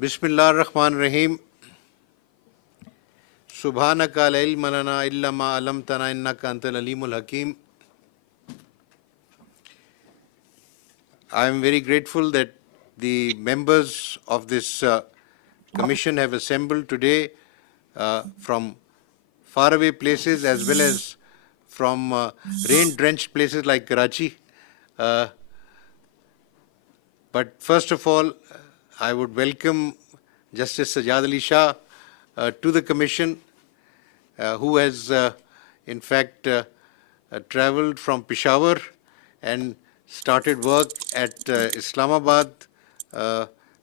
Bismillah ar-Rahman ar-Rahim. Subhanaka la ilma lana illa ma 'allamtana innaka antal alimul hakim. I am very grateful that the members of this commission have assembled today from faraway places as well as from rain-drenched places like Karachi. But first of all, I would welcome Justice Sajjad Ali Shah to the commission, who has in fact traveled from Peshawar and started work at Islamabad,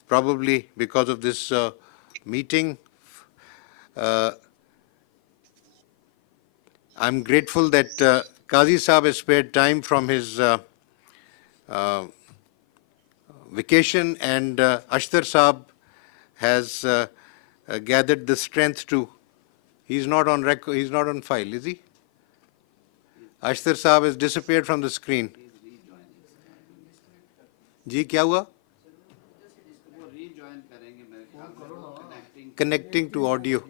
probably because of this meeting. I'm grateful that Qazi Saab has spared time from his vacation, and Ashtar Saab has gathered the strength to. He's not on record. He's not on file, is he? Ashtar Saab has disappeared from the screen. जी क्या हुआ? Connecting to audio.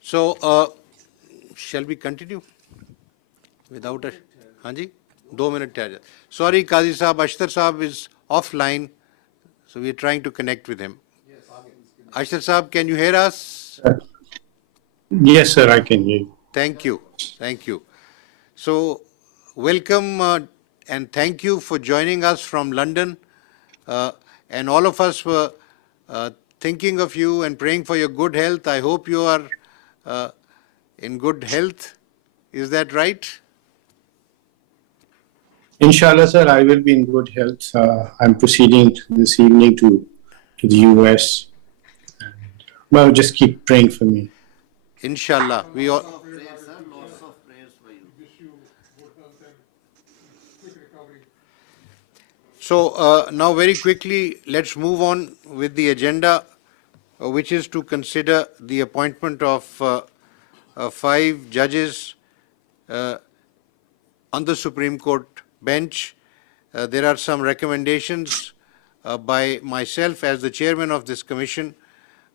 So, shall we continue without a? हाँ जी, 2 minute ठहर जा. Sorry, Qazi Saab, Ashtar Saab is offline, so we are trying to connect with him. Ashtar Saab, can you hear us? Yes, sir, I can hear you. Thank you. Thank you. So, welcome and thank you for joining us from London. And all of us were thinking of you and praying for your good health. I hope you are in good health. Is that right? Inshallah, sir, I will be in good health. I'm proceeding this evening to the US. And, well, just keep praying for me. Inshallah. We all. Lots of prayers for you. Wish you good health and quick recovery. So now very quickly, let's move on with the agenda, which is to consider the appointment of 5 judges on the Supreme Court bench. There are some recommendations by myself as the chairman of this commission,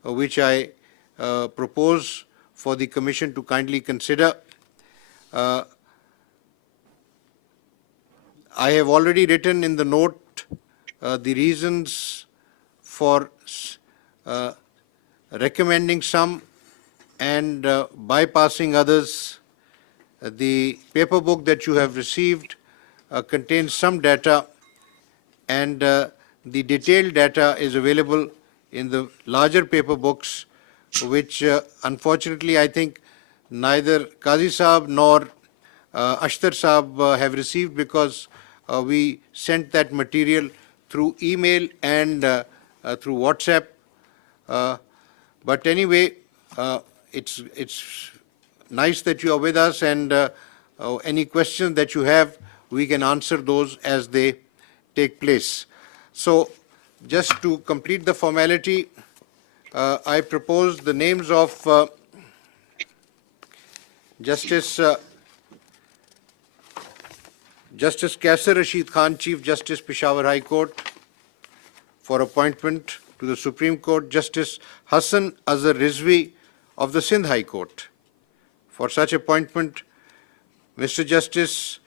which I propose for the commission to kindly consider. I have already written in the note the reasons for recommending some and bypassing others. The paper book that you have received contains some data, and the detailed data is available in the larger paper books, which unfortunately I think neither Qazi Saab nor Ashtar Saab have received, because we sent that material through email and through WhatsApp. But anyway, it's nice that you are with us, and any questions that you have, we can answer those as they take place. So, just to complete the formality, I propose the names of Justice Kaisar Rashid Khan, Chief Justice, Peshawar High Court, for appointment to the Supreme Court. Justice Hassan Azhar Rizvi of the Sindh High Court. For such appointment, Mr. Justice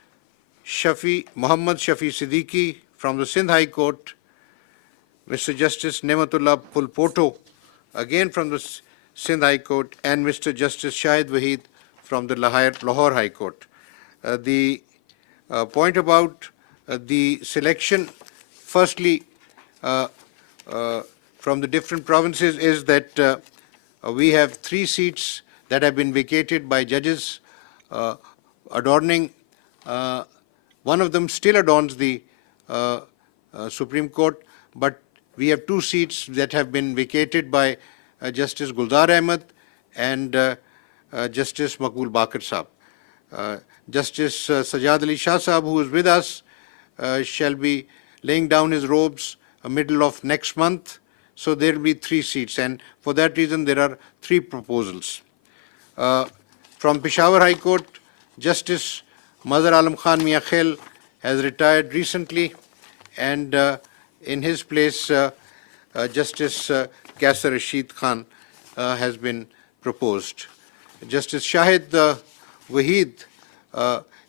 Muhammad Shafi Siddiqui from the Sindh High Court, Mr. Justice Nematullah Pulpoto, again from the Sindh High Court, and Mr. Justice Shahid Waheed from the Lahore High Court. The point about the selection, firstly, from the different provinces, is that we have 3 seats that have been vacated by judges adorning. One of them still adorns the Supreme Court, but we have 2 seats that have been vacated by Justice Guldar Ahmed and Justice Maqbool Bakir Saab. Justice Sajjad Ali Shah Saab, who is with us, shall be laying down his robes middle of next month. So there will be 3 seats, and for that reason there are 3 proposals. From Peshawar High Court, Justice Mazhar Alam Khan Mia Khail has retired recently, and in his place, Justice Kaisar Rashid Khan has been proposed. Justice Shahid Waheed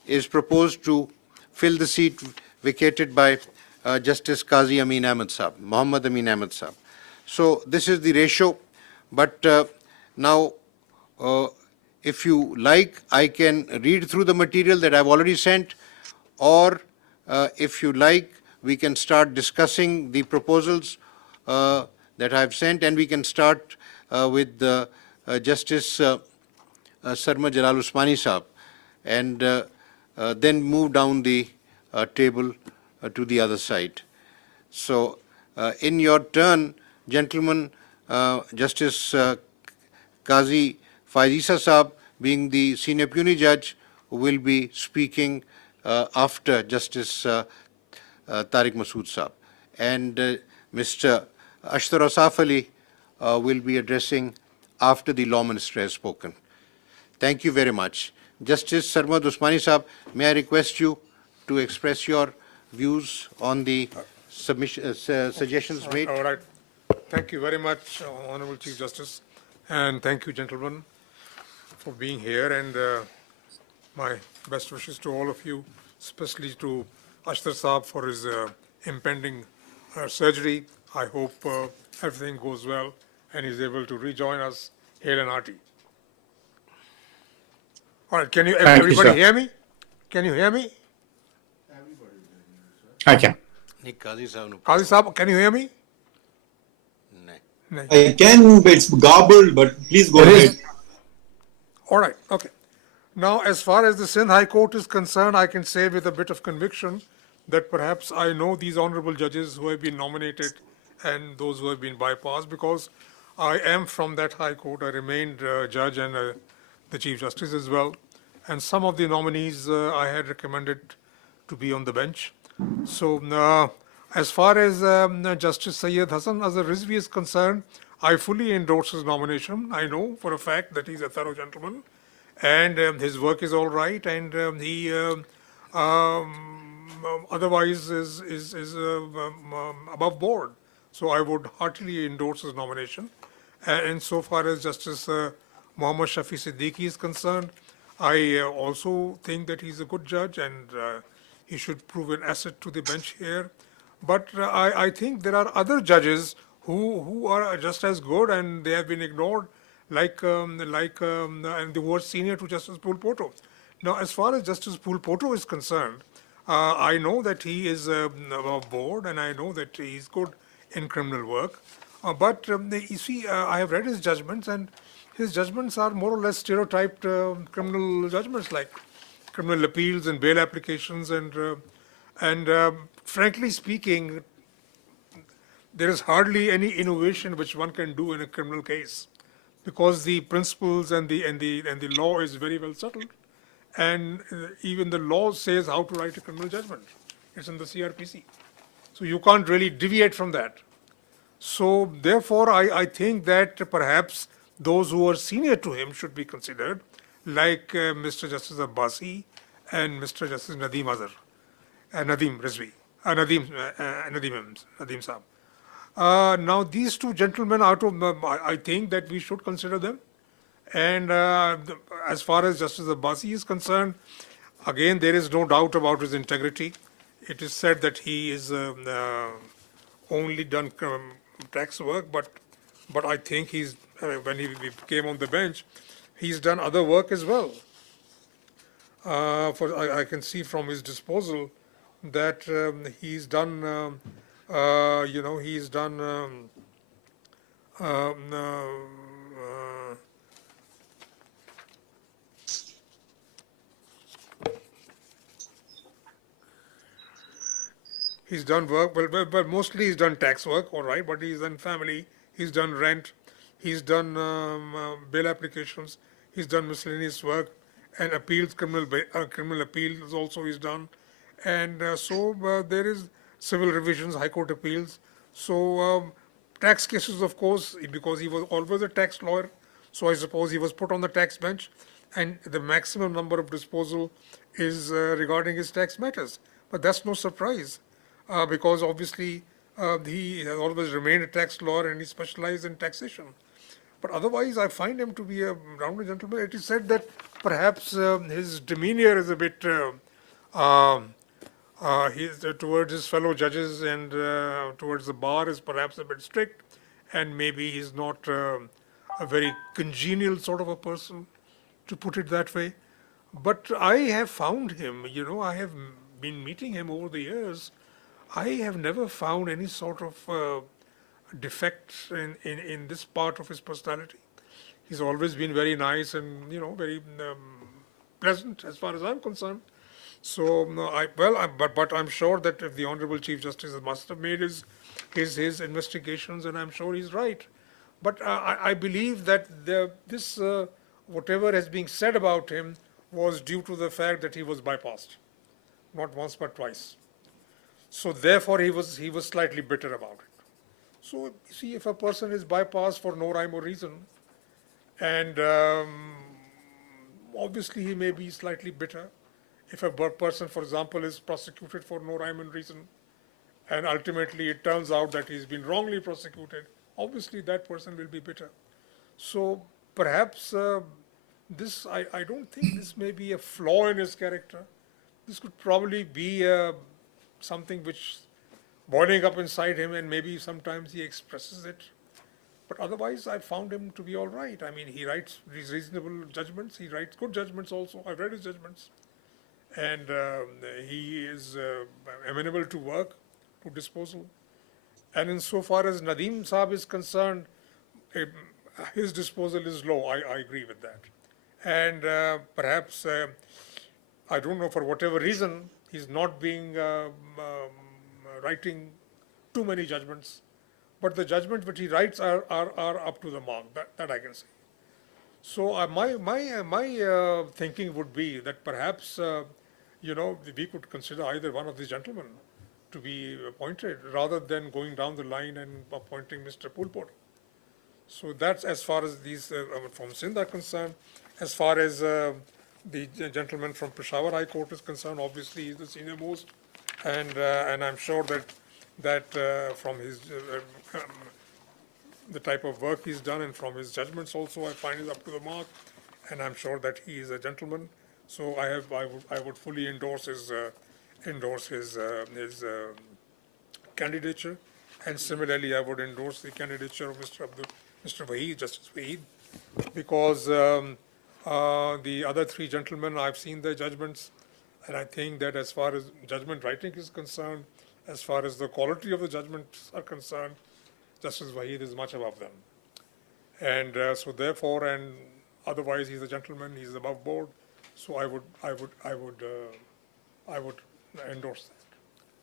is proposed to fill the seat vacated by Justice Qazi Amin Ahmed Saab, Muhammad Amin Ahmed Saab. So this is the ratio, but now if you like, I can read through the material that I've already sent, or if you like, we can start discussing the proposals that I've sent, and we can start with Justice Sarma Jalal Usmani Saab, and then move down the table to the other side. So in your turn, gentlemen, Justice Qazi Faizisa Saab, being the senior puisne judge, will be speaking after Justice Tariq Masood Saab. And Mr. Ashtar Asaf Ali will be addressing after the law minister has spoken. Thank you very much. Justice Sarmad Usmani Saab, may I request you to express your views on the suggestions made? All right. Thank you very much, Honorable Chief Justice, and thank you, gentlemen, for being here, and my best wishes to all of you, especially to Ashtar Saab for his impending surgery. I hope everything goes well and he's able to rejoin us hale and hearty. All right, can you, Thank you, everybody sir. hear me? Can you hear me? I can. Nahi, Qazi Saab nu- Qazi Saab, can you hear me? Nahi. I can, but it's garbled, but please go It ahead. is- All right, okay. Now, as far as the Sindh High Court is concerned, I can say with a bit of conviction that perhaps I know these honorable judges who have been nominated and those who have been bypassed, because I am from that High Court. I remained judge and the Chief Justice as well. And some of the nominees I had recommended to be on the bench. So as far as Justice Syed Hassan Azhar Rizvi is concerned, I fully endorse his nomination. I know for a fact that he's a thorough gentleman, and his work is all right, and he otherwise is above board. So I would heartily endorse his nomination. And so far as Justice Muhammad Shafi Siddiqui is concerned, I also think that he's a good judge, and he should prove an asset to the bench here. But I think there are other judges who are just as good, and they have been ignored, and they were senior to Justice Pool Poto. Now, as far as Justice Pool Poto is concerned, I know that he is above board, and I know that he's good in criminal work. But you see, I have read his judgments, and his judgments are more or less stereotyped criminal judgments, like criminal appeals and bail applications, and frankly speaking, there is hardly any innovation which one can do in a criminal case, because the principles and the law is very well settled, and even the law says how to write a criminal judgment. It's in the CRPC, so you can't really deviate from that. So therefore, I think that perhaps those who are senior to him should be considered, like Mr. Justice Abbasi and Mr. Justice Nadeem Azhar, Nadeem Rizvi, Nadeem Saab. Now, these two gentlemen out of, I think that we should consider them. And as far as Justice Abbasi is concerned, again, there is no doubt about his integrity. It is said that he is only done tax work, but I think he's, when he came on the bench, he's done other work as well. I can see from his disposal that he's done, he's done he's done work, but mostly he's done tax work, all right, but he's done family, he's done rent, he's done bail applications, he's done miscellaneous work, and appeals, criminal appeals also he's done. And so there is civil revisions, high court appeals. So tax cases, of course, because he was always a tax lawyer, so I suppose he was put on the tax bench, and the maximum number of disposal is regarding his tax matters. But that's no surprise. because obviously he has always remained a tax lawyer and he specialized in taxation. But otherwise, I find him to be a rounded gentleman. It is said that perhaps his demeanor is a bit towards his fellow judges and towards the bar is perhaps a bit strict, and maybe he's not a very congenial sort of a person, to put it that way. But I have found him, I have been meeting him over the years. I have never found any sort of defect in this part of his personality. He's always been very nice and, very pleasant as far as I'm concerned. So, no, but I'm sure that if the Honorable Chief Justice must have made his investigations, and I'm sure he's right. But I believe that this whatever has been said about him was due to the fact that he was bypassed, not once but twice. So therefore, he was slightly bitter about it. So see, if a person is bypassed for no rhyme or reason, and obviously he may be slightly bitter. If a person, for example, is prosecuted for no rhyme and reason, and ultimately it turns out that he's been wrongly prosecuted, obviously that person will be bitter. So perhaps I don't think this may be a flaw in his character. This could probably be something which boiling up inside him, and maybe sometimes he expresses it. But otherwise, I found him to be all right. I mean, he writes reasonable judgments. He writes good judgments also. I've read his judgments. And he is amenable to work, to disposal. And insofar as Nadeem Saab is concerned, his disposal is low. I agree with that. And perhaps, I don't know, for whatever reason, he's not being writing too many judgments. But the judgments which he writes are up to the mark. That I can say. So my thinking would be that perhaps we could consider either one of these gentlemen to be appointed rather than going down the line and appointing Mr. Pulpot. So that's as far as these from Sindh are concerned. As far as the gentleman from Peshawar High Court is concerned, obviously he's the senior most, and I'm sure that from his the type of work he's done and from his judgments also, I find is up to the mark, and I'm sure that he is a gentleman. So I would fully endorse his candidature, and similarly I would endorse the candidature of Mr. Waheed, Justice Waheed, because the other three gentlemen, I've seen their judgments, and I think that as far as judgment writing is concerned, as far as the quality of the judgments are concerned, Justice Waheed is much above them. And so therefore, and otherwise he's a gentleman, he's above board. So I would endorse that.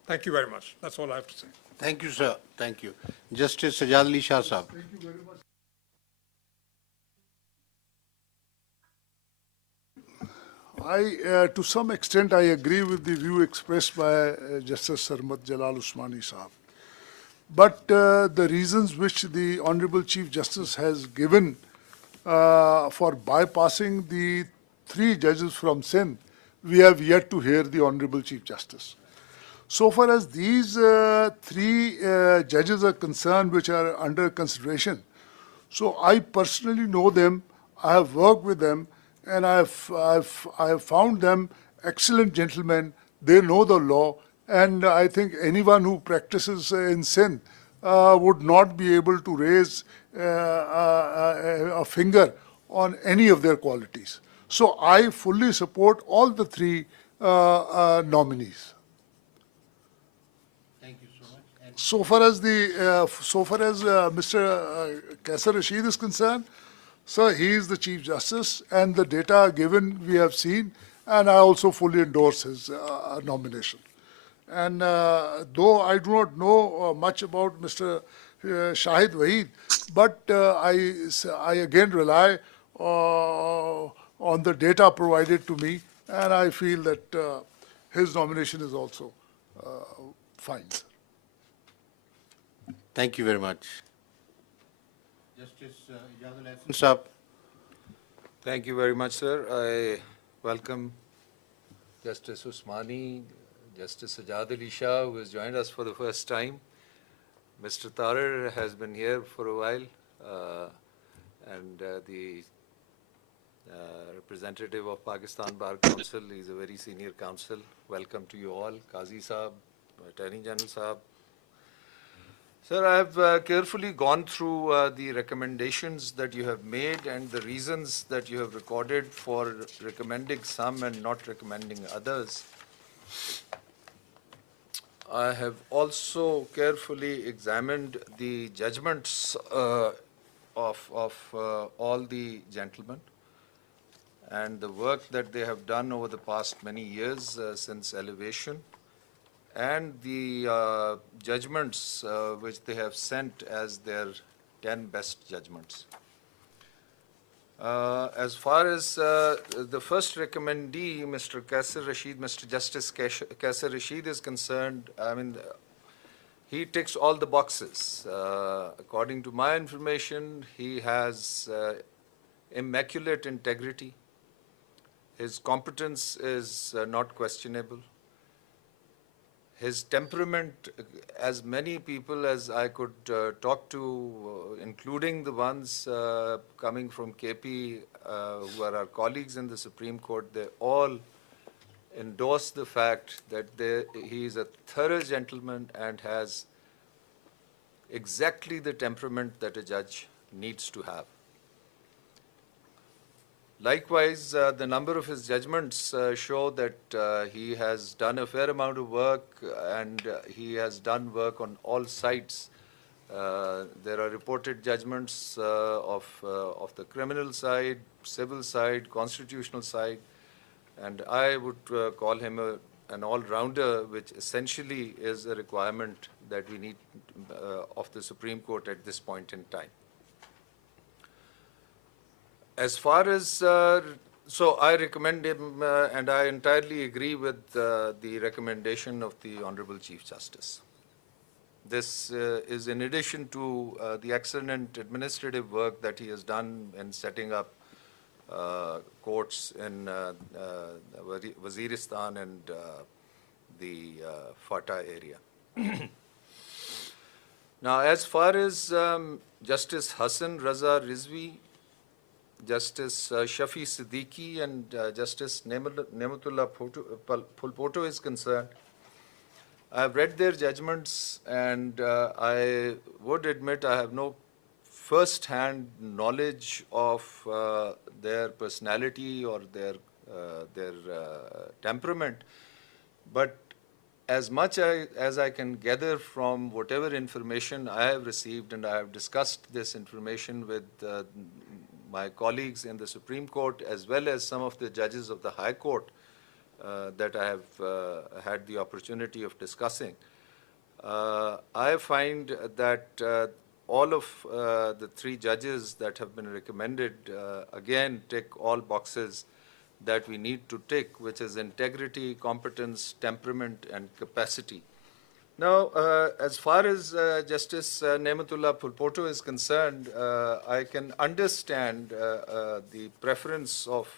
Thank you very much. That's all I have to say. Thank you, sir. Thank you. Justice Sajad Ali Shah Sahab. To some extent, I agree with the view expressed by Justice Sarmat Jalal Usmani Sahab. But the reasons which the Honorable Chief Justice has given for bypassing the three judges from Sindh, we have yet to hear the Honorable Chief Justice. So far as these three judges are concerned, which are under consideration, so I personally know them, I have worked with them, and I have found them excellent gentlemen. They know the law, and I think anyone who practices in Sindh would not be able to raise a finger on any of their qualities. So I fully support all the three nominees. Thank you so much. And So far as Mr. Kaisar Rashid is concerned, sir, he is the Chief Justice, and the data given we have seen, and I also fully endorse his nomination. And though I do not know much about Mr. Shahid Waheed, but I again rely on the data provided to me, and I feel that his nomination is also fine. thank you very much. Justice Ijazul Ahsan Sahab. Thank you very much, sir. I welcome Justice Usmani, Justice Sajad Ali Shah, who has joined us for the first time. Mr. Tarar has been here for a while, and the representative of Pakistan Bar Council is a very senior counsel. Welcome to you all. Qazi Saab, Attorney General Saab. Sir, I have carefully gone through the recommendations that you have made and the reasons that you have recorded for recommending some and not recommending others. I have also carefully examined the judgments of all the gentlemen and the work that they have done over the past many years since elevation, and the judgments which they have sent as their 10 best judgments. As far as the first recommendee, Mr. Kaisar Rashid, Mr. Justice Kaisar Rashid is concerned, I mean, he ticks all the boxes. According to my information, he has immaculate integrity. His competence is not questionable. His temperament, as many people as I could talk to, including the ones coming from KP, who are our colleagues in the Supreme Court, they all endorse the fact that he is a thorough gentleman and has exactly the temperament that a judge needs to have. Likewise, the number of his judgments show that he has done a fair amount of work, and he has done work on all sides. There are reported judgments of the criminal side, civil side, constitutional side, and I would call him an all-rounder, which essentially is a requirement that we need of the Supreme Court at this point in time. As far as, so I recommend him, and I entirely agree with the recommendation of the Honorable Chief Justice. This is in addition to the excellent administrative work that he has done in setting up courts in Waziristan and the Fatah area. Now, as far as Justice Hassan Raza Rizvi, Justice Shafi Siddiqui, and Justice Nematullah Phulpoto is concerned, I have read their judgments, and I would admit I have no first-hand knowledge of their personality or their temperament, but as much as I can gather from whatever information I have received, and I have discussed this information with my colleagues in the Supreme Court, as well as some of the judges of the High Court that I have had the opportunity of discussing, I find that all of the three judges that have been recommended, again, tick all boxes that we need to tick, which is integrity, competence, temperament, and capacity. Now, as far as Justice Nematullah Phulpoto is concerned, I can understand the preference of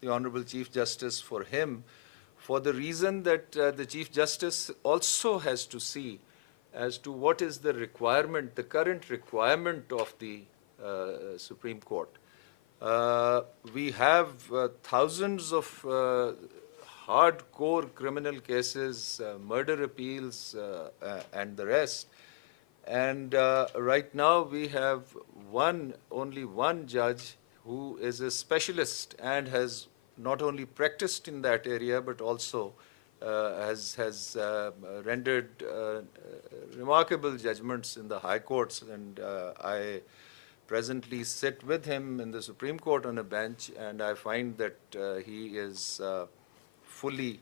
the Honorable Chief Justice for him, for the reason that the Chief Justice also has to see as to what is the requirement, the current requirement of the Supreme Court. We have thousands of hardcore criminal cases, murder appeals, and the rest. And right now we have only one judge who is a specialist and has not only practiced in that area, but also has rendered remarkable judgments in the high courts. And I presently sit with him in the Supreme Court on a bench, and I find that he is fully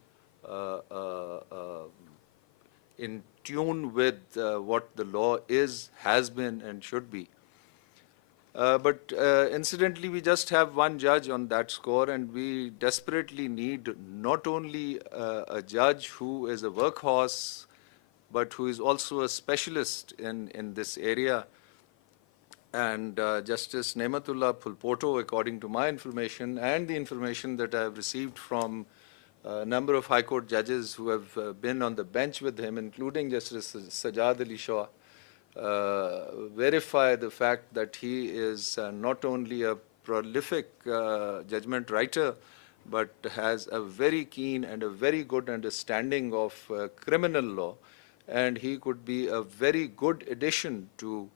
in tune with what the law is, has been, and should be. But incidentally, we just have one judge on that score, and we desperately need not only a judge who is a workhorse, but who is also a specialist in this area. And Justice Nematullah Phulpoto, according to my information and the information that I have received from a number of High Court judges who have been on the bench with him, including Justice Sajjad Ali Shah, verify the fact that he is not only a prolific judgment writer, but has a very keen and a very good understanding of criminal law, and he could be a very good addition to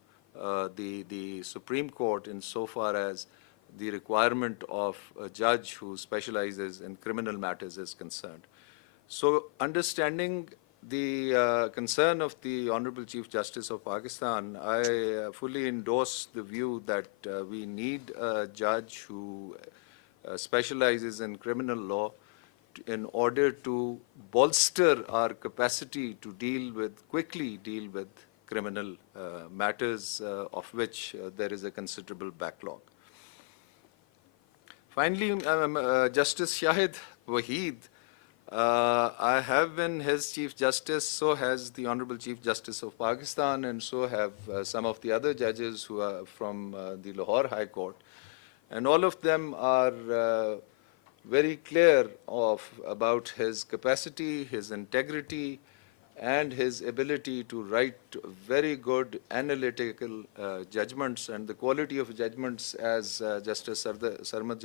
the Supreme Court insofar as the requirement of a judge who specializes in criminal matters is concerned. So understanding the concern of the Honorable Chief Justice of Pakistan, I fully endorse the view that we need a judge who specializes in criminal law in order to bolster our capacity to quickly deal with criminal matters of which there is a considerable backlog. Finally, Justice Shahid Waheed, I have been his Chief Justice, so has the Honorable Chief Justice of Pakistan, and so have some of the other judges who are from the Lahore High Court. And all of them are very clear about his capacity, his integrity, and his ability to write very good analytical judgments, and the quality of judgments, as Justice Sarmat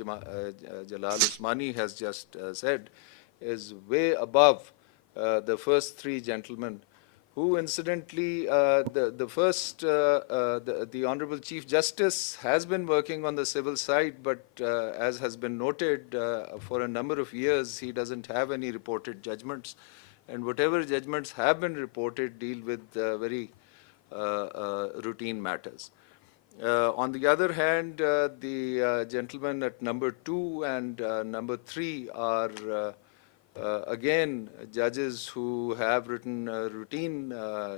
Jalal Usmani has just said, is way above the first three gentlemen, who incidentally, the Honorable Chief Justice has been working on the civil side, but as has been noted, for a number of years, he doesn't have any reported judgments. And whatever judgments have been reported deal with very routine matters. On the other hand, the gentlemen at number 2 and number 3 are again judges who have written routine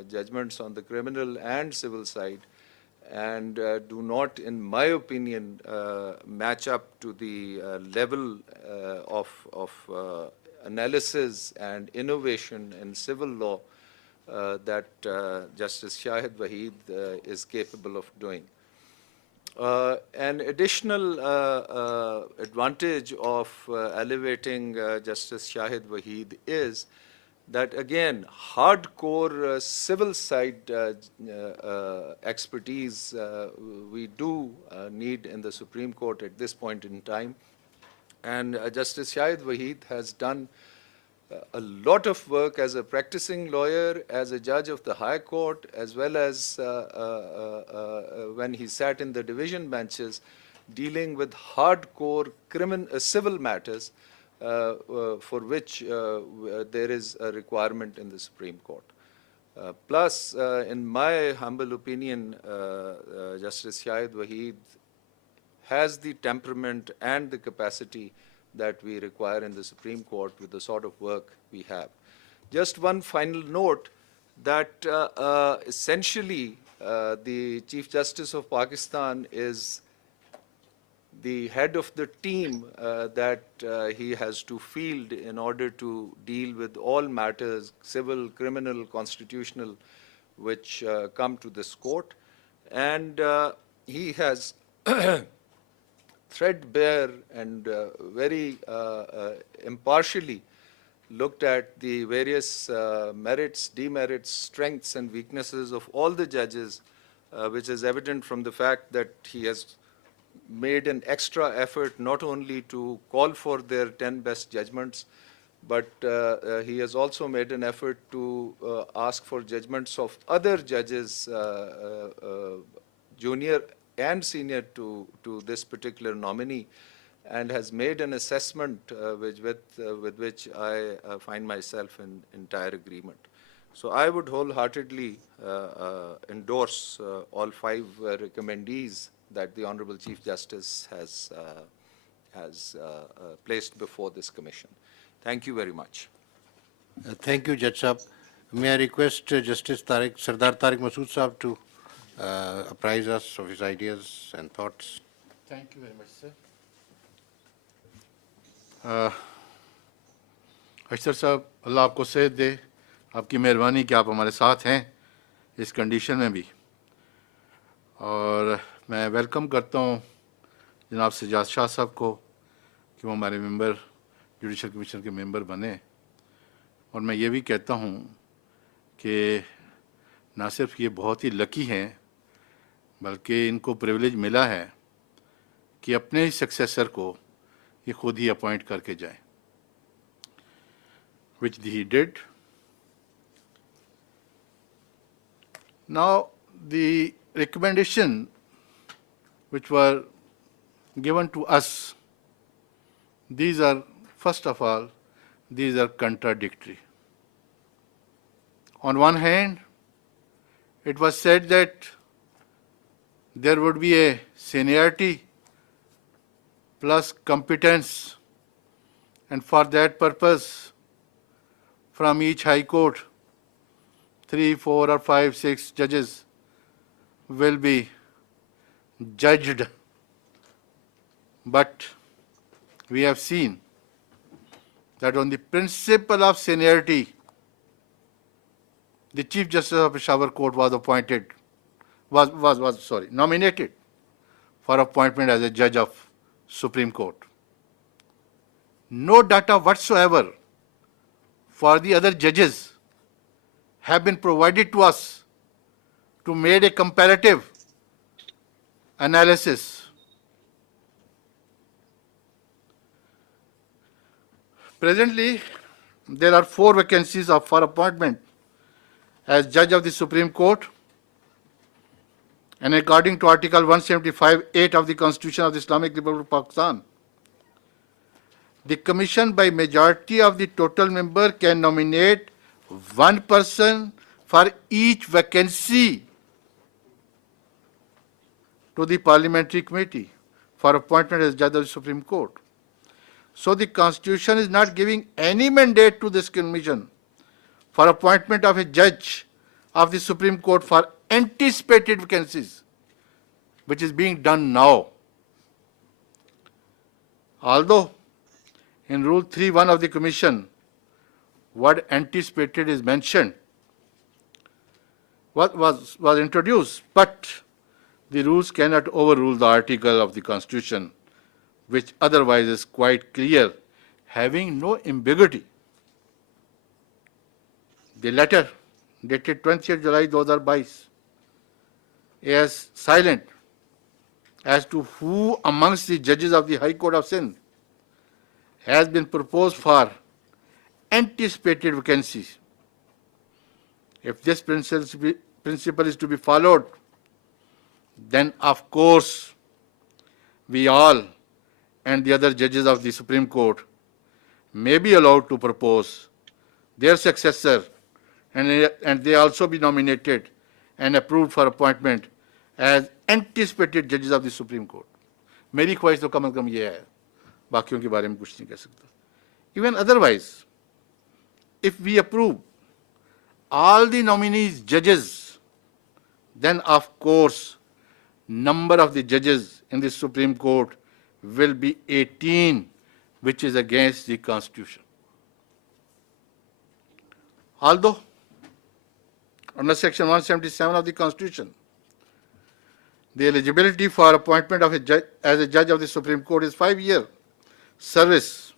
judgments on the criminal and civil side, and do not, in my opinion, match up to the level of analysis and innovation in civil law that Justice Shahid Waheed is capable of doing. An additional advantage of elevating Justice Shahid Waheed is that, again, hardcore civil side expertise we do need in the Supreme Court at this point in time. And Justice Shahid Waheed has done a lot of work as a practicing lawyer, as a judge of the High Court, as well as when he sat in the division benches dealing with hardcore civil matters for which there is a requirement in the Supreme Court. Plus, in my humble opinion, Justice Shahid Waheed has the temperament and the capacity that we require in the Supreme Court with the sort of work we have. Just one final note that essentially the Chief Justice of Pakistan is the head of the team that he has to field in order to deal with all matters, civil, criminal, constitutional, which come to this court. And he has threadbare and very impartially looked at the various merits, demerits, strengths, and weaknesses of all the judges, which is evident from the fact that he has made an extra effort not only to call for their 10 best judgments, but he has also made an effort to ask for judgments of other judges, junior and senior to this particular nominee, and has made an assessment with which I find myself in entire agreement. So I would wholeheartedly endorse all 5 recommendees that the Honorable Chief Justice has placed before this commission. Thank you very much. Thank you, Judge Saab. May I request Justice Sardar Tariq Masood Saab to apprise us of his ideas and thoughts. Thank you very much, sir. Akhtar साहब, अल्लाह आपको सेहत दे, आपकी मेहरबानी कि आप हमारे साथ हैं इस कंडीशन में भी। और मैं वेलकम करता हूं जनाब सजाद शाह साहब को कि वो हमारे मेंबर जुडिशल कमीशन के मेंबर बने, और मैं ये भी कहता हूँ कि ना सिर्फ ये बहुत ही लकी हैं, बल्कि इनको प्रिविलेज मिला है कि अपने ही सक्सेसर को ये खुद ही अपॉइंट करके जाएं, which he did. Now, the recommendation which were given to us, these are, first of all, these are contradictory. On one hand, it was said that there would be a seniority plus competence, and for that purpose, from each high court, 3, 4, or 5, 6 judges will be judged. But we have seen that on the principle of seniority, the Chief Justice of Peshawar Court was nominated for appointment as a judge of Supreme Court. No data whatsoever for the other judges have been provided to us to make a comparative analysis. Presently, there are 4 vacancies for appointment as judge of the Supreme Court, and according to Article 175(8) of the Constitution of the Islamic Republic of Pakistan, the Commission by majority of the total member can nominate one person for each vacancy to the Parliamentary Committee for appointment as judge of the Supreme Court. So the Constitution is not giving any mandate to this Commission for appointment of a judge of the Supreme Court for anticipated vacancies, which is being done now. Although in Rule 3.1 of the Commission, word anticipated is mentioned, was introduced, but the rules cannot overrule the article of the Constitution, which otherwise is quite clear, having no ambiguity. The letter dated 20th July 2022 is silent as to who amongst the judges of the High Court of Sindh has been proposed for anticipated vacancies. If this principle is to be followed, then of course we all and the other judges of the Supreme Court may be allowed to propose their successor, and they also be nominated and approved for appointment as anticipated judges of the Supreme Court. मेरी ख्वाहिश तो कम से कम ये है, बाकियों के बारे में कुछ नहीं कह सकता. Even otherwise, if we approve all the nominees judges, then of course number of the judges in the Supreme Court will be 18, which is against the Constitution. Although under Section 177 of the Constitution, the eligibility for appointment of a judge, as a judge of the Supreme Court is 5-year service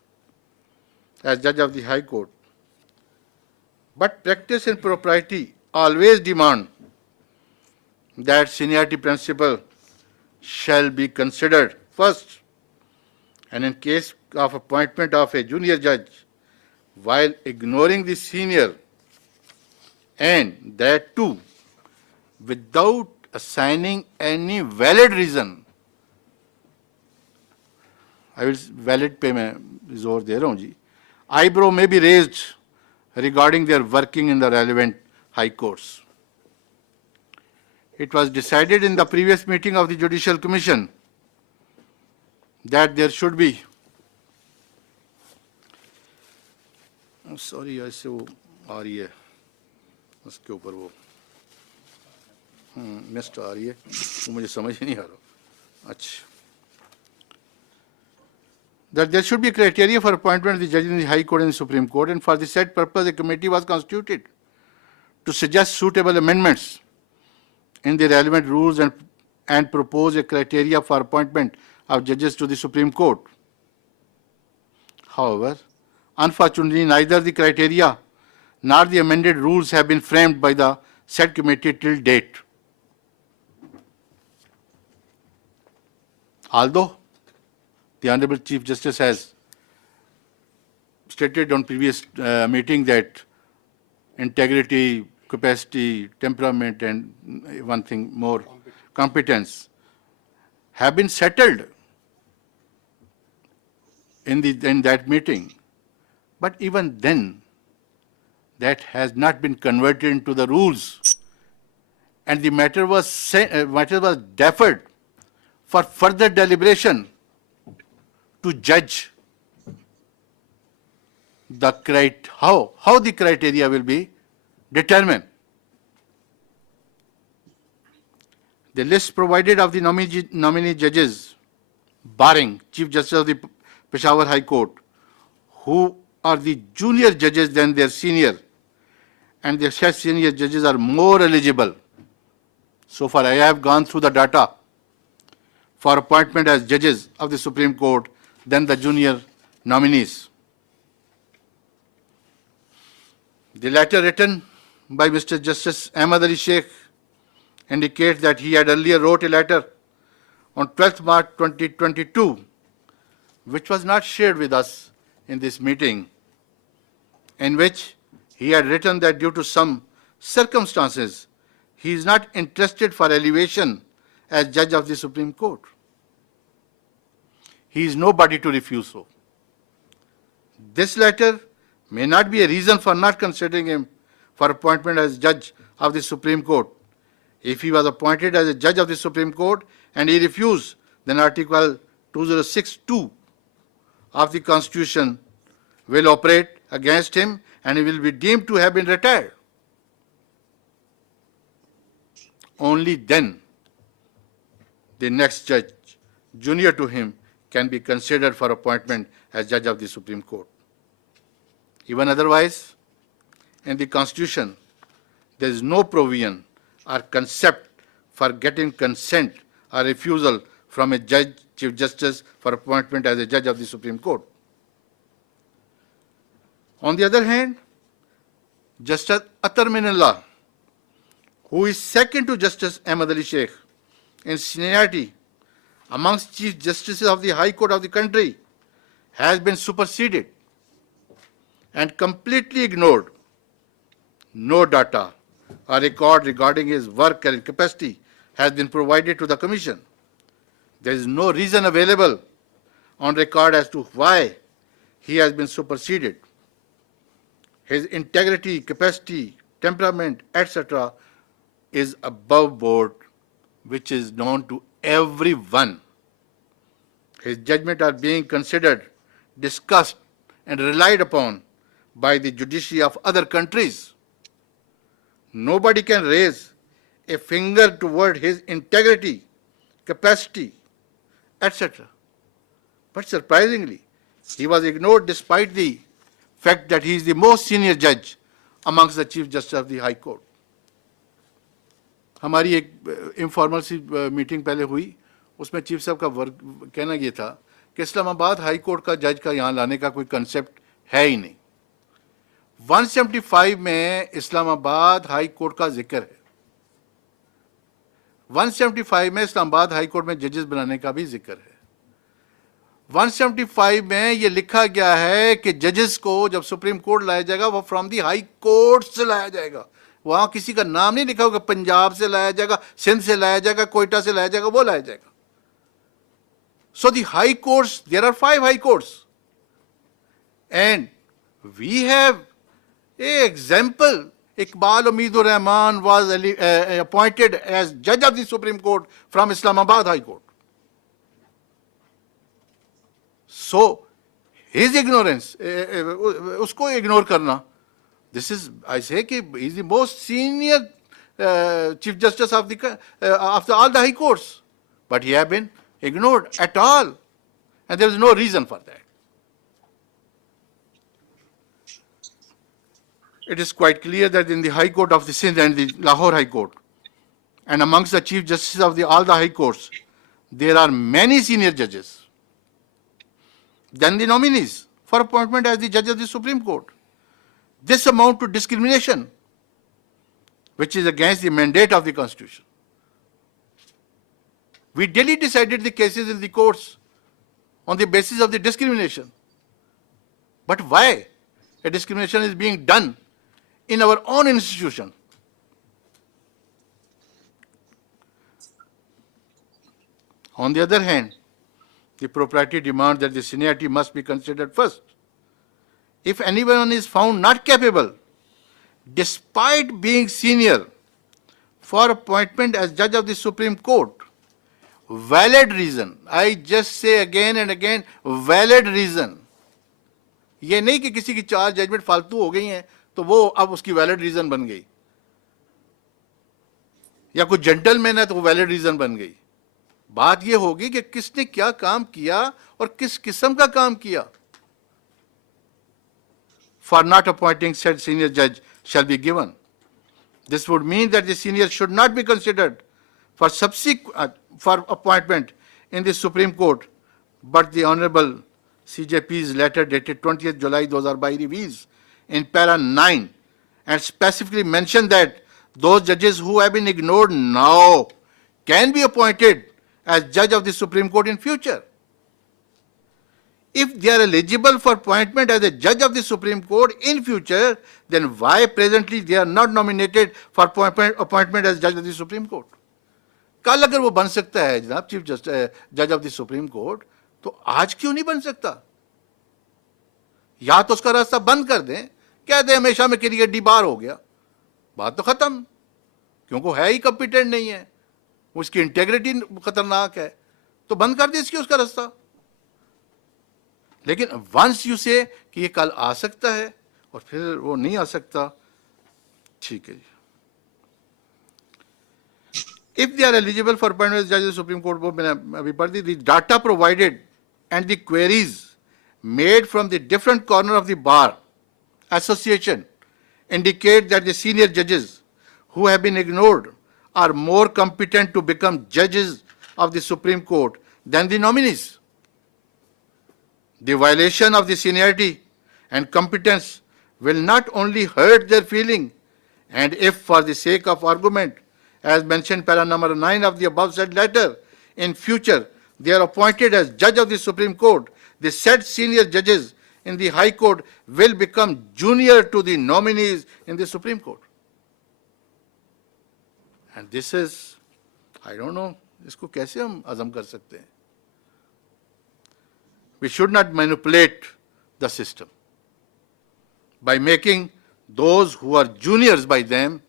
as judge of the High Court. But practice and propriety always demand that seniority principle shall be considered first, and in case of appointment of a junior judge, while ignoring the senior, and that too without assigning any valid reason, I will valid पे मैं जोर दे रहा हूँ जी, eyebrow may be raised regarding their working in the relevant high courts. It was decided in the previous meeting of the Judicial Commission that there should be, sorry ऐसे वो आ रही है उसके ऊपर वो मिस्ट आ रही है, वो मुझे समझ ही नहीं आ रहा. अच्छा, that there should be criteria for appointment of the judges in the High Court and the Supreme Court, and for the said purpose a committee was constituted to suggest suitable amendments in the relevant rules and propose a criteria for appointment of judges to the Supreme Court. However, Unfortunately, neither the criteria nor the amended rules have been framed by the said committee till date. Although the Honorable Chief Justice has stated on previous meeting that integrity, capacity, temperament, and one thing more, competence, have been settled in that meeting. But even then, that has not been converted into the rules, and the matter was deferred for further deliberation to judge how the criteria will be determined. The list provided of the nominee judges, barring Chief Justice of the Peshawar High Court, who are the junior judges than their senior, and the said senior judges are more eligible. So far, I have gone through the data for appointment as judges of the Supreme Court than the junior nominees. The letter written by Mr. Justice Ahmad Ali Sheikh indicates that he had earlier wrote a letter on 12th March 2022, which was not shared with us in this meeting, in which he had written that due to some circumstances, he is not interested for elevation as judge of the Supreme Court. He is nobody to refuse so. This letter may not be a reason for not considering him for appointment as judge of the Supreme Court. If he was appointed as a judge of the Supreme Court and he refused, then Article 206(2) of the Constitution will operate against him and he will be deemed to have been retired. Only then the next judge junior to him can be considered for appointment as judge of the Supreme Court. Even otherwise, in the Constitution, there is no provision or concept for getting consent or refusal from a judge, Chief Justice, for appointment as a judge of the Supreme Court. On the other hand, Justice Atar Minallah, who is second to Justice Ahmad Ali Sheikh in seniority amongst Chief Justices of the High Court of the country, has been superseded and completely ignored. No data or record regarding his work and capacity has been provided to the Commission. There is no reason available on record as to why he has been superseded. His integrity, capacity, temperament, etc. is above board, which is known to everyone. His judgments are being considered, discussed, and relied upon by the judiciary of other countries. Nobody can raise a finger toward his integrity, capacity, etc. But surprisingly, he was ignored despite the fact that he is the most senior judge amongst the Chief Justice of the High Court. हमारी एक informal सी meeting पहले हुई, उसमें chief साहब का कहना ये था कि इस्लामाबाद हाई कोर्ट का जज का यहाँ लाने का कोई कंसेप्ट है ही नहीं. 175 में इस्लामाबाद हाई कोर्ट का जिक्र है. 175 में इस्लामाबाद हाई कोर्ट में जजेस बनाने का भी जिक्र है. 175 में ये लिखा गया है कि जजेस को जब सुप्रीम कोर्ट लाया जाएगा वो फ्रॉम दी हाई कोर्ट से लाया जाएगा. वहां किसी का नाम नहीं लिखा होगा, पंजाब से लाया जाएगा, सिंध से लाया जाएगा, कोयटा से लाया जाएगा, वो लाया जाएगा. So the high courts, there are 5 high courts. And we have an example. Iqbal Umeedur Rahman was appointed as judge of the Supreme Court from Islamabad High Court. So his ignorance, usko ignore karna, this is, I say, he is the most senior Chief Justice of all the high courts. But he has been ignored at all. And there is no reason for that. It is quite clear that in the High Court of the Sindh and the Lahore High Court, and amongst the Chief Justices of all the High Courts, there are many senior judges than the nominees. for appointment as the judge of the Supreme Court. This amount to discrimination, which is against the mandate of the Constitution. We daily decided the cases in the courts on the basis of the discrimination. But why a discrimination is being done in our own institution? On the other hand, the propriety demands that the seniority must be considered first. If anyone is found not capable, despite being senior, for appointment as judge of the Supreme Court, valid reason, I just say again and again, valid reason. ये नहीं कि किसी की 4 judgement फालतू हो गई हैं तो वो अब उसकी वैलिड रीजन बन गई, या कोई जेंटलमैन है तो वो वैलिड रीजन बन गई. बात ये होगी कि किसने क्या काम किया और किस किस्म का काम किया. For not appointing said senior judge shall be given. This would mean that the senior should not be considered for for appointment in the Supreme Court, but the Honorable CJP's letter dated 20th July 2022 reveals in para 9 and specifically mentioned that those judges who have been ignored now can be appointed as judge of the Supreme Court in future. If they are eligible for appointment as a judge of the Supreme Court in future, then why presently they are not nominated for appointment as judge of the Supreme Court? कल अगर वो बन सकता है जनाब chief जज of the supreme court, तो आज क्यों नहीं बन सकता? या तो उसका रास्ता बंद कर दें, कह दें हमेशा में के लिए बार हो गया, बात तो खत्म, क्योंकि है ही कॉम्पिटेंट नहीं है, उसकी इंटेग्रिटी खतरनाक है, तो बंद कर दे इसकी उसका रास्ता. लेकिन वंस यू से कि ये कल आ सकता है और फिर वो नहीं आ सकता, ठीक है जी. If they are eligible for appointment as judge of the Supreme Court, वो मैंने अभी पढ़ दी, the data provided and the queries made from the different corner of the bar association indicate that the senior judges who have been ignored are more competent to become judges of the Supreme Court than the nominees. The violation of the seniority and competence will not only hurt their feeling, and if for the sake of argument, as mentioned para number 9 of the above said letter, in future they are appointed as judge of the Supreme Court, the said senior judges in the High Court will become junior to the nominees in the Supreme Court. And this is, I don't know, इसको कैसे हम अज़म कर सकते हैं? We should not manipulate the system by making those who are juniors by them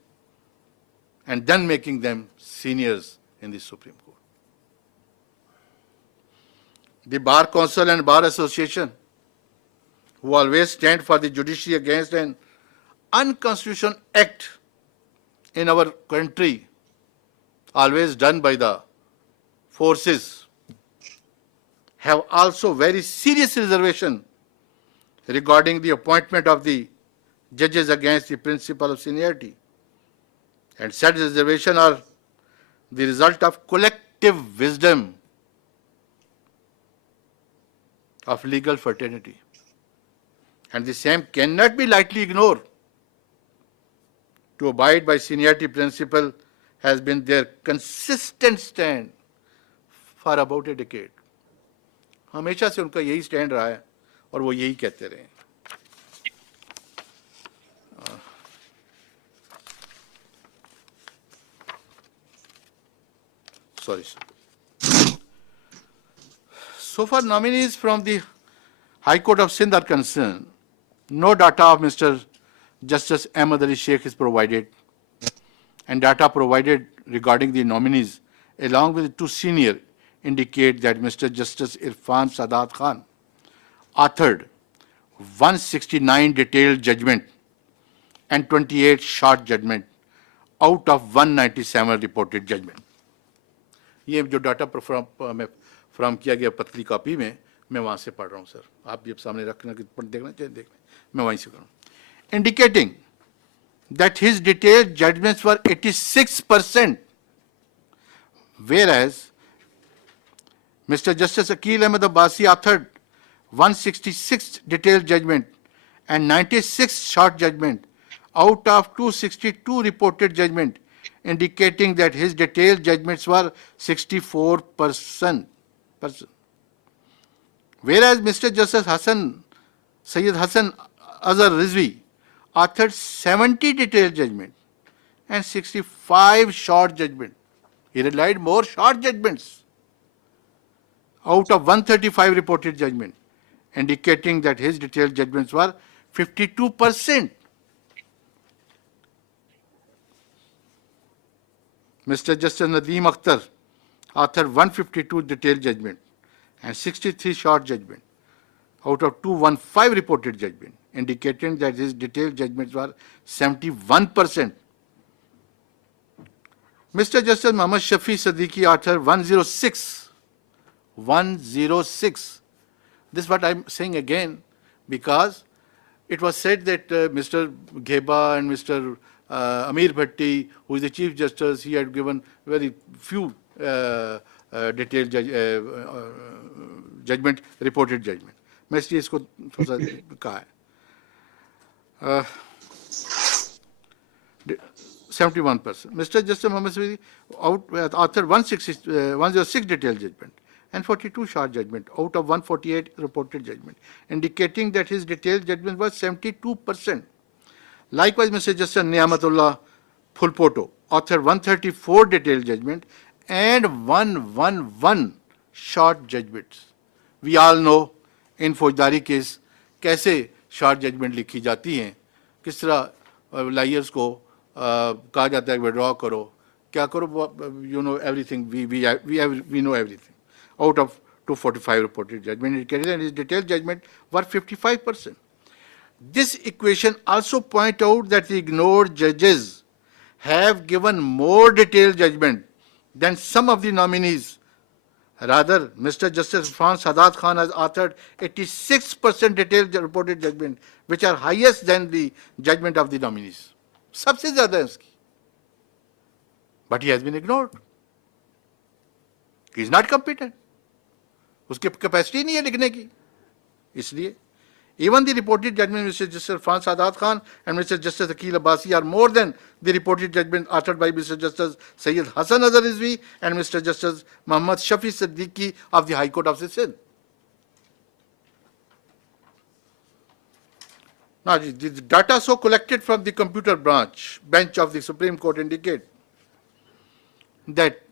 and then making them seniors in the Supreme Court. The Bar Council and Bar Association, who always stand for the judiciary against an unconstitutional act in our country, always done by the forces, have also very serious reservation regarding the appointment of the judges against the principle of seniority. And such reservation are the result of collective wisdom of legal fraternity. And the same cannot be lightly ignored. To abide by seniority principle has been their consistent stand for about a decade. हमेशा से उनका यही stand रहा है और वो यही कहते रहे. Sorry, sir. So far, nominees from the High Court of Sindh are concerned. No data of Mr. Justice Ahmad Ali Sheikh is provided, and data provided regarding the nominees, along with the 2 senior, indicate that Mr. Justice Irfan Sadat Khan authored 169 detailed judgment and 28 short judgment out of 197 reported judgment. ये जो data from किया गया पतली copy में, मैं वहाँ से पढ़ रहा हूँ सर, आप भी सामने रखना कि देखना चाहिए, देखना, मैं वहीं से करूँ. Indicating that his detailed judgments were 86%, whereas Mr. Justice Akil Ahmed Abbasi authored 166 detailed judgment and 96 short judgment out of 262 reported judgment, indicating that his detailed judgments were 64%. Whereas Mr. Justice Sayyid Hassan Azhar Rizvi authored 70 detailed judgment and 65 short judgment. He relied more short judgments out of 135 reported judgment, indicating that his detailed judgments were 52%. Mr. Justice Nadeem Akhtar authored 152 detailed judgment and 63 short judgment out of 215 reported judgment, indicating that his detailed judgments were 71%. Mr. Justice Muhammad Shafi Siddiqui authored 106. This is what I'm saying again, because it was said that Mr. Gheba and Mr. Amir Bhatti, who is the Chief Justice, he had given very few detailed judgment, reported judgment. मैं इसलिए इसको थोड़ा सा कहा है 71%. Mr. Justice Muhammad Shafi authored 106 detailed judgment and 42 short judgment out of 148 reported judgment, indicating that his detailed judgment was 72%. Likewise, Mr. Justice Niamatullah Phulpoto authored 134 detailed judgment and 111 short judgments. We all know in फौजदारी case कैसे short judgement लिखी जाती हैं, किस तरह lawyers को कहा जाता है विड्रॉ करो, क्या करो, you know everything, we know everything. Out of 245 reported judgment indicated, and his detailed judgment were 55%. This equation also points out that the ignored judges have given more detailed judgment than some of the nominees. Rather, Mr. Justice Irfan Sadat Khan has authored 86% detailed reported judgment, which are highest than the judgment of the nominees. सबसे ज़्यादा है उसकी. But he has been ignored. He is not competent. उसकी capacity नहीं है लिखने की. इसलिए even the reported judgment of Mr. Justice Irfan Sadat Khan and Mr. Justice Akil Abbasi are more than the reported judgment authored by Mr. Justice Sayyid Hassan Azhar Rizvi and Mr. Justice Muhammad Shafi Siddiqui of the High Court of Sindh. Now, the data so collected from the computer bench of the Supreme Court indicate that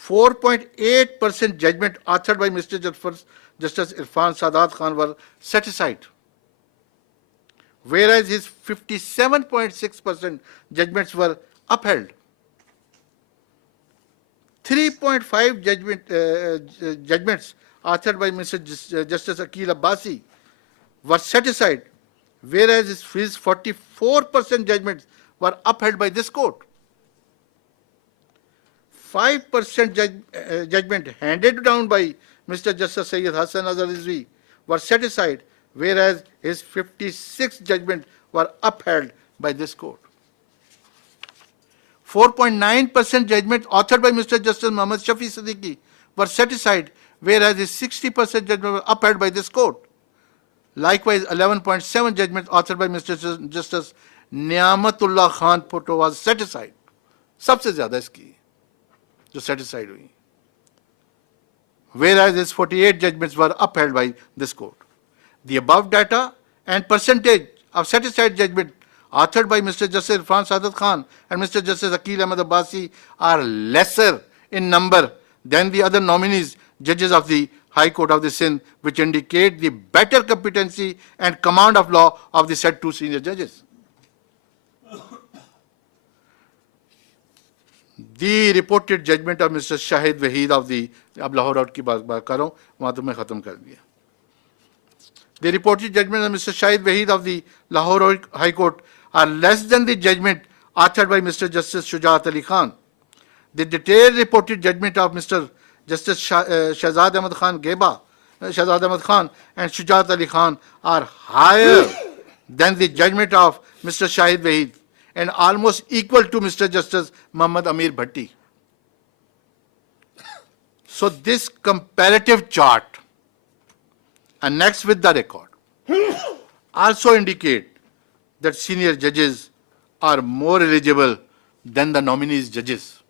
4.8% judgment authored by Mr. Justice Irfan Sadat Khan were set aside, whereas his 57.6% judgments were upheld. 3.5 judgments authored by Mr. Justice Akil Abbasi were set aside, whereas his 44% judgments were upheld by this court. 5% judgment handed down by Mr. Justice Sayyid Hassan Azhar Rizvi were set aside, whereas his 56 judgments were upheld by this court. 4.9% judgment authored by Mr. Justice Muhammad Shafi Siddiqui were set aside, whereas his 60% judgment were upheld by this court. Likewise, 11.7 judgment authored by Mr. Justice Niamatullah Khan Phulpoto was set aside. सबसे ज़्यादा इसकी जो set aside हुई. Whereas his 48 judgments were upheld by this court. The above data and percentage of set aside judgment authored by Mr. Justice Irfan Sadat Khan and Mr. Justice Akil Ahmed Abbasi are lesser in number than the other nominees, judges of the High Court of the Sindh, which indicate the better competency and command of law of the said two senior judges. The reported judgment of Mr. Shahid Wahid of the, अब Lahore out की बात कर रहा हूँ, वहाँ तो मैं ख़त्म कर दिया. The reported judgment of Mr. Shahid Wahid of the Lahore High Court are less than the judgment authored by Mr. Justice Shujaat Ali Khan. The detailed reported judgment of Mr. Justice Shahzad Ahmad Khan Gheba, Shahzad Ahmad Khan and Shujaat Ali Khan are higher than the judgment of Mr. Shahid Wahid and almost equal to Mr. Justice Muhammad Amir Bhatti. So this comparative chart annexed with the record also indicate that senior judges are more eligible than the nominees judges.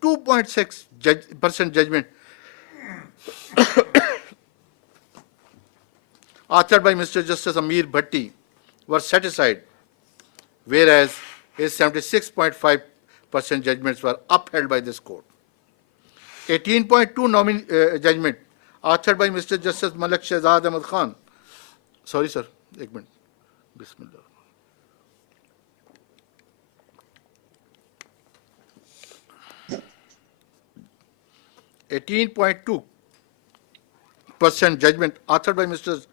2.6% judgment authored by Mr. Justice Amir Bhatti were set aside, whereas his 76.5% judgments were upheld by this court. 18.2 judgment authored by Mr. Justice Malik Shehzad Ahmad Khan. Sorry, sir. Ek minute. Bismillah. %% judgment authored by Mr.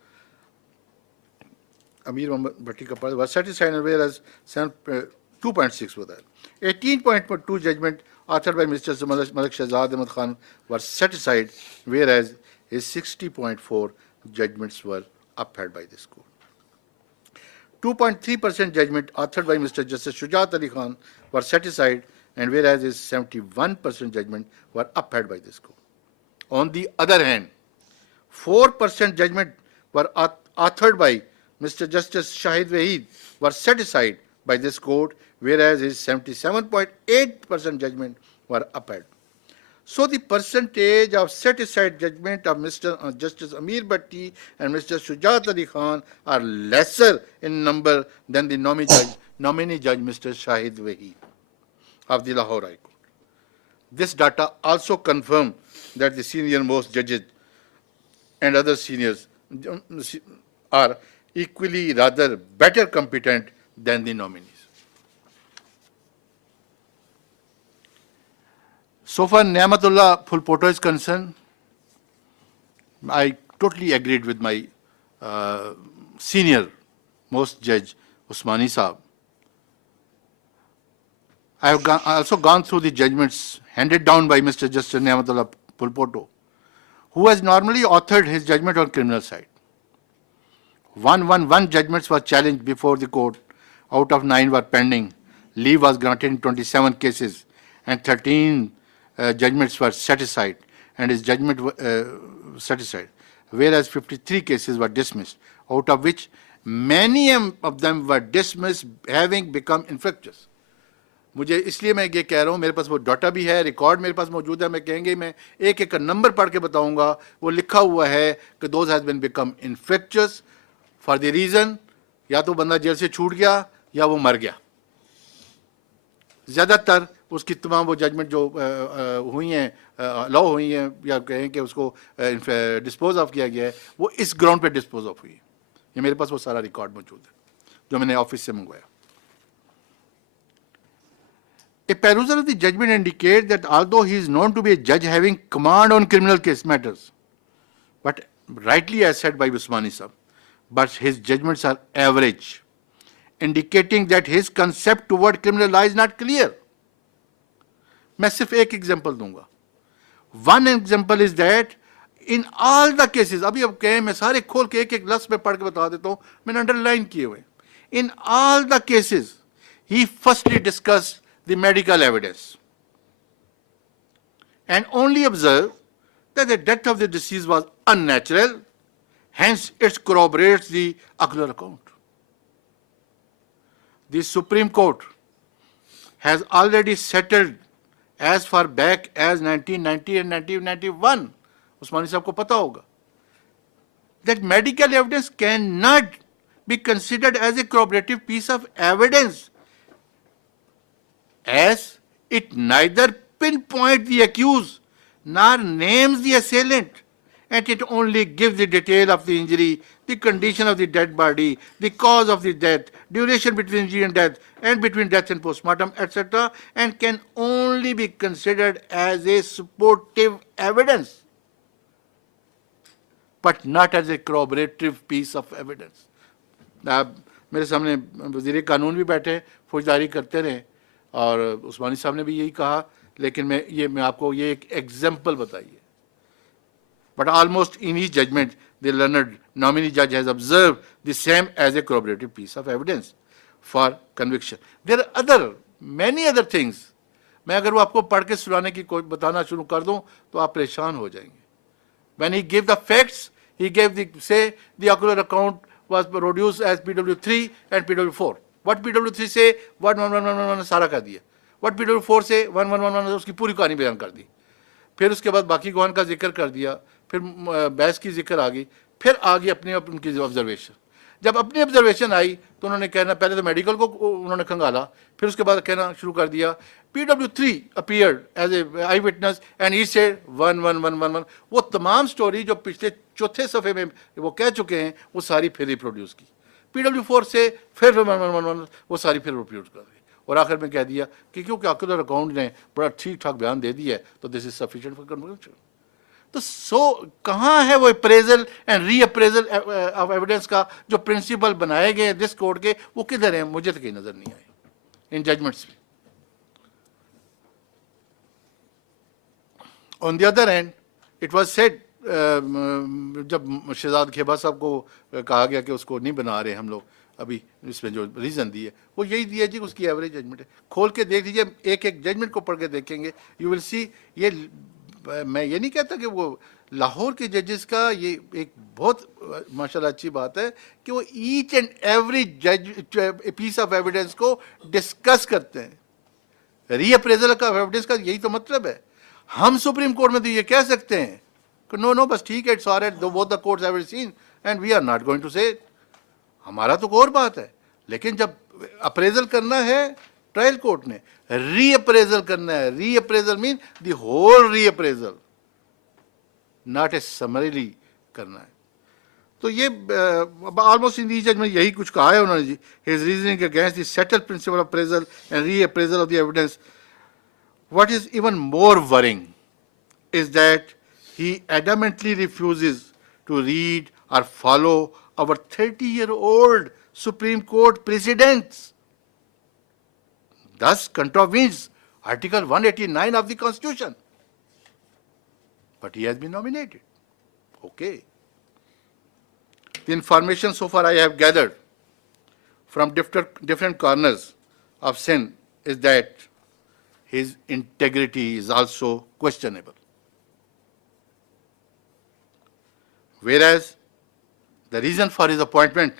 Amir Bhatti Kapal was satisfied, whereas 2.6 were there. 18.2 judgment authored by Mr. Malik Shehzad Ahmad Khan were set aside, whereas his 60.4 judgments were upheld by this court. 2.3% judgment authored by Mr. Justice Shujat Ali Khan were set aside, and whereas his 71% judgment were upheld by this court. On the other hand, 4% judgment were authored by Mr. Justice Shahid Wahid were set aside by this court, whereas his 77.8% judgment were upheld. So the percentage of set aside judgment of Mr. Justice Amir Bhatti and Mr. Shujat Ali Khan are lesser in number than the nominee judge Mr. Shahid Wahid of the Lahore High Court. This data also confirms that the senior most judges and other seniors are equally rather better competent than the nominees. So far, Niamatullah Phulpoto is concerned, I totally agreed with my senior most judge, Usmani Saab. I have also gone through the judgments handed down by Mr. Justice Niamatullah Phulpoto, who has normally authored his judgment on criminal side. 111 judgments were challenged before the court. Out of 9 were pending. Leave was granted in 27 cases, and 13 judgments were set aside, and his judgment set aside, whereas 53 cases were dismissed, out of which many of them were dismissed having become infectious. मुझे इसलिए मैं ये कह रहा हूँ, मेरे पास वो data भी है, रिकॉर्ड मेरे पास मौजूद है, मैं कहेंगे मैं एक एक नंबर पढ़ के बताऊंगा, वो लिखा हुआ है कि those has been become infectious for the reason या तो बंदा जेल से छूट गया या वो मर गया. ज़्यादातर उसकी तमाम वो जजमेंट जो हुई हैं, लॉ हुई हैं, या कहें कि उसको डिस्पोज ऑफ किया गया है, वो इस ग्राउंड पे डिस्पोज ऑफ हुई है. ये मेरे पास वो सारा रिकॉर्ड मौजूद है जो मैंने ऑफिस से मंगवाया. A perusal of the judgment indicates that although he is known to be a judge having command on criminal case matters, but rightly as said by Usmani Sahab, but his judgments are average, indicating that his concept toward criminal law is not clear. मैं सिर्फ एक example दूंगा. One example is that in all the cases, अभी अब कहें मैं सारे खोल के एक एक लफ्ज पे पढ़ के बता देता हूं, मैंने अंडरलाइन किए हुए. In all the cases, he firstly discussed the medical evidence and only observed that the death of the deceased was unnatural, hence it corroborates the ocular account. The Supreme Court has already settled as far back as 1990 and 1991, Usmani Sahab ko pata hoga, that medical evidence cannot be considered as a corroborative piece of evidence, as it neither pinpoints the accused nor names the assailant, and it only gives the detail of the injury, the condition of the dead body, the cause of the death, duration between injury and death, and between death and postmortem, etc., and can only be considered as a supportive evidence, but not as a corroborative piece of evidence. मेरे सामने वज़ीर कानून भी बैठे, फौजदारी करते रहे, और उस्मानी साहब ने भी यही कहा, लेकिन मैं आपको ये एक एग्जाम्पल बताइए. But almost in each judgment, the learned nominee judge has observed the same as a corroborative piece of evidence for conviction. There are many other things. मैं अगर वो आपको पढ़ के सुनाने की कोई बताना शुरू कर दूं, तो आप परेशान हो जाएंगे. When he gave the facts, He gave say the ocular account was produced as PW3 and PW4. What PW3 say 11111 सारा कर दिया, what PW4 से 1111 उसकी पूरी कहानी बयान कर दी, फिर उसके बाद बाकी गवान का जिक्र कर दिया, फिर बहस की जिक्र आ गई, फिर आ गई अपनी उनकी ऑब्जर्वेशन. जब अपनी ऑब्जर्वेशन आई तो उन्होंने कहना, पहले तो मेडिकल को उन्होंने खंगाला, फिर उसके बाद कहना शुरू कर दिया PW3 appeared as a eyewitness and he said 11111. वो तमाम स्टोरी जो पिछले चौथे सफ़े में वो कह चुके हैं वो सारी फिर रिप्रोड्यूस की. PW4 से फिर 1111 वो सारी फिर रिप्रोड्यूस कर दी, और आखिर में कह दिया कि क्योंकि ऑक्यूलर अकाउंट ने बड़ा ठीक ठाक बयान दे दिया है तो this is sufficient for conviction. तो कहाँ है वो appraisal and re appraisal of evidence का जो प्रिंसिपल बनाए गए दिस कोर्ट के, वो किधर हैं? मुझे तो कहीं नजर नहीं आए इन जजमेंट्स में. On the other hand it was said, जब शहजाद खेबा साहब को कहा गया कि उसको नहीं बना रहे हम लोग, अभी इसमें जो रीज़न दिए वो यही दिया जी, उसकी एवरेज जजमेंट है. खोल के देख लीजिए, एक एक जजमेंट को पढ़ के देखेंगे, यू विल सी. ये मैं ये नहीं कहता कि वो लाहौर के जजेस का ये एक बहुत माशाल्लाह अच्छी बात है कि वो ईच एंड एवरी जज पीस ऑफ एविडेंस को डिस्कस करते हैं. रीअप्रेजल का एविडेंस का यही तो मतलब है. हम सुप्रीम कोर्ट में तो ये कह सकते हैं कि नो बस ठीक है, it's alright, both the courts have seen and we are not going to say. हमारा तो और बात है, लेकिन जब अप्रेजल करना है ट्रायल कोर्ट ने, रीअप्रेजल करना है. Reappraisal mean the whole reappraisal, not a summarily करना है. तो ये ऑलमोस्ट इन दी जजमेंट यही कुछ कहा है उन्होंने ji. His reasoning against the settled principle of appraisal and reappraisal of the evidence. What is even more worrying is that he adamantly refuses to read or follow our 30-year-old Supreme Court precedents, thus contravenes Article 189 of the Constitution. But he has been nominated. Okay. The information so far I have gathered from different corners of Sindh is that his integrity is also questionable. Whereas the reason for his appointment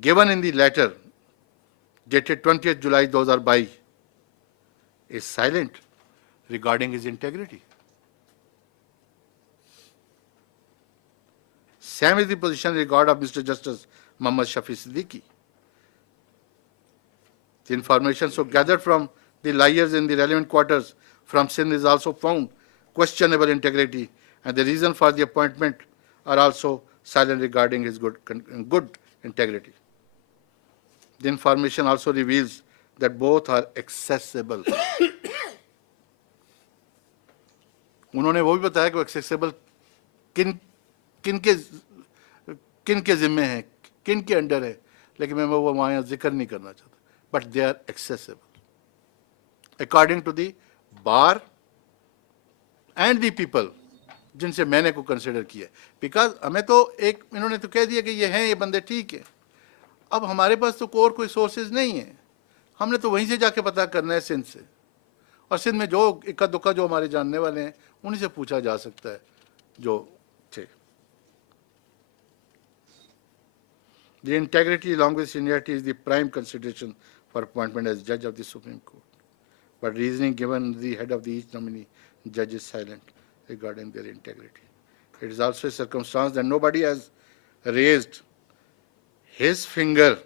given in the letter dated 20th July 2022 is silent regarding his integrity. Same is the position in regard of Mr. Justice Muhammad Shafi Siddiqui. The information so gathered from the liars in the relevant quarters from Sindh is also found questionable integrity, and the reason for the appointment are also silent regarding his good integrity. The information also reveals that both are accessible. उन्होंने वो भी बताया कि वो accessible किन के जिम्मे है, किन के अंडर है, लेकिन मैं वो वहाँ जिक्र नहीं करना चाहता. But they are accessible according to the bar and the people जिनसे मैंने को कंसिडर किया. बिकॉज हमें तो एक इन्होंने तो कह दिया कि ये हैं, ये बंदे ठीक है. अब हमारे पास तो और कोई सोर्सेज नहीं है, हमने तो वहीं से जाके पता करना है सिंध से, और सिंध में जो इक्का दुक्का जो हमारे जानने वाले हैं उन्हीं से पूछा जा सकता है जो थे. The integrity along with seniority is the prime consideration for appointment as judge of the Supreme Court. But reasoning given the head of the each nominee judge is silent regarding their integrity. It is also a circumstance that nobody has raised his finger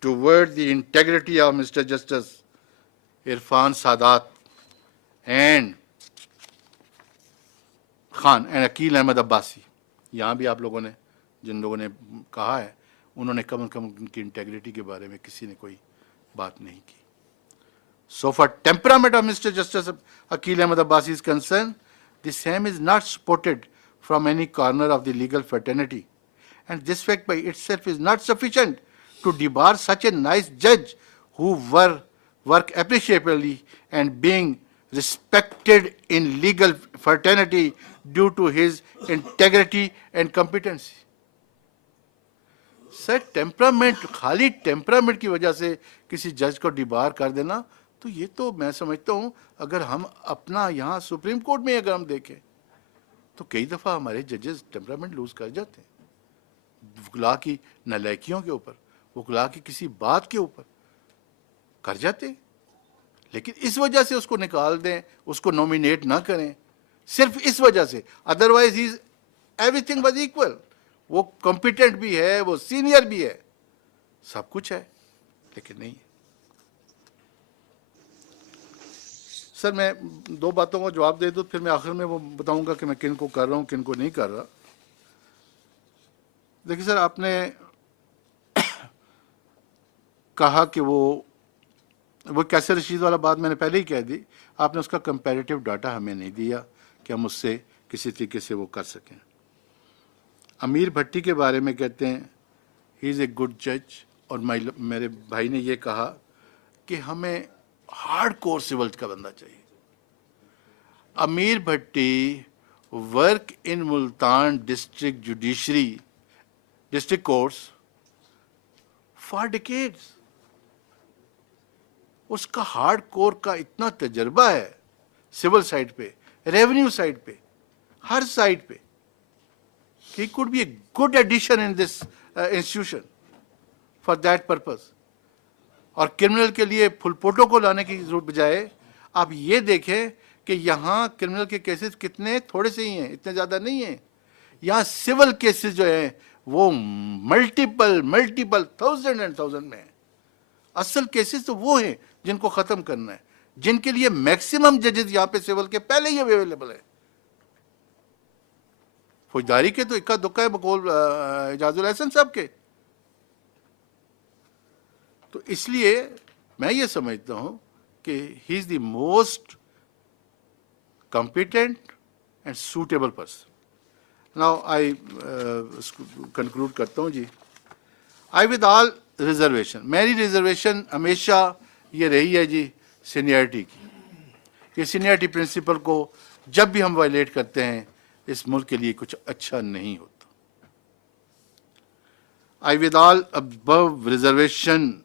toward the integrity of Mr. Justice Irfan Sadat and Khan and Akil Ahmed Abbasi. यहाँ भी आप लोगों ने जिन लोगों ने कहा है उन्होंने कम उनकी इंटेग्रिटी के बारे में किसी ने कोई बात नहीं की. So far temperament of Mr. Justice Akil Ahmed Abbasi is concerned, the same is not supported from any corner of the legal fraternity, and this fact by itself is not sufficient to debar such a nice judge who work appreciably and being respected in legal fraternity due to his integrity and competency. Sir temperament, खाली temperament की वजह से किसी जज को debar कर देना, तो ये तो मैं समझता हूँ अगर हम अपना यहाँ सुप्रीम कोर्ट में अगर हम देखें तो कई दफ़ा हमारे जजेस टेम्परामेंट लूज कर जाते हैं वकला की नालायकियों के ऊपर, वकला की किसी बात के ऊपर कर जाते हैं। लेकिन इस वजह से उसको निकाल दें, उसको नॉमिनेट ना करें, सिर्फ इस वजह से। Otherwise he everything was equal, वो कॉम्पिटेंट भी है, वो सीनियर भी है, सब कुछ है, लेकिन नहीं है। सर मैं दो बातों का जवाब दे दूं, फिर मैं आखिर में वो बताऊंगा कि मैं किन को कर रहा हूं, किन को नहीं कर रहा। देखिए सर, आपने कहा कि वो कैसे रशीद वाला बात मैंने पहले ही कह दी, आपने उसका कंपैरेटिव डाटा हमें नहीं दिया कि हम उससे किसी तरीके से वो कर सकें। अमीर भट्टी के बारे में कहते हैं ही इज़ ए गुड जज, और मेरे भाई ने ये कहा कि हमें हार्ड कोर सिविल का बंदा चाहिए। Amir Bhatti work in Multan district judiciary district courts for decades. उसका हार्ड कोर का इतना तजर्बा है सिविल साइड पे, रेवेन्यू साइड पे, हर साइड पे, कि could be a good addition in this institution for that purpose. और क्रिमिनल के लिए फुलपोटो को लाने की जरूरत बजाय आप ये देखें कि यहाँ क्रिमिनल के केसेस कितने थोड़े से ही हैं, इतने ज़्यादा नहीं हैं। यहाँ सिविल केसेस जो हैं वो मल्टीपल थाउजेंड एंड थाउजेंड में हैं। असल केसेस तो वो हैं जिनको ख़त्म करना है, जिनके लिए मैक्सिमम जजेस यहाँ पे सिविल के पहले ही अवेलेबल है। फौजदारी के तो इक्का दुक्का है बकौल इजाजुल हसन साहब के। तो इसलिए मैं ये समझता हूँ कि he is the most competent and suitable person. Now I conclude करता हूँ जी। I with all reservation, मेरी रिजर्वेशन हमेशा ये रही है जी सीनियरिटी की। ये सीनियरिटी प्रिंसिपल को जब भी हम वायलेट करते हैं इस मुल्क के लिए कुछ अच्छा नहीं होता। I with all above reservation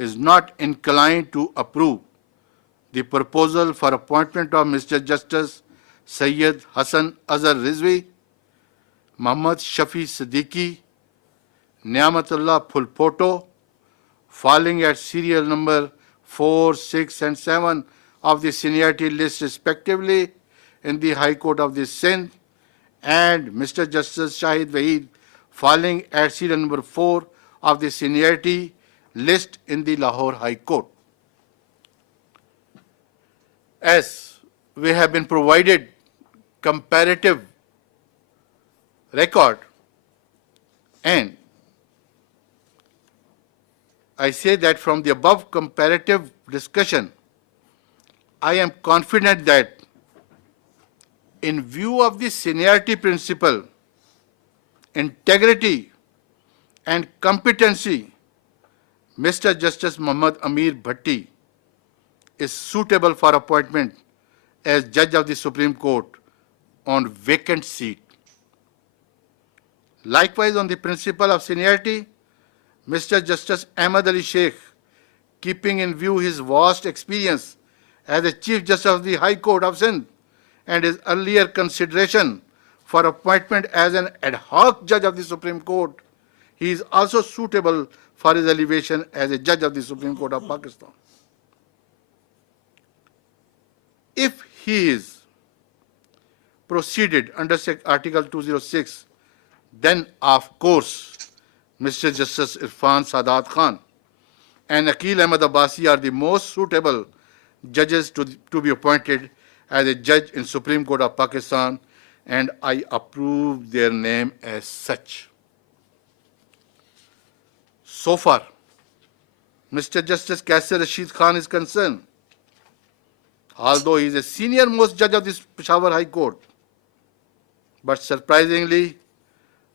is not inclined to approve the proposal for appointment of Mr. Justice Sayyid Hassan Azhar Rizvi, Muhammad Shafi Siddiqui, Niamatullah Phulpoto, falling at serial number 4, 6, and 7 of the seniority list respectively in the High Court of the Sindh, and Mr. Justice Shahid Waheed, falling at serial number 4 of the seniority list in the Lahore High Court. As we have been provided comparative record, and I say that from the above comparative discussion, I am confident that in view of the seniority principle, integrity and competency, Mr. Justice Muhammad Amir Bhatti is suitable for appointment as Judge of the Supreme Court on vacant seat. Likewise, on the principle of seniority, Mr. Justice Ahmad Ali Sheikh, keeping in view his vast experience as a Chief Justice of the High Court of Sindh and his earlier consideration for appointment as an ad hoc Judge of the Supreme Court, he is also suitable for his elevation as a Judge of the Supreme Court of Pakistan. If he is proceeded under Article 206, then of course Mr. Justice Irfan Sadat Khan and Aqil Ahmad Abbasi are the most suitable judges to be appointed as a judge in Supreme Court of Pakistan, and I approve their name as such. So far, Mr. Justice Kaisar Rashid Khan is concerned, although he is a senior most judge of this Peshawar High Court, but surprisingly,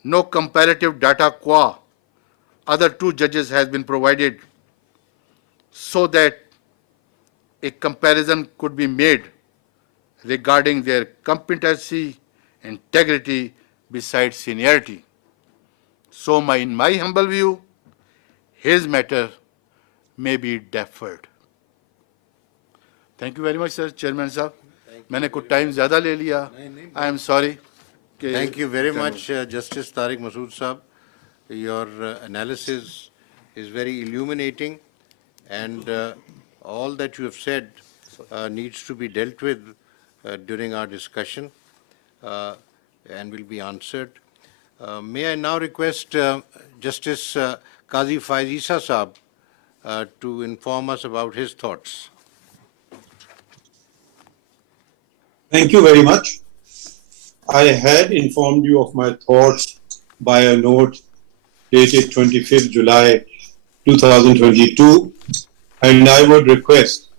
no comparative data qua other two judges has been provided so that a comparison could be made regarding their competency, integrity, besides seniority. So in my humble view, his matter may be deferred. Thank you very much, sir. Chairman Sahab. मैंने कुछ time ज़्यादा ले लिया. I am sorry. Thank you very much, Justice Tariq Masood Saab. Your analysis is very illuminating, and all that you have said needs to be dealt with during our discussion and will be answered. May I now request Justice Qazi Faiz Isa Saab to inform us about his thoughts. Thank you very much. I had informed you of my thoughts by a note dated 25th July 2022, and I would request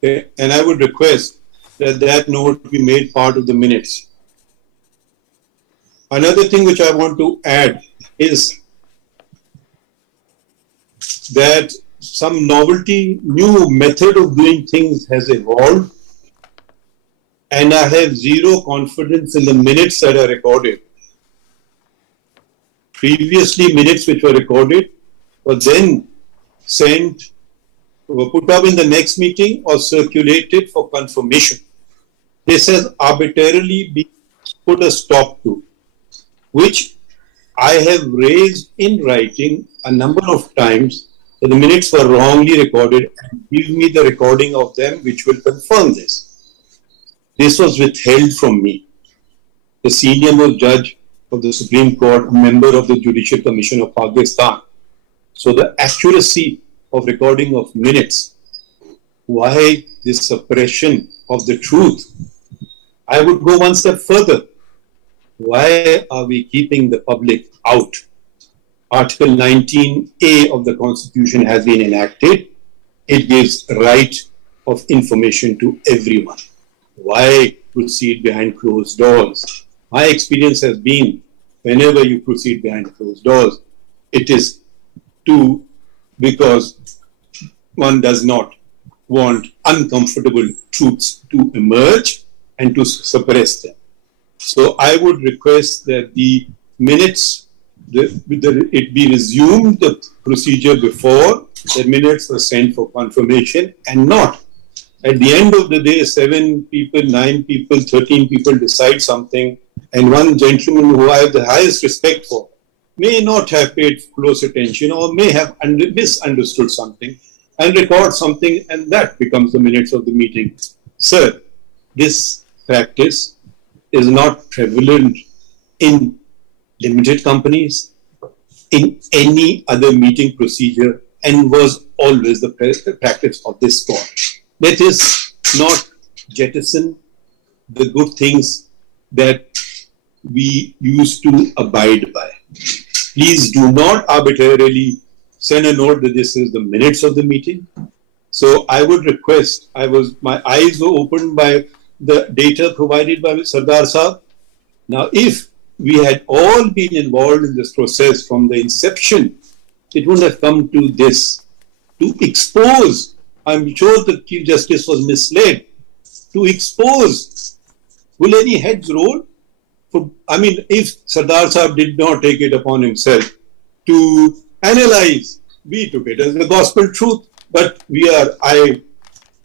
that that note be made part of the minutes. Another thing which I want to add is that some novelty, new method of doing things has evolved, and I have zero confidence in the minutes that are recorded. Previously, minutes which were recorded were then sent, were put up in the next meeting or circulated for confirmation. This has arbitrarily been put a stop to, which I have raised in writing a number of times, that the minutes were wrongly recorded, and give me the recording of them which will confirm this. This was withheld from me. The senior most judge of the Supreme Court, a member of the Judicial Commission of Pakistan. So the accuracy of recording of minutes, why this suppression of the truth? I would go one step further. Why are we keeping the public out? Article 19A of the Constitution has been enacted. It gives right of information to everyone. Why proceed behind closed doors? My experience has been, whenever you proceed behind closed doors, it is because one does not want uncomfortable truths to emerge and to suppress them. So I would request that the minutes, it be resumed, the procedure before the minutes were sent for confirmation, and not at the end of the day, 7 people, 9 people, 13 people decide something, and one gentleman who I have the highest respect for may not have paid close attention or may have misunderstood something and record something, and that becomes the minutes of the meeting. Sir, this practice is not prevalent in limited companies, in any other meeting procedure, and was always the practice of this court. Let us not jettison the good things that we used to abide by. Please do not arbitrarily send a note that this is the minutes of the meeting. So I would request, my eyes were opened by the data provided by Sardar Saab. Now, if we had all been involved in this process from the inception, it wouldn't have come to this. To expose, I'm sure the Chief Justice was misled. To expose, will any heads roll? If Sardar Saab did not take it upon himself to analyze, we took it as the gospel truth. But I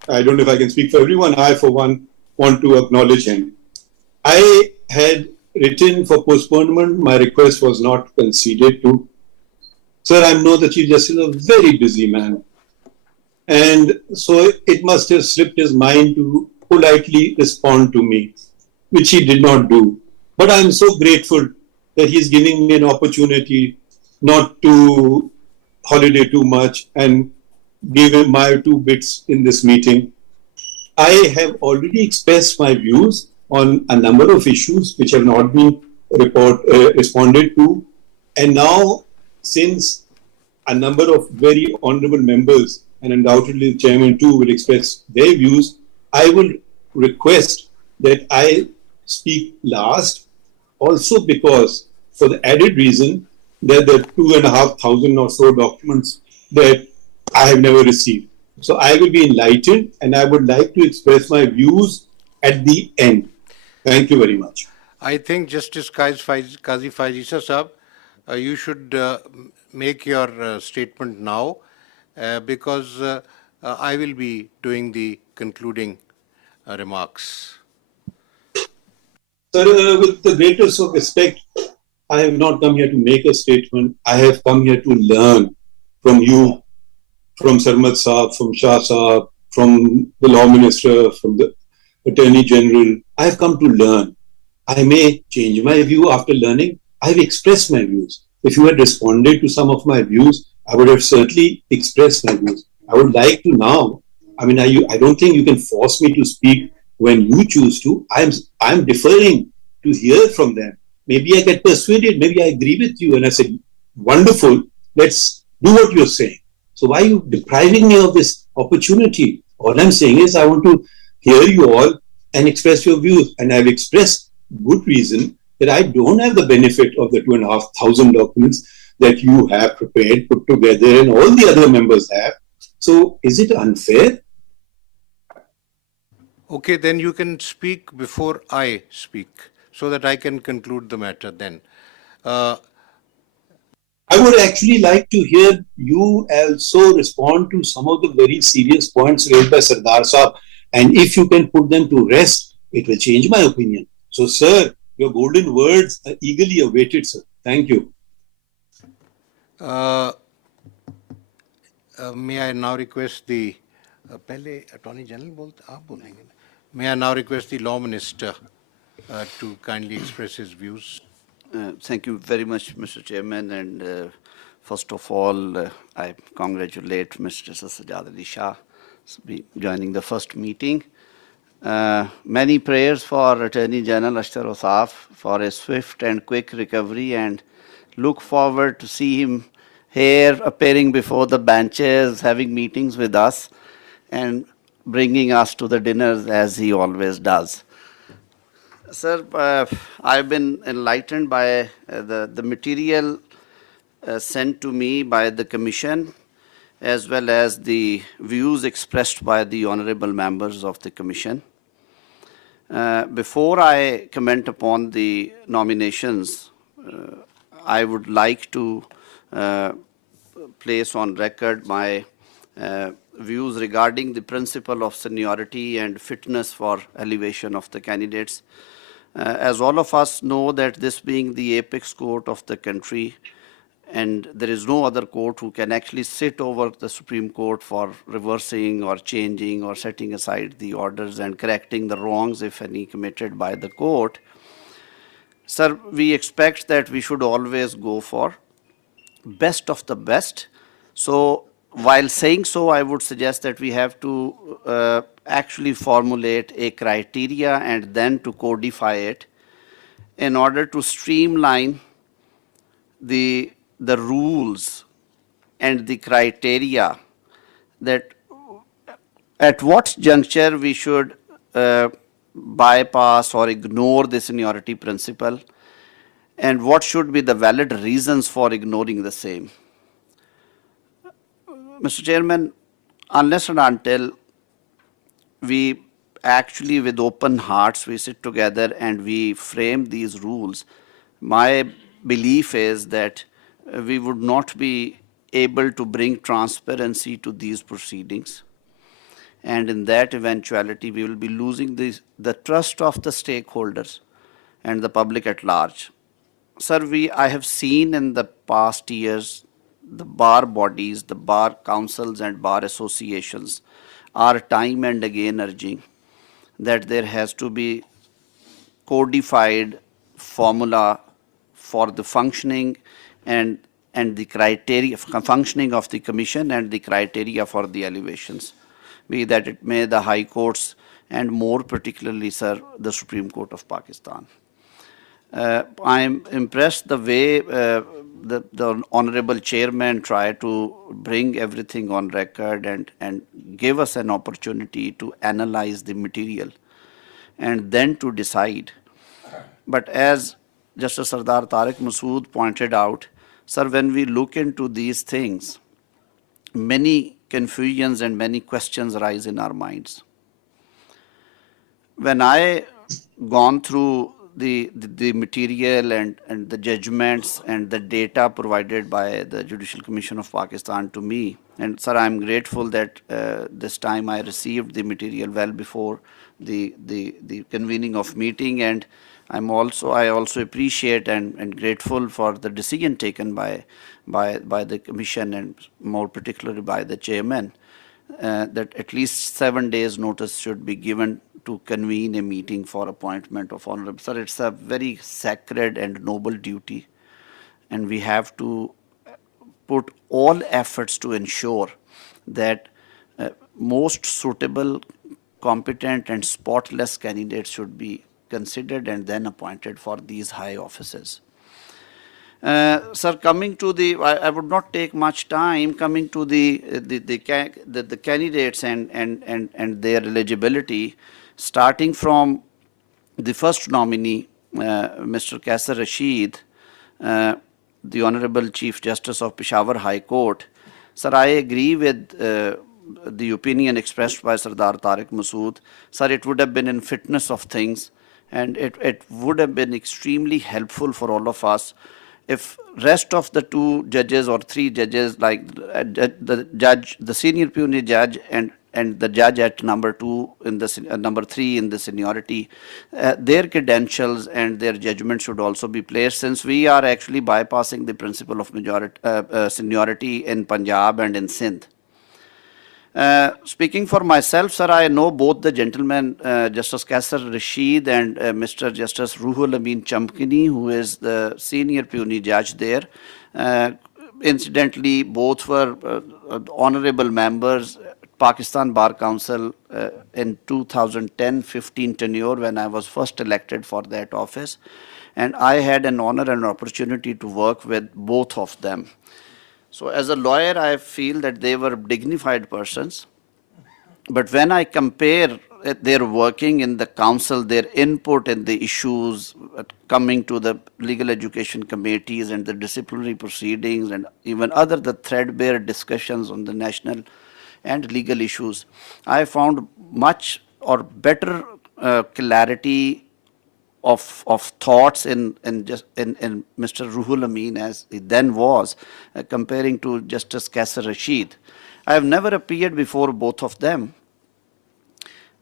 don't know if I can speak for everyone, I for one want to acknowledge him. I had written for postponement, my request was not conceded to. Sir, I know the Chief Justice is a very busy man. And so it must have slipped his mind to politely respond to me, which he did not do. But I'm so grateful that he's giving me an opportunity not to holiday too much and give him my 2 bits in this meeting. I have already expressed my views on a number of issues which have not been responded to. And now, since a number of very honorable members, and undoubtedly the chairman too, will express their views, I will request that I speak last, also because, for the added reason that the 2,500 or so documents that I have never received. So I will be enlightened, and I would like to express my views at the end. Thank you very much. I think Justice Qazi Faiz Isa Saab, you should make your statement now, because I will be doing the concluding remarks. Sir, with the greatest of respect, I have not come here to make a statement. I have come here to learn from you, from Sarmat Saab, from Shah Saab, from the Law Minister, from the Attorney General. I have come to learn. I may change my view after learning. I have expressed my views. If you had responded to some of my views, I would have certainly expressed my views. I would like to now, I don't think you can force me to speak when you choose to. I'm deferring to hear from them. Maybe I get persuaded, maybe I agree with you, and I said, wonderful, let's do what you're saying. So why are you depriving me of this opportunity? All I'm saying is I want to hear you all and express your views. And I've expressed good reason that I don't have the benefit of the 2,500 documents that you have prepared, put together, and all the other members have. So is it unfair? Okay, then you can speak before I speak, so that I can conclude the matter then. I would actually like to hear you also respond to some of the very serious points raised by Sardar Saab. And if you can put them to rest, it will change my opinion. So, sir, your golden words are eagerly awaited, sir. Thank you. May I now request the पहले Attorney General बोलते आप बोलेंगे ना? May I now request the Law Minister to kindly express his views? Thank you very much, Mr. Chairman. And first of all, I congratulate Mr. Sajjad Ali Shah for joining the first meeting. Many prayers for Attorney General Ashtar Osaf for a swift and quick recovery, and look forward to see him here appearing before the benches, having meetings with us, and bringing us to the dinners as he always does. Sir, I've been enlightened by the material sent to me by the Commission, as well as the views expressed by the honorable members of the Commission. Before I comment upon the nominations, I would like to place on record my views regarding the principle of seniority and fitness for elevation of the candidates. As all of us know that this being the apex court of the country, and there is no other court who can actually sit over the Supreme Court for reversing or changing or setting aside the orders and correcting the wrongs, if any, committed by the court. Sir, we expect that we should always go for best of the best. So while saying so, I would suggest that we have to actually formulate a criteria and then to codify it in order to streamline the rules and the criteria, that at what juncture we should bypass or ignore the seniority principle, and what should be the valid reasons for ignoring the same. Mr. Chairman, unless and until we actually with open hearts we sit together and we frame these rules, my belief is that we would not be able to bring transparency to these proceedings. And in that eventuality, we will be losing the trust of the stakeholders and the public at large. Sir, I have seen in the past years, the bar bodies, the bar councils and bar associations are time and again urging that there has to be codified formula for the functioning and the criteria, functioning of the commission and the criteria for the elevations, be that it may the high courts and more particularly, sir, the Supreme Court of Pakistan. I am impressed the way the honorable chairman tried to bring everything on record and give us an opportunity to analyze the material and then to decide. But as Justice Sardar Tariq Masood pointed out, sir, when we look into these things, many confusions and many questions arise in our minds. When I gone through the material and the judgments and the data provided by the Judicial Commission of Pakistan to me. And sir, I'm grateful that this time I received the material well before the convening of meeting, and I also appreciate and grateful for the decision taken by the Commission, and more particularly by the chairman, that at least 7 days notice should be given to convene a meeting for appointment of honorable. Sir, it's a very sacred and noble duty, and we have to put all efforts to ensure that most suitable, competent and spotless candidates should be considered and then appointed for these high offices. Sir, coming to I would not take much time coming to the candidates and their eligibility, starting from the first nominee, Mr. Kaisar Rashid, the Honorable Chief Justice of Peshawar High Court. Sir, I agree with the opinion expressed by Sardar Tariq Masood. Sir, it would have been in fitness of things, and it would have been extremely helpful for all of us if rest of the 2 judges or 3 judges, like the judge, the senior puisne judge, and the judge at number 2 in the number 3 in the seniority, their credentials and their judgment should also be placed, since we are actually bypassing the principle of seniority in Punjab and in Sindh. Speaking for myself, sir, I know both the gentlemen, Justice Kaisar Rashid and Mr. Justice Ruhul Amin Chamkini, who is the senior puisne judge there. Incidentally, both were honorable members, Pakistan Bar Council in 2010-15 tenure when I was first elected for that office. And I had an honor and opportunity to work with both of them. So as a lawyer, I feel that they were dignified persons. But when I compare their working in the council, their input in the issues coming to the legal education committees and the disciplinary proceedings and even the threadbare discussions on the national and legal issues, I found much or better clarity of thoughts in Mr. Ruhul Amin as he then was, comparing to Justice Kaisar Rashid. I have never appeared before both of them,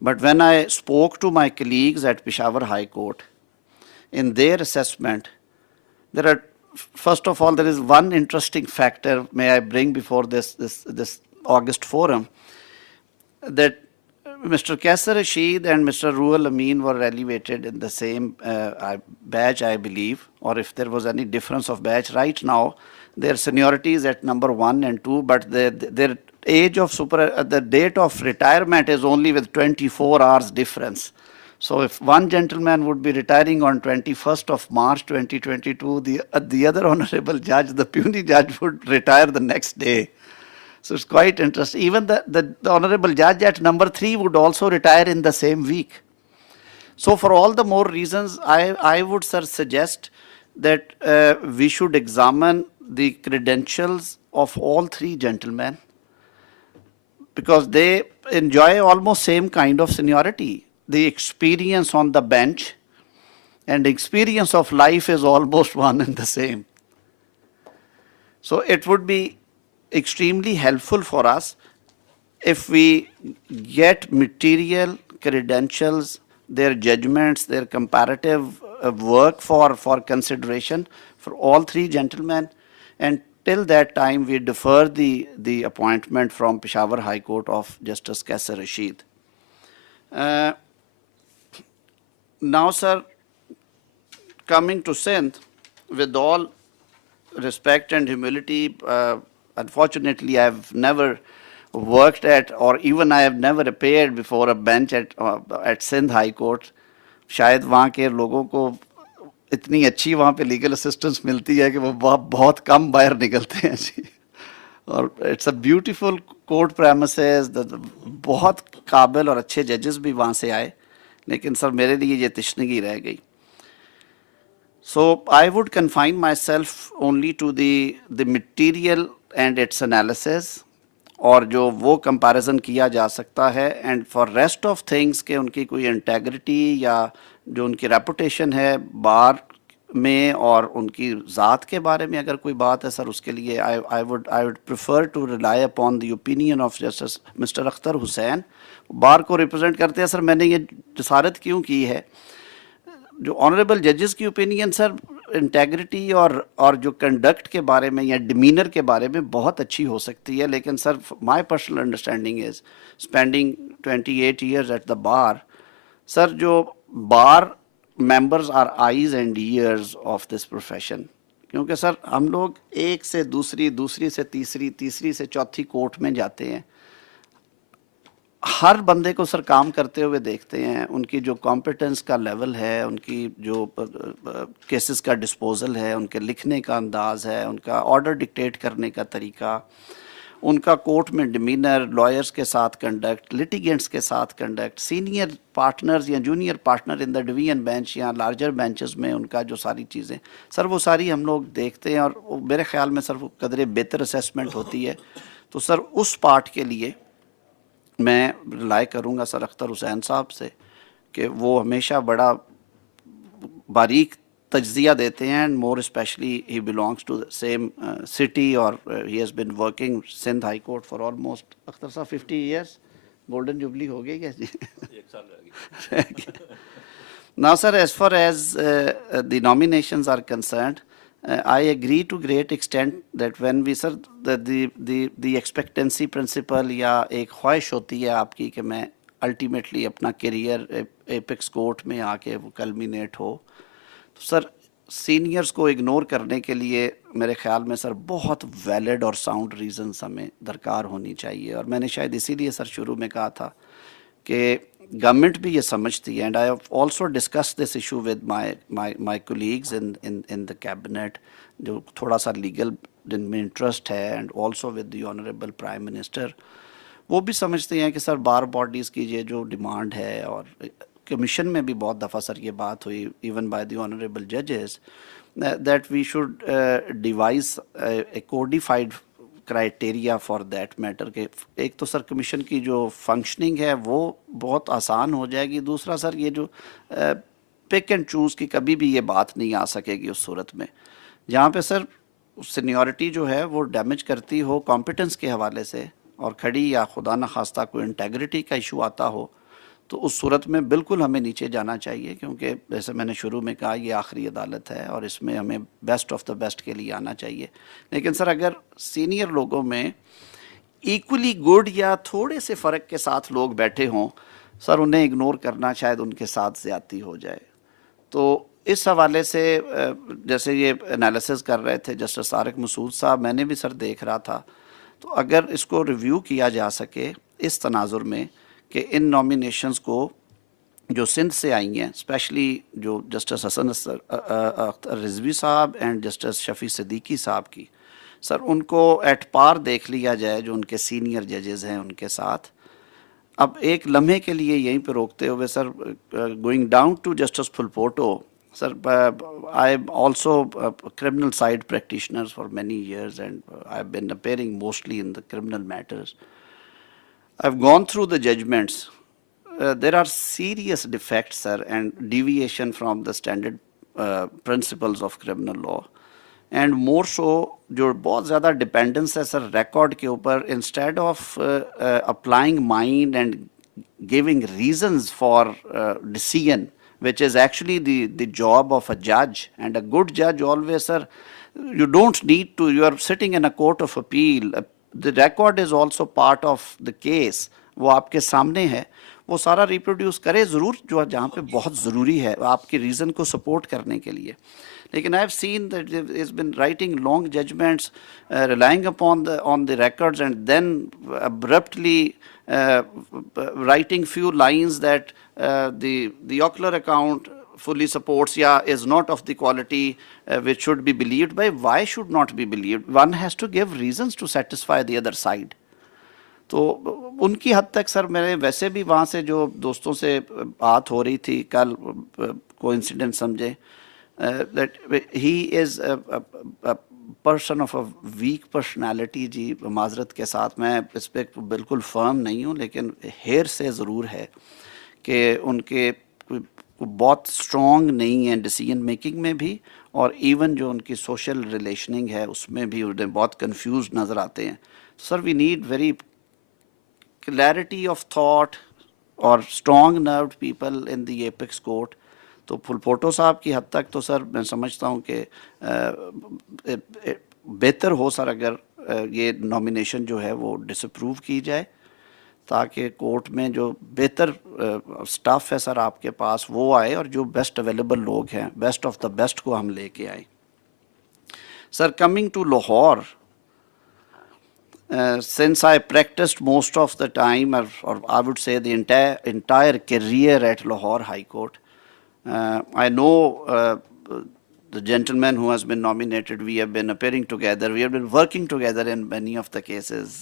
but when I spoke to my colleagues at Peshawar High Court, in their assessment, first of all, there is one interesting factor may I bring before this August forum, that Mr. Kaisar Rashid and Mr. Ruhul Amin were elevated in the same badge, I believe, or if there was any difference of badge. Right now, their seniority is at number 1 and 2, but their age of the date of retirement is only with 24 hours difference. So if one gentleman would be retiring on 21st of March 2022, the other honorable judge, the puisne judge, would retire the next day. So it's quite interesting. Even the honorable judge at number 3 would also retire in the same week. So for all the more reasons, I would, sir, suggest that we should examine the credentials of all 3 gentlemen, because they enjoy almost same kind of seniority. The experience on the bench and experience of life is almost one and the same. So it would be extremely helpful for us if we get material, credentials, their judgments, their comparative work for consideration for all 3 gentlemen, and till that time we defer the appointment from Peshawar High Court of Justice Kaisar Rashid. Now, sir, coming to Sindh, with all respect and humility, unfortunately, I have never worked at, or even I have never appeared before a bench at Sindh High Court. शायद वहाँ के लोगों को इतनी अच्छी वहाँ पे legal assistance मिलती है कि वो बहुत कम बाहर निकलते हैं जी. और it's a beautiful court premises, बहुत काबिल और अच्छे जजेस भी वहाँ से आए, लेकिन सर मेरे लिए ये तशनगी रह गई. So I would confine myself only to the material and its analysis, और जो वो comparison किया जा सकता है, and for rest of things के उनकी कोई integrity या جو ان کی ریپوٹیشن ہے بار میں اور ان کی ذات کے بارے میں اگر کوئی بات ہے سر, اس کے لیے I would prefer to rely upon the opinion of Justice Mr. Akhtar Hussain. بار کو ریپرزینٹ کرتے ہیں سر. میں نے یہ جسارت کیوں کی ہے, جو آنریبل ججز کی اوپینین سر انٹیگریٹی اور جو کنڈکٹ کے بارے میں یا ڈیمینر کے بارے میں بہت اچھی ہو سکتی ہے, لیکن sir my personal understanding is spending 28 years at the bar, sir جو bar members are eyes and ears of this profession. کیونکہ سر ہم لوگ ایک سے دوسری, دوسری سے تیسری, تیسری سے چوتھی کورٹ میں جاتے ہیں, ہر بندے کو سر کام کرتے ہوئے دیکھتے ہیں, ان کی جو کمپیٹنس کا لیول ہے, ان کی جو کیسز کا ڈسپوزل ہے, ان کے لکھنے کا انداز ہے, ان کا آرڈر ڈکٹیٹ کرنے کا طریقہ, ان کا کورٹ میں ڈیمینر, لائرز کے ساتھ کنڈکٹ, لٹیگنٹس کے ساتھ کنڈکٹ, سینئر پارٹنرز یا junior partner in the division bench یا لارجر بینچز میں ان کا جو ساری چیزیں سر وہ ساری ہم لوگ دیکھتے ہیں, اور میرے خیال میں سر وہ قدرے بہتر اسیسمنٹ ہوتی ہے. تو سر اس پارٹ کے لیے میں رائے کروں گا سر اختر حسین صاحب سے کہ وہ ہمیشہ بڑا باریک تجزیہ دیتے ہیں, and more specially he belongs to same city, اور he has been working Sindh high court for almost Akhtar sahab 50 years. Golden jubilee ہو گئی کیا جی؟ Now sir, as far as the nominations are concerned, I agree to great extent that when we sir the expectancy principle یا ایک خواہش ہوتی ہے آپ کی کہ میں الٹیمیٹلی اپنا کیریئر ایپکس کورٹ میں آ کے وہ کلمینیٹ ہو, تو سر سینئرز کو اگنور کرنے کے لیے میرے خیال میں سر بہت ویلڈ اور ساؤنڈ ریزنز ہمیں درکار ہونی چاہیے. اور میں نے شاید اسی لیے سر شروع میں کہا تھا کہ گورنمنٹ بھی یہ سمجھتی ہے, and I have also discuss this issue with my colleagues in the cabinet, جو تھوڑا سا لیگل جن میں انٹرسٹ ہے, and also with the honourable prime minister. وہ بھی سمجھتے ہیں کہ سر بار باڈیز کی یہ جو ڈیمانڈ ہے, اور کمیشن میں بھی بہت دفعہ سر یہ بات ہوئی ایون بائی دی آنریبل ججز, that we should devise a codified criteria for that matter. کہ ایک تو سر کمیشن کی جو فنکشننگ ہے وہ بہت آسان ہو جائے گی, دوسرا سر یہ جو پک اینڈ چوز کی کبھی بھی یہ بات نہیں آ سکے گی اس صورت میں جہاں پہ سر سینیورٹی جو ہے وہ ڈیمیج کرتی ہو کمپیٹنس کے حوالے سے, اور کھڑی یا خدا نخواستہ کوئی انٹیگریٹی کا ایشو آتا ہو, تو اس صورت میں بالکل ہمیں نیچے جانا چاہیے. کیونکہ جیسے میں نے شروع میں کہا یہ آخری عدالت ہے, اور اس میں ہمیں بیسٹ آف دا بیسٹ کے لیے آنا چاہیے. لیکن سر اگر سینئر لوگوں میں ایکولی گڈ یا تھوڑے سے فرق کے ساتھ لوگ بیٹھے ہوں, سر انہیں اگنور کرنا شاید ان کے ساتھ زیادتی ہو جائے. تو اس حوالے سے جیسے یہ انالیسز کر رہے تھے جسٹس طارق مسعود صاحب, میں نے بھی سر دیکھ رہا تھا, تو اگر اس کو ریویو کیا جا سکے اس تناظر میں کہ ان نامینیشنز کو جو سندھ سے آئی ہیں, اسپیشلی جو جسٹس حسن رضوی صاحب اینڈ جسٹس شفیع صدیقی صاحب کی, سر ان کو ایٹ پار دیکھ لیا جائے جو ان کے سینئر ججز ہیں ان کے ساتھ. اب ایک لمحے کے لیے یہیں پہ روکتے ہوئے sir going down to justice Phulpoto, sir, I'm also a criminal side practitioner for many years, and I've been appearing mostly in the criminal matters. I've gone through the judgments. There are serious defects, sir, and deviation from the standard principles of criminal law. And more so, جو بہت زیادہ dependence ہے سر record کے اوپر, instead of applying mind and giving reasons for decision, which is actually the job of a judge, and a good judge always, sir, you don't need to, you are sitting in a court of appeal, the record is also part of the case, وہ آپ کے سامنے ہے, وہ سارا reproduce کرے ضرور جو جہاں پہ بہت ضروری ہے آپ کے ریزن کو سپورٹ کرنے کے لیے. لیکن I have seen that he has been writing long judgments, relying upon the records, and then abruptly writing few lines that the ocular account fully supports, is not of the quality which should be believed by. Why should not be believed? One has to give reasons to satisfy the other side. تو ان کی حد تک سر میرے ویسے بھی وہاں سے جو دوستوں سے بات ہو رہی تھی کل, کوئنسیڈنٹ سمجھے, that he is a person of a weak personality. جی معذرت کے ساتھ میں اس پہ بالکل فرم نہیں ہوں, لیکن ہیر سے ضرور ہے کہ ان کے बहुत स्ट्रॉन्ग नहीं है डिसीजन मेकिंग में भी, और इवन जो उनकी सोशल रिलेशनिंग है उसमें भी उन्हें बहुत कंफ्यूज नज़र आते हैं. Sir we need very clarity of thought और strong nerved people in the apex court. तो फुलपोटो साहब की हद तक तो सर मैं समझता हूँ कि बेहतर हो सर अगर ये नॉमिनेशन जो है वो डिसअप्रूव की जाए, ताकि कोर्ट में जो बेहतर स्टाफ है सर आपके पास वो आए और जो बेस्ट अवेलेबल लोग हैं, बेस्ट ऑफ द बेस्ट को हम लेके आए. Sir coming to Lahore, since I practiced most of the time, or I would say the entire career at Lahore High Court, I know the gentleman who has been nominated. We have been appearing together. We have been working together in many of the cases.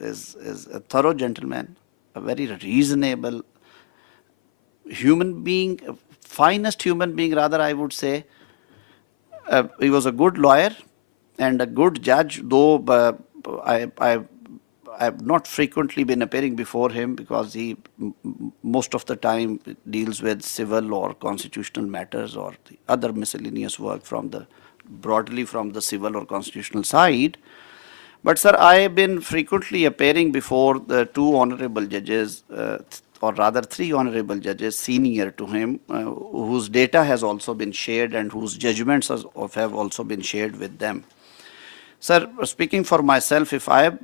Is a thorough gentleman, a very reasonable human being, finest human being rather, I would say. He was a good lawyer and a good judge, though I've not frequently been appearing before him because he most of the time deals with civil or constitutional matters or the other miscellaneous work broadly from the civil or constitutional side. But sir, I have been frequently appearing before the two honorable judges, or rather three honorable judges senior to him, whose data has also been shared and whose judgments have also been shared with them. Sir, speaking for myself, if I have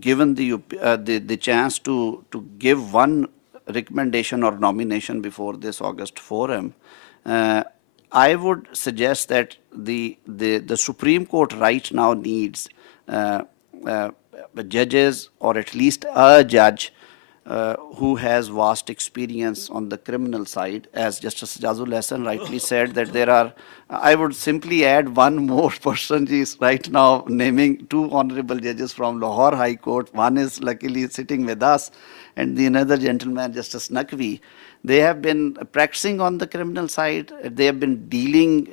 given the chance to give one recommendation or nomination before this August forum, I would suggest that the Supreme Court right now needs judges, or at least a judge who has vast experience on the criminal side. As Justice Jazul Hassan rightly said, that there are, I would simply add one more person. He is right now naming two honorable judges from Lahore High Court. One is luckily sitting with us, and the another gentleman, Justice Naqvi. They have been practicing on the criminal side. They have been dealing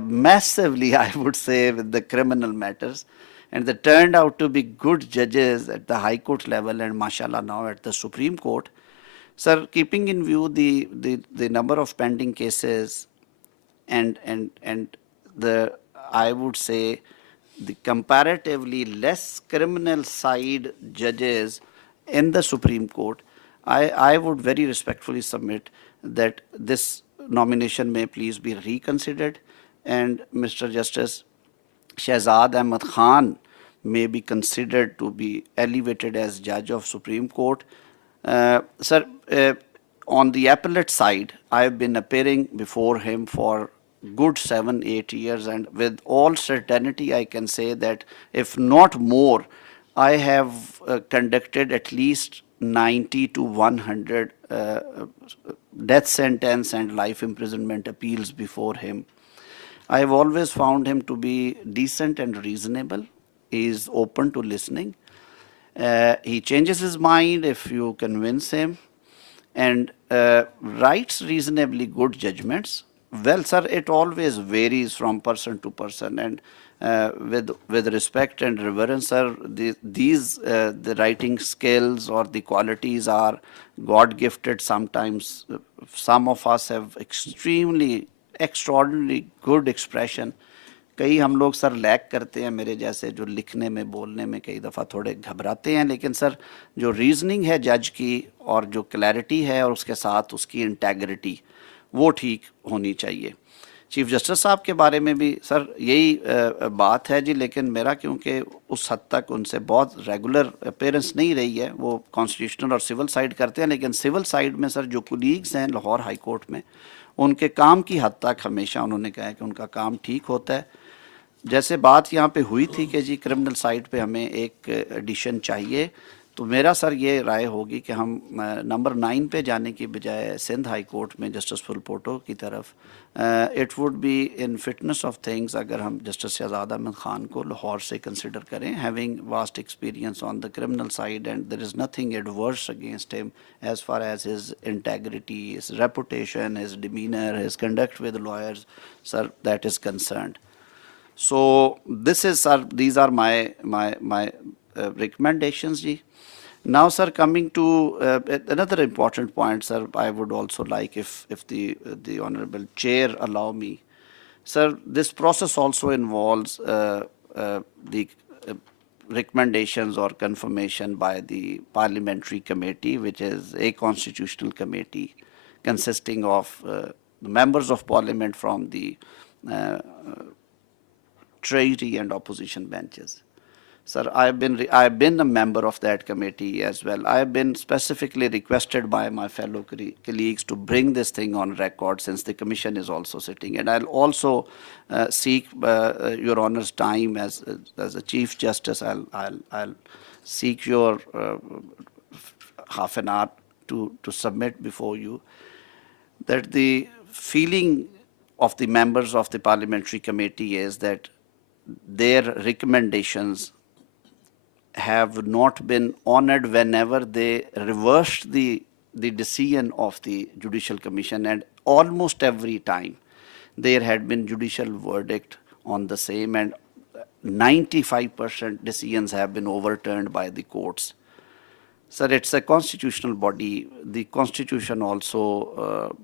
massively, I would say, with the criminal matters. And they turned out to be good judges at the High Court level and mashallah now at the Supreme Court. Sir, keeping in view the number of pending cases and the, I would say, the comparatively less criminal side judges in the Supreme Court, I would very respectfully submit that this nomination may please be reconsidered, and Mr. Justice Shehzad Ahmed Khan may be considered to be elevated as judge of Supreme Court. Sir, on the appellate side, I have been appearing before him for good 7-8 years, and with all certainty I can say that if not more, I have conducted at least 90 to 100 death sentence and life imprisonment appeals before him. I have always found him to be decent and reasonable. He is open to listening. He changes his mind if you convince him, and writes reasonably good judgments. Well, sir, it always varies from person to person, and with respect and reverence, sir, the writing skills or the qualities are God-gifted. Sometimes some of us have extraordinarily good expression. कई हम लोग sir lack करते हैं, मेरे जैसे जो लिखने में बोलने में कई दफ़ा थोड़े घबराते हैं, लेकिन सर जो रीजनिंग है जज की और जो क्लैरिटी है और उसके साथ उसकी इंटेग्रिटी वो ठीक होनी चाहिए. चीफ जस्टिस साहब के बारे में भी सर यही बात है जी, लेकिन मेरा क्योंकि उस हद तक उनसे बहुत रेगुलर अपीयरेंस नहीं रही है, वो कॉन्स्टिट्यूशनल और सिविल साइड करते हैं, लेकिन सिविल साइड में सर जो कुलीग्स हैं लाहौर हाई कोर्ट में, उनके काम की हद तक हमेशा उन्होंने कहा है कि उनका काम ठीक होता है. जैसे बात यहाँ पे हुई थी कि जी क्रिमिनल साइड पे हमें एक एडिशन चाहिए, तो मेरा सर ये राय होगी कि हम नंबर 9 पे जाने की बजाय सिंध हाई कोर्ट में जस्टिस फुलपोटो की तरफ, it would be in fitness of things अगर हम जस्टिस शहजाद अहमद खान को लाहौर से कंसिडर करें, having vast experience on the criminal side, and there is nothing adverse against him as far as his integrity, his reputation, his demeanour, his conduct with lawyers, sir, that is concerned. So this is, sir, these are my recommendations, ji. Now, sir, coming to another important point, sir, I would also like, if the honorable chair allow me, sir, this process also involves the recommendations or confirmation by the parliamentary committee, which is a constitutional committee consisting of the members of parliament from the treasury and opposition benches. Sir, I've been a member of that committee as well. I've been specifically requested by my fellow colleagues to bring this thing on record, since the commission is also sitting. And I'll also seek your honor's time as a chief justice. I'll seek your half an hour to submit before you that the feeling of the members of the parliamentary committee is that their recommendations have not been honored whenever they reversed the decision of the Judicial Commission, and almost every time there had been judicial verdict on the same, and 95% decisions have been overturned by the courts. Sir, it's a constitutional body. The Constitution also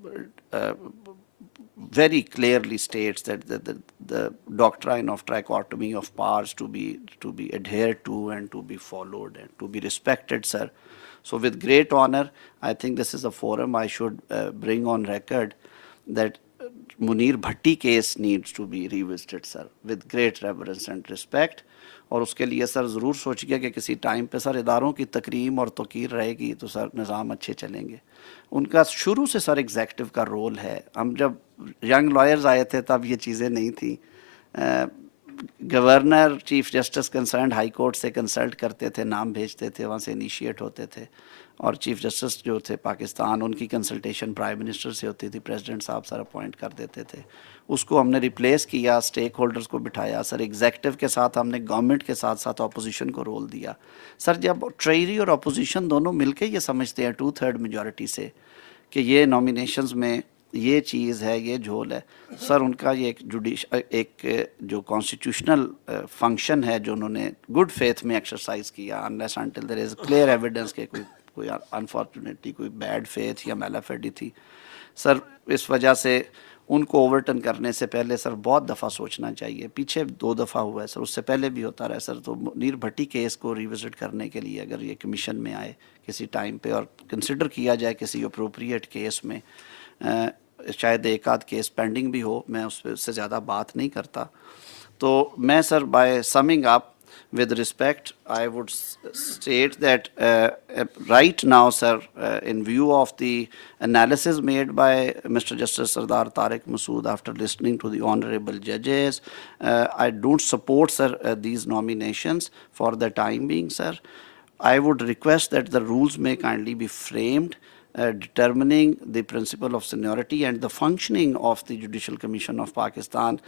very clearly states that the doctrine of trichotomy of powers to be adhered to and to be followed and to be respected, sir. So with great honor, I think this is a forum I should bring on record that Munir Bhatti case needs to be revisited, sir, with great reverence and respect. اور اس کے لیے سر ضرور سوچیے کہ کسی time پہ سر اداروں کی تکریم اور توقیر رہے گی تو سر نظام اچھے چلیں گے. ان کا شروع سے سر ایگزیکٹو کا رول ہے. ہم جب ینگ لائرز آئے تھے تب یہ چیزیں نہیں تھیں. Governor chief justice concerned high court سے کنسلٹ کرتے تھے, نام بھیجتے تھے, وہاں سے انیشیٹ ہوتے تھے, اور چیف جسٹس جو تھے پاکستان ان کی کنسلٹیشن پرائم منسٹر سے ہوتی تھی, پریزیڈنٹ صاحب سر اپوائنٹ کر دیتے تھے. اس کو ہم نے ریپلیس کیا, اسٹیک ہولڈرز کو بٹھایا سر, ایگزیکٹو کے ساتھ ہم نے گورنمنٹ کے ساتھ ساتھ اپوزیشن کو رول دیا. سر جب ٹریجری اور اپوزیشن دونوں مل کے یہ سمجھتے ہیں 2/3 میجورٹی سے کہ یہ نامینیشنز میں یہ چیز ہے, یہ جھول ہے, سر ان کا یہ ایک جو کانسٹیٹیوشنل فنکشن ہے جو انہوں نے گڈ فیتھ میں ایکسرسائز کیا, unless until there is clear evidence کہ کوئی انفارچونیٹلی کوئی بیڈ فیتھ یا میلافیڈی تھی, سر اس وجہ سے ان کو اوورٹرن کرنے سے پہلے سر بہت دفعہ سوچنا چاہیے. پیچھے 2 دفعہ ہوا ہے سر, اس سے پہلے بھی ہوتا رہا سر. تو منیر بھٹی کیس کو ریوزٹ کرنے کے لیے اگر یہ کمیشن میں آئے کسی ٹائم پہ اور کنسیڈر کیا جائے کسی اپروپریٹ کیس میں, شاید ایک آدھ کیس پینڈنگ بھی ہو, میں اس سے زیادہ بات نہیں کرتا. تو میں sir by summing up with respect, I would state that right now, sir, in view of the analysis made by Mr. Justice Sardar Tariq Masood after listening to the honorable judges, I don't support, sir, these nominations for the time being, sir. I would request that the rules may kindly be framed determining the principle of seniority and the functioning of the Judicial Commission of Pakistan.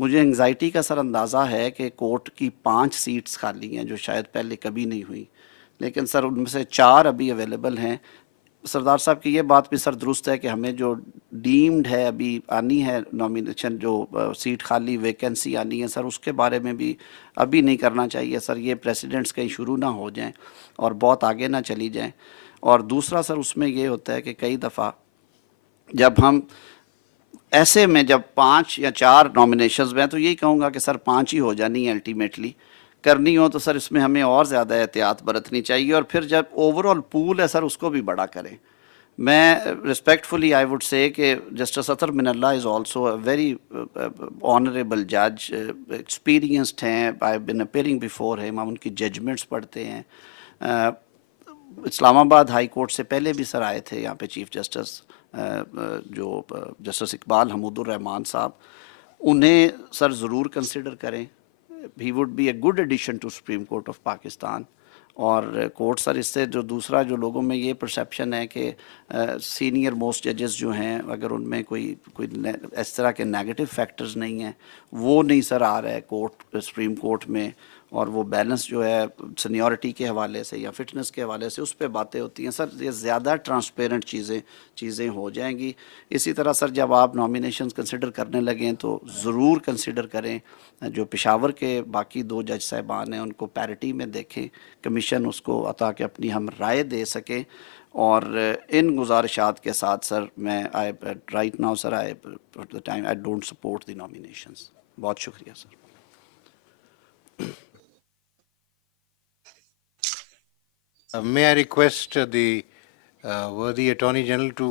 مجھے anxiety کا سر اندازہ ہے کہ court کی 5 seats خالی ہیں جو شاید پہلے کبھی نہیں ہوئی, لیکن سر ان میں سے 4 ابھی اویلیبل ہیں. سردار صاحب کی یہ بات بھی سر درست ہے کہ ہمیں جو ڈیمڈ ہے ابھی آنی ہے نامینیشن, جو سیٹ خالی ویکینسی آنی ہے سر, اس کے بارے میں بھی ابھی نہیں کرنا چاہیے سر. یہ پریسیڈنٹس کہیں شروع نہ ہو جائیں اور بہت آگے نہ چلی جائیں. اور دوسرا سر اس میں یہ ہوتا ہے کہ کئی دفعہ جب ہم ایسے میں جب 5 یا 4 نامینیشنز میں, تو یہی کہوں گا کہ سر 5 ہی ہو جانی ہے الٹیمیٹلی کرنی ہو, تو سر اس میں ہمیں اور زیادہ احتیاط برتنی چاہیے. اور پھر جب اوور آل پول ہے سر اس کو بھی بڑا کریں. میں ریسپیکٹفلی آئی وڈ سے کہ justice Athar Minallah is also a very honourable جج, ایکسپیرینسڈ ہیں, آئی بین اپیئرنگ بیفور ہم ان کی ججمنٹس پڑھتے ہیں. اسلام آباد ہائی کورٹ سے پہلے بھی سر آئے تھے یہاں پہ چیف جسٹس, جو جسٹس اقبال حمود الرحمان صاحب, انہیں سر ضرور کنسیڈر کریں. He would be a good addition to supreme court of Pakistan. اور کورٹ سر اس سے جو دوسرا جو لوگوں میں یہ پرسیپشن ہے کہ سینئر موسٹ ججز جو ہیں اگر ان میں کوئی اس طرح کے نیگیٹو فیکٹرز نہیں ہیں, وہ نہیں سر آ رہا ہے کورٹ سپریم کورٹ میں, اور وہ بیلنس جو ہے سینیورٹی کے حوالے سے یا فٹنس کے حوالے سے اس پہ باتیں ہوتی ہیں سر. یہ زیادہ ٹرانسپیرنٹ چیزیں ہو جائیں گی. اسی طرح سر جب آپ نامینیشنز کنسیڈر کرنے لگیں تو ضرور کنسیڈر کریں جو پشاور کے باقی 2 جج صاحبان ہیں ان کو پیرٹی میں دیکھیں, کمیشن اس کو تاکہ اپنی ہم رائے دے سکیں. اور ان گزارشات کے ساتھ سر میں right now sir I don't support the nominations. بہت شکریہ sir. May I request the worthy Attorney General to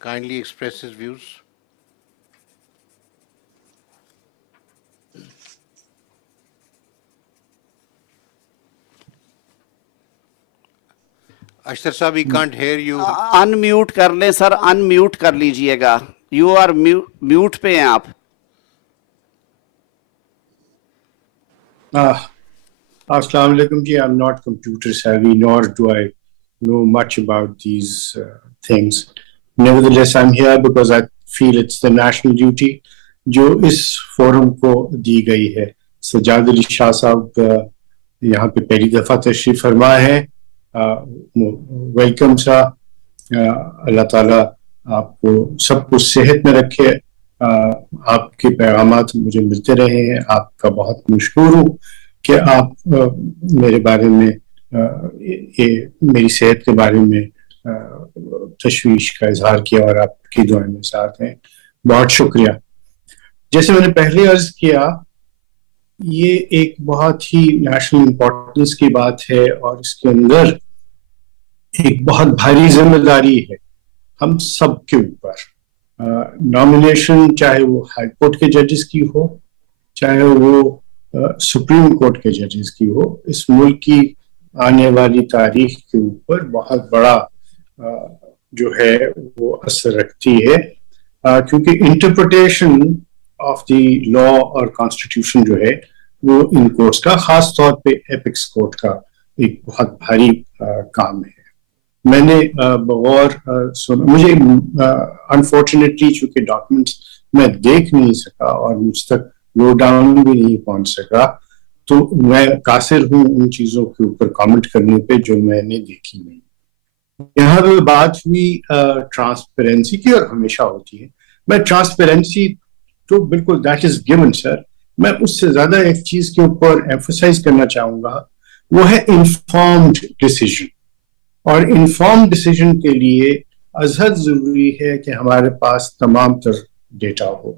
kindly express his views? Ashtar Saab, we can't hear you. In mute کر لیں سر, ان میوٹ کر لیجئے گا. You are mute پہ ہیں آپ. Assalamu alaikum ji. I'm not computer savvy, nor do I know much about these things. Nevertheless, I'm here because I feel it's the national duty جو اس forum کو دی گئی ہے. سجاد علی شاہ صاحب یہاں پہ پہلی دفعہ تشریف فرما ہے. ویلکم سا. اللہ تعالیٰ آپ کو سب کچھ صحت میں رکھے. آپ کے پیغامات مجھے ملتے رہے ہیں. آپ کا بہت مشکور ہوں کہ آپ میرے بارے میں میری صحت کے بارے میں تشویش کا اظہار کیا اور آپ کی دعائیں میں ساتھ ہیں. بہت شکریہ. جیسے میں نے پہلے عرض کیا, یہ ایک بہت ہی نیشنل امپورٹنس کی بات ہے اور اس کے اندر ایک بہت بھاری ذمہ داری ہے ہم سب کے اوپر. نامینیشن چاہے وہ ہائی کورٹ کے ججز کی ہو, چاہے وہ سپریم کورٹ کے ججز کی ہو, اس ملک کی آنے والی تاریخ کے اوپر بہت بڑا جو ہے وہ اثر رکھتی ہے, کیونکہ انٹرپریٹیشن آف دی لا اور کانسٹیٹیوشن جو ہے وہ ان کورٹس کا, خاص طور پہ ایپکس کورٹ کا ایک بہت بھاری کام ہے. میں نے بغور سنا, مجھے انفارچونیٹلی چونکہ ڈاکومنٹس میں دیکھ نہیں سکا اور مجھ تک لو ڈاؤن بھی نہیں پہنچ سکا, تو میں قاصر ہوں ان چیزوں کے اوپر کامنٹ کرنے پہ جو میں نے دیکھی نہیں. یہاں پہ بات ہوئی ٹرانسپیرنسی کی, اور ہمیشہ ہوتی ہے. میں ٹرانسپیرنسی تو بالکل دیٹ از گیون سر. میں اس سے زیادہ ایک چیز کے اوپر ایمفسائز کرنا چاہوں گا, وہ ہے انفارمڈ ڈیسیژن. اور انفارمڈ ڈیسیژن کے لیے ازحد ضروری ہے کہ ہمارے پاس تمام تر ڈیٹا ہو.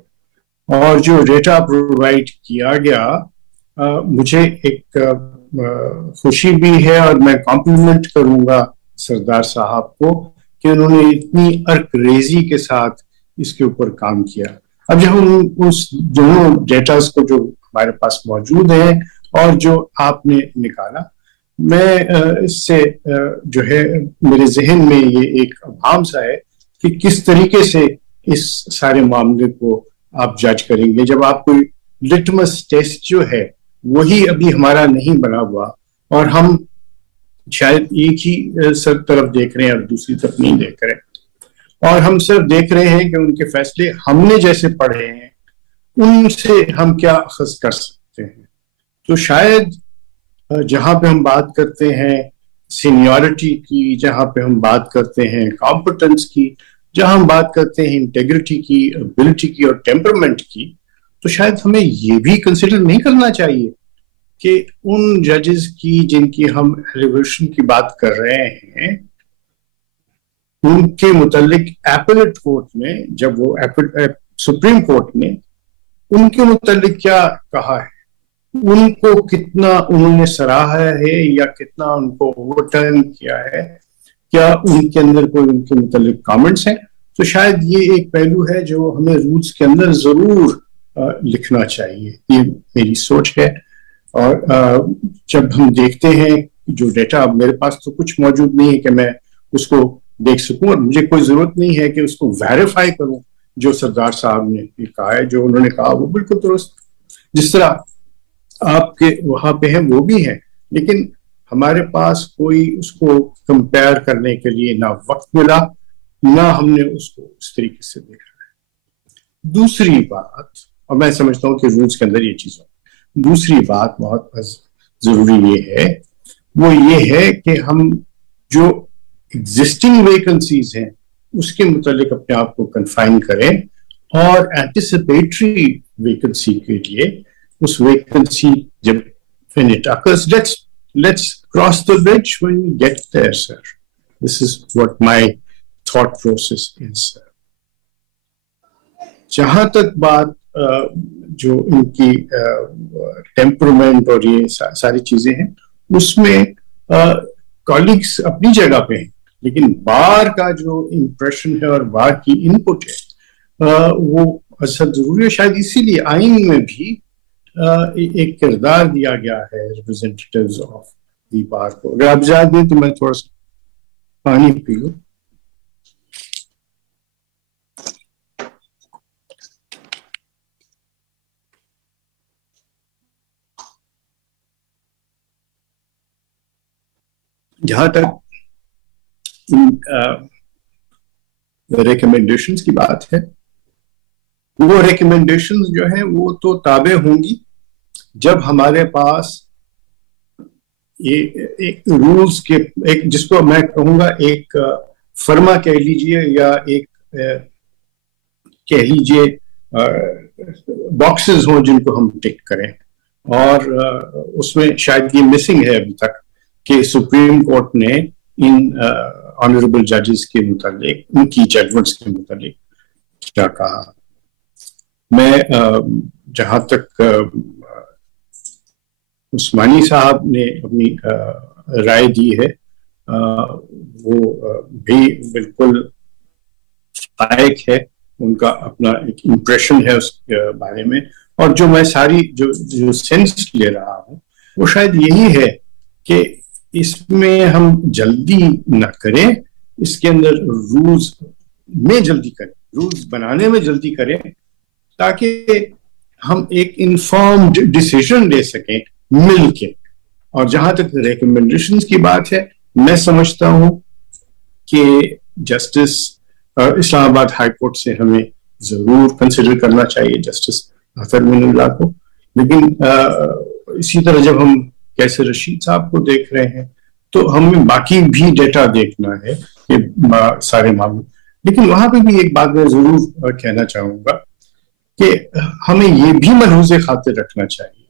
اور جو ڈیٹا پرووائڈ کیا گیا, مجھے ایک خوشی بھی ہے اور میں کمپلیمنٹ کروں گا سردار صاحب کو کہ انہوں نے اتنی عرق ریزی کے ساتھ اس کے اوپر کام کیا. اب جب ہم اس دونوں ڈیٹاز کو جو ہمارے پاس موجود ہیں اور جو آپ نے نکالا, میں اس سے جو ہے میرے ذہن میں یہ ایک ابہام سا ہے کہ کس طریقے سے اس سارے معاملے کو آپ جج کریں گے جب آپ کوئی لٹمس ٹیسٹ جو ہے وہی ابھی ہمارا نہیں بنا ہوا, اور ہم شاید ایک ہی سر طرف دیکھ رہے ہیں اور دوسری طرف نہیں دیکھ رہے, اور ہم صرف دیکھ رہے ہیں کہ ان کے فیصلے ہم نے جیسے پڑھے ہیں ان سے ہم کیا اخذ کر سکتے ہیں. تو شاید جہاں پہ ہم بات کرتے ہیں سینیورٹی کی, جہاں پہ ہم بات کرتے ہیں کمپٹنس کی, جہاں ہم بات کرتے ہیں انٹیگریٹی کی, ابلٹی کی اور ٹیمپرمنٹ کی, تو شاید ہمیں یہ بھی کنسیڈر نہیں کرنا چاہیے کہ ان ججز کی جن کی ہم ایلیویشن کی بات کر رہے ہیں, ان کے متعلق ایپلیٹ کورٹ نے, جب وہ سپریم کورٹ نے ان کے متعلق کیا کہا ہے, ان کو کتنا انہوں نے سراہا ہے یا کتنا ان کو اوور ٹرن کیا ہے, کیا ان کے اندر کوئی ان کے متعلق کامنٹس ہیں. تو شاید یہ ایک پہلو ہے جو ہمیں رولز کے اندر ضرور لکھنا چاہیے. یہ میری سوچ ہے. اور جب ہم دیکھتے ہیں جو ڈیٹا, میرے پاس تو کچھ موجود نہیں ہے کہ میں اس کو دیکھ سکوں, اور مجھے کوئی ضرورت نہیں ہے کہ اس کو ویریفائی کروں. جو سردار صاحب نے کہا ہے, جو انہوں نے کہا وہ بالکل درست, جس طرح آپ کے وہاں پہ ہیں وہ بھی ہیں, لیکن ہمارے پاس کوئی اس کو کمپیئر کرنے کے لیے نہ وقت ملا, نہ ہم نے اس کو اس طریقے سے دیکھا ہے. دوسری بات, اور میں سمجھتا ہوں کہ رولز کے اندر یہ چیز ہو, دوسری بات بہت ضروری یہ ہے وہ یہ ہے کہ ہم جو ایگزسٹنگ ویکنسیز ہیں اس کے متعلق اپنے آپ کو کنفائن کریں اور اینٹیسپیٹری ویکنسی کے لیے اس ویکنسی جب when it occurs, let's cross the bridge when we get there, sir. This is what my thought process is, sir. جہاں تک بات جو ان کی ٹیمپرمنٹ اور یہ ساری چیزیں ہیں اس میں کالیگس اپنی جگہ پہ ہیں، لیکن بار کا جو امپریشن ہے اور بار کی ان پٹ ہے وہ اصل ضروری ہے. شاید اسی لیے آئین میں بھی ایک کردار دیا گیا ہے ریپرزینٹیٹیوز آف دی بار کو. اگر آپ اجازت دیں تو میں تھوڑا سا پانی پی لوں. جہاں تک ریکمینڈیشنز کی بات ہے، وہ ریکمینڈیشنز جو ہیں وہ تو تابع ہوں گی جب ہمارے پاس ایک رولز کے ایک جس کو میں کہوں گا ایک فرما کہہ لیجئے یا ایک کہہ لیجئے باکسز ہوں جن کو ہم ٹک کریں. اور اس میں شاید یہ مسنگ ہے ابھی تک کہ سپریم کورٹ نے ان آنریبل ججز کے متعلق ان کی ججمنٹس کے متعلق کیا کہا. میں جہاں تک عثمانی صاحب نے اپنی رائے دی ہے وہ بھی بالکل لائق ہے، ان کا اپنا ایک امپریشن ہے اس کے بارے میں. اور جو میں ساری جو سینس لے رہا ہوں وہ شاید یہی ہے کہ اس میں ہم جلدی نہ کریں، اس کے اندر رولز میں جلدی کریں، رولز بنانے میں جلدی کریں تاکہ ہم ایک انفارمڈ ڈیسیژن لے سکیں مل کے. اور جہاں تک ریکمنڈیشنز کی بات ہے، میں سمجھتا ہوں کہ جسٹس اسلام آباد ہائی کورٹ سے ہمیں ضرور کنسیڈر کرنا چاہیے جسٹس اطہر من اللہ کو. لیکن اسی طرح جب ہم کیسے رشید صاحب کو دیکھ رہے ہیں تو ہمیں باقی بھی ڈیٹا دیکھنا ہے کہ سارے معاملے. لیکن وہاں پہ بھی ایک بات میں ضرور کہنا چاہوں گا کہ ہمیں یہ بھی ملحوظ خاطر رکھنا چاہیے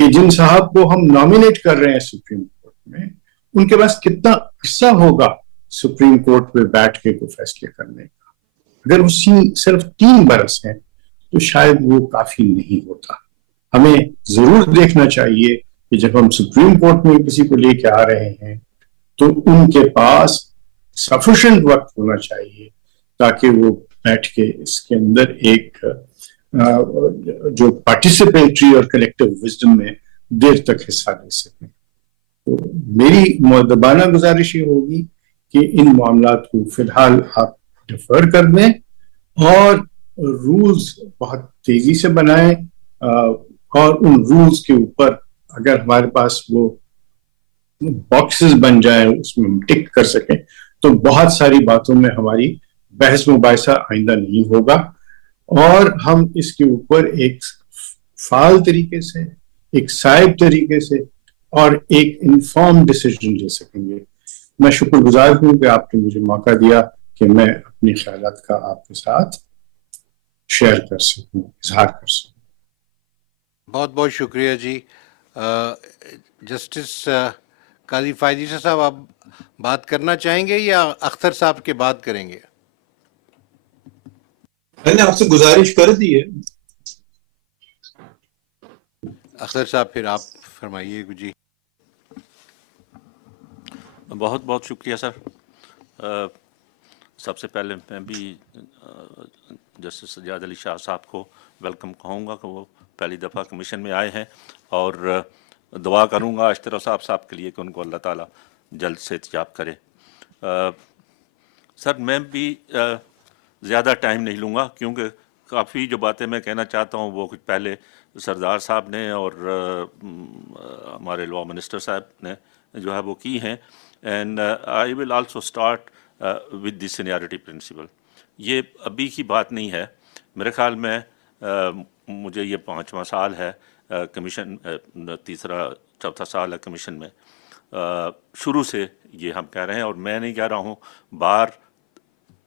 کہ جن صاحب کو ہم نامینیٹ کر رہے ہیں سپریم کورٹ میں، ان کے پاس کتنا عرصہ ہوگا سپریم کورٹ پہ بیٹھ کے کوئی فیصلے کرنے کا. اگر وہ صرف 3 برس ہیں تو شاید وہ کافی نہیں ہوتا. ہمیں ضرور دیکھنا چاہیے کہ جب ہم سپریم کورٹ میں کسی کو لے کے آ رہے ہیں تو ان کے پاس سفیشینٹ وقت ہونا چاہیے تاکہ وہ بیٹھ کے اس کے اندر ایک جو پارٹیسپیٹری اور کلیکٹیو وزڈم میں دیر تک حصہ لے سکیں. تو میری مؤدبانہ گزارش یہ ہوگی کہ ان معاملات کو فی الحال آپ ڈیفر کر دیں اور رولز بہت تیزی سے بنائیں، اور ان رولز کے اوپر اگر ہمارے پاس وہ باکسز بن جائیں اس میں ہم ٹک کر سکیں تو بہت ساری باتوں میں ہماری بحث مباحثہ آئندہ نہیں ہوگا اور ہم اس کے اوپر ایک فعال طریقے سے، ایک صائب طریقے سے اور ایک انفارم ڈیسیژن لے سکیں گے. میں شکر گزار ہوں کہ آپ نے مجھے موقع دیا کہ میں اپنی خیالات کا آپ کے ساتھ شیئر کر سکوں، اظہار کر سکوں. بہت بہت شکریہ جی. جسٹس قاضی فائزی صاحب، آپ بات کرنا چاہیں گے یا اختر صاحب کے بات کریں گے؟ میں نے آپ سے گزارش کر دی ہے. اختر صاحب پھر آپ فرمائیے جی. بہت بہت شکریہ سر. سب سے پہلے میں بھی جسٹس سجاد علی شاہ صاحب کو ویلکم کہوں گا کہ وہ پہلی دفعہ کمیشن میں آئے ہیں، اور دعا کروں گا اشترا صاحب کے لیے کہ ان کو اللہ تعالیٰ جلد سے احتجاب کرے. سر میں بھی زیادہ ٹائم نہیں لوں گا کیونکہ کافی جو باتیں میں کہنا چاہتا ہوں وہ کچھ پہلے سردار صاحب نے اور ہمارے لاء منسٹر صاحب نے جو ہے وہ کی ہیں. And I will also start with the seniority principle. یہ ابھی کی بات نہیں ہے، میرے خیال میں مجھے یہ 5واں سال ہے کمیشن، تیسرا चौथा साल है कमीशन में, शुरू से ये हम कह रहे हैं, और मैं नहीं कह रहा हूँ, बार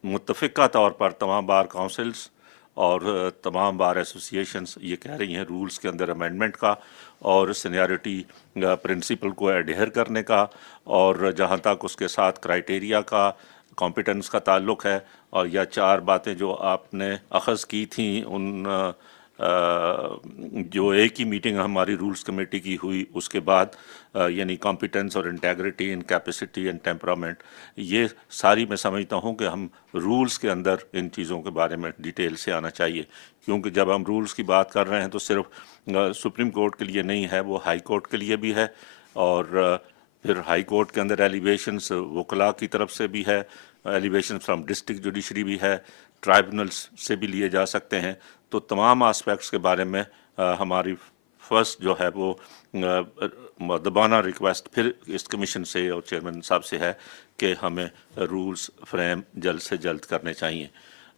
मुत्तफ़िक़ा तौर पर तमाम बार काउंसिल्स और तमाम बार एसोसिएशंस ये कह रही हैं रूल्स के अंदर अमेंडमेंट का और सीनियरिटी प्रिंसिपल को एडहेयर करने का, और जहाँ तक उसके साथ क्राइटेरिया का, कॉम्पिटेंस का ताल्लुक़ है, और या 4 बातें जो आपने अख़ज़ की थी उन जो एक ही मीटिंग हमारी रूल्स कमेटी की हुई उसके बाद, यानी कॉम्पिटेंस और integrity in capacity and temperament, ये सारी मैं समझता हूँ कि हम रूल्स के अंदर इन चीज़ों के बारे में डिटेल से आना चाहिए, क्योंकि जब हम रूल्स की बात कर रहे हैं तो सिर्फ सुप्रीम कोर्ट के लिए नहीं है, वो हाई कोर्ट के लिए भी है, और फिर हाई कोर्ट के अंदर एलिवेशंस वकला की तरफ से भी है, एलिवेशन फ्रॉम डिस्ट्रिक्ट जुडिशरी भी है, ट्राइब्यूनल्स से भी लिए जा सकते हैं। तो तमाम आस्पेक्ट्स के बारे में हमारी फर्स्ट जो है वो मदबाना रिक्वेस्ट फिर इस कमीशन से और चेयरमैन साहब से है कि हमें रूल्स फ्रेम जल्द से जल्द करने चाहिए।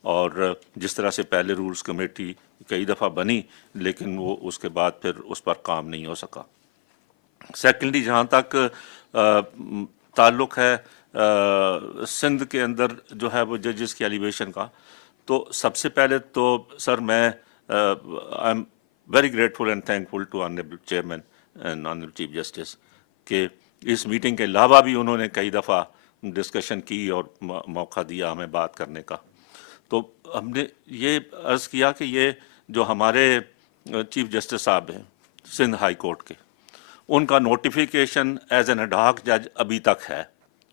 और जिस तरह से पहले रूल्स कमेटी कई दफ़ा बनी लेकिन वो उसके बाद फिर उस पर काम नहीं हो सका। सेकेंडली, जहाँ तक ताल्लुक़ है सिंध के अंदर जो है वो जजेस की एलिवेशन का, तो सबसे पहले तो सर मैं I am very grateful and thankful to honourable chairman and honourable chief justice कि इस मीटिंग के अलावा भी उन्होंने कई दफ़ा डिस्कशन की और मौका दिया हमें बात करने का। तो हमने ये अर्ज़ किया कि ये जो हमारे चीफ जस्टिस साहब हैं सिंध हाई कोर्ट के, उनका नोटिफिकेशन एज एन एडहॉक जज अभी तक है,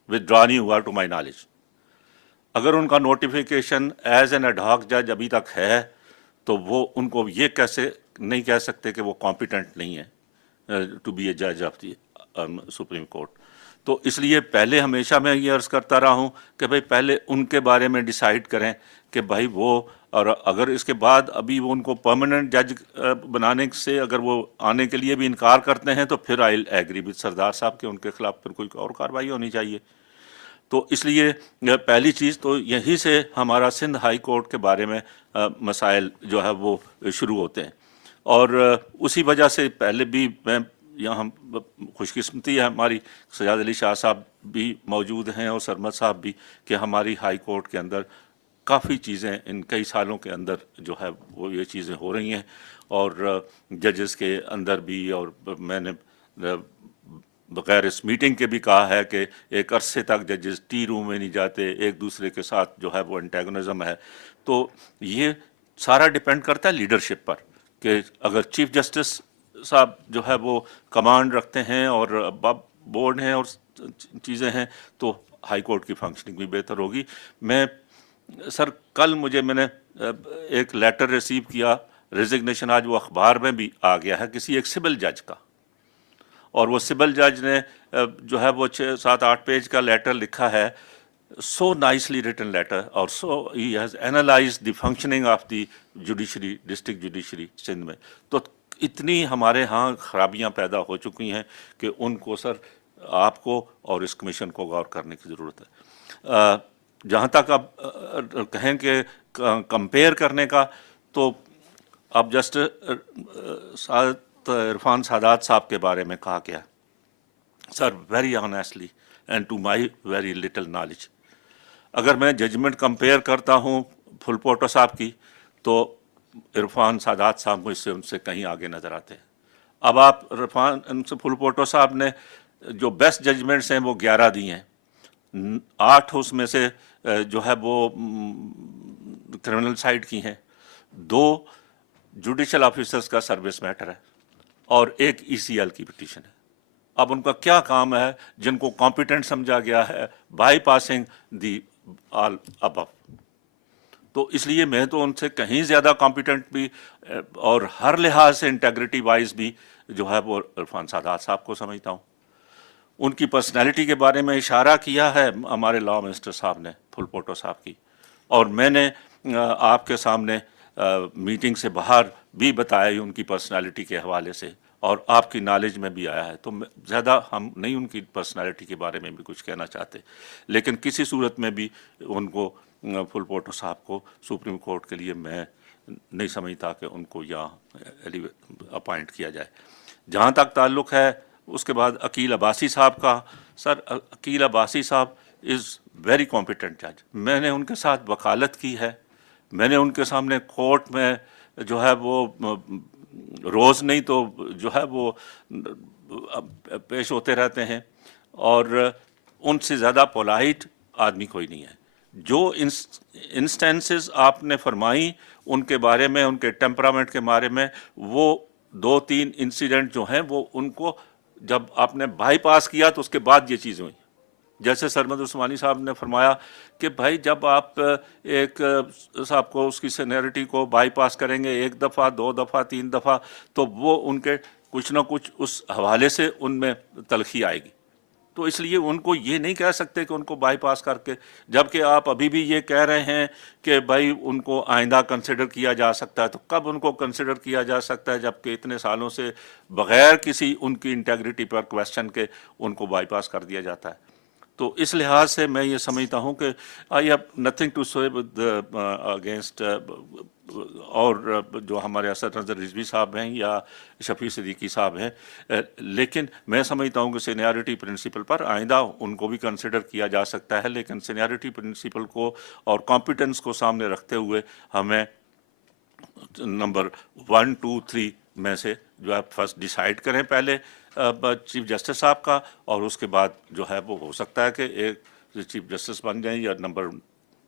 विथड्रॉ नहीं हुआ टू माई नॉलेज। अगर उनका नोटिफिकेशन एज एन एडहॉक जज अभी तक है तो वो उनको ये कैसे नहीं कह सकते कि वो कॉम्पिटेंट नहीं है टू बी ए जज ऑफ दी सुप्रीम कोर्ट। तो इसलिए पहले हमेशा मैं ये अर्ज़ करता रहा हूँ कि भाई पहले उनके बारे में डिसाइड करें कि भाई वो, और अगर इसके बाद अभी वो उनको परमानेंट जज बनाने से अगर वो आने के लिए भी इनकार करते हैं तो फिर आई एग्री विद सरदार साहब के उनके खिलाफ फिर कोई और कार्रवाई होनी चाहिए। तो इसलिए पहली चीज़ तो यहीं से हमारा सिंध हाई कोर्ट के बारे में मसाइल जो है वो शुरू होते हैं, और उसी वजह से पहले भी मैं यहाँ खुशकिस्मती है हमारी सजाद अली शाह साहब भी मौजूद हैं और सरमद साहब भी कि हमारी हाई कोर्ट के अंदर काफ़ी चीज़ें इन कई सालों के अंदर जो है वो ये चीज़ें हो रही हैं, और जजेस के अंदर भी, और मैंने बगैर इस मीटिंग के भी कहा है कि एक अरसे तक जजेस टी रूम में नहीं जाते, एक दूसरे के साथ जो है वो एंटेगोनिज्म है। तो ये सारा डिपेंड करता है लीडरशिप पर कि अगर चीफ जस्टिस साहब जो है वो कमांड रखते हैं और बोर्ड हैं और चीज़ें हैं तो हाई कोर्ट की फंक्शनिंग भी बेहतर होगी। मैं सर कल मैंने एक लेटर रिसीव किया, रेजिग्नेशन आज वो अखबार में भी आ गया है किसी एक सिविल जज का, और वो सिविल जज ने जो है वो 6-7-8 पेज का लेटर लिखा है, सो नाइसली रिटन लेटर, और so he has analysed the functioning of the judiciary, district judiciary Sindh में। तो इतनी हमारे यहाँ खराबियाँ पैदा हो चुकी हैं कि उनको सर आपको और इस कमीशन को गौर करने की ज़रूरत है। जहाँ तक आप कहें कि कंपेयर करने का, तो अब जस्ट इरफान सादात साहब के बारे में कहा गया sir, very honestly and to my very little knowledge, अगर मैं जजमेंट कंपेयर करता हूँ फुलपोटो साहब की तो इरफान सादात साहब मुझसे उनसे कहीं आगे नज़र आते हैं। अब आप इरफान फुलपोटो साहब ने जो बेस्ट जजमेंट्स हैं वो 11 दी हैं, 8 उसमें से जो है वो क्रिमिनल साइड की हैं, 2 जुडिशल ऑफिसर्स का सर्विस मैटर है और 1 ECL की पिटीशन है। अब उनका क्या काम है जिनको कॉम्पिटेंट समझा गया है by passing the all above. तो इसलिए मैं तो उनसे कहीं ज़्यादा कॉम्पिटेंट भी और हर लिहाज से इंटेग्रिटी वाइज भी जो है वो इरफान सादात साहब को समझता हूँ। उनकी पर्सनैलिटी के बारे में इशारा किया है हमारे लॉ मिनिस्टर साहब ने फुलपोटो साहब की, और मैंने आपके सामने मीटिंग से बाहर भी बताया उनकी पर्सनैलिटी के हवाले से, और आपकी नॉलेज में भी आया है। तो ज़्यादा हम नहीं उनकी पर्सनैलिटी के बारे में भी कुछ कहना चाहते, लेकिन किसी सूरत में भी उनको फुलपोटो साहब को सुप्रीम कोर्ट के लिए मैं नहीं समझता कि उनको यहाँ अपॉइंट किया जाए। जहाँ तक ताल्लुक़ है اس کے بعد عقیل عباسی صاحب کا. سر عقیل عباسی صاحب از ویری کمپیٹنٹ جج. میں نے ان کے ساتھ وکالت کی ہے, میں نے ان کے سامنے کورٹ میں جو ہے وہ روز نہیں تو جو ہے وہ پیش ہوتے رہتے ہیں, اور ان سے زیادہ پولائٹ آدمی کوئی نہیں ہے. جو انسٹینسز آپ نے فرمائی ان کے بارے میں, ان کے ٹیمپرامنٹ کے بارے میں, وہ 2-3 انسیڈنٹ جو ہیں وہ ان کو جب آپ نے بائی پاس کیا تو اس کے بعد یہ چیزیں ہوئیں. جیسے سرمد عثمانی صاحب نے فرمایا کہ بھائی جب آپ ایک صاحب کو اس کی سینیرٹی کو بائی پاس کریں گے 1 دفعہ 2 دفعہ 3 دفعہ تو وہ ان کے کچھ نہ کچھ اس حوالے سے ان میں تلخی آئے گی. تو اس لیے ان کو یہ نہیں کہہ سکتے کہ ان کو بائی پاس کر کے, جبکہ آپ ابھی بھی یہ کہہ رہے ہیں کہ بھائی ان کو آئندہ کنسیڈر کیا جا سکتا ہے. تو کب ان کو کنسیڈر کیا جا سکتا ہے جبکہ اتنے سالوں سے بغیر کسی ان کی انٹیگریٹی پر کویسچن کے ان کو بائی پاس کر دیا جاتا ہے. تو اس لحاظ سے میں یہ سمجھتا ہوں کہ آئی ہیو نتھنگ ٹو سے اگینسٹ اور جو ہمارے اسد نظر رضوی صاحب ہیں یا شفیع صدیقی صاحب ہیں, لیکن میں سمجھتا ہوں کہ سینیارٹی پرنسپل پر آئندہ ان کو بھی کنسیڈر کیا جا سکتا ہے, لیکن سینیارٹی پرنسپل کو اور کمپیٹنس کو سامنے رکھتے ہوئے ہمیں نمبر 1, 2, 3 میں سے جو ہے فرسٹ ڈیسائیڈ کریں پہلے چیف جسٹس صاحب کا, اور اس کے بعد جو ہے وہ ہو سکتا ہے کہ ایک چیف جسٹس بن جائیں یا نمبر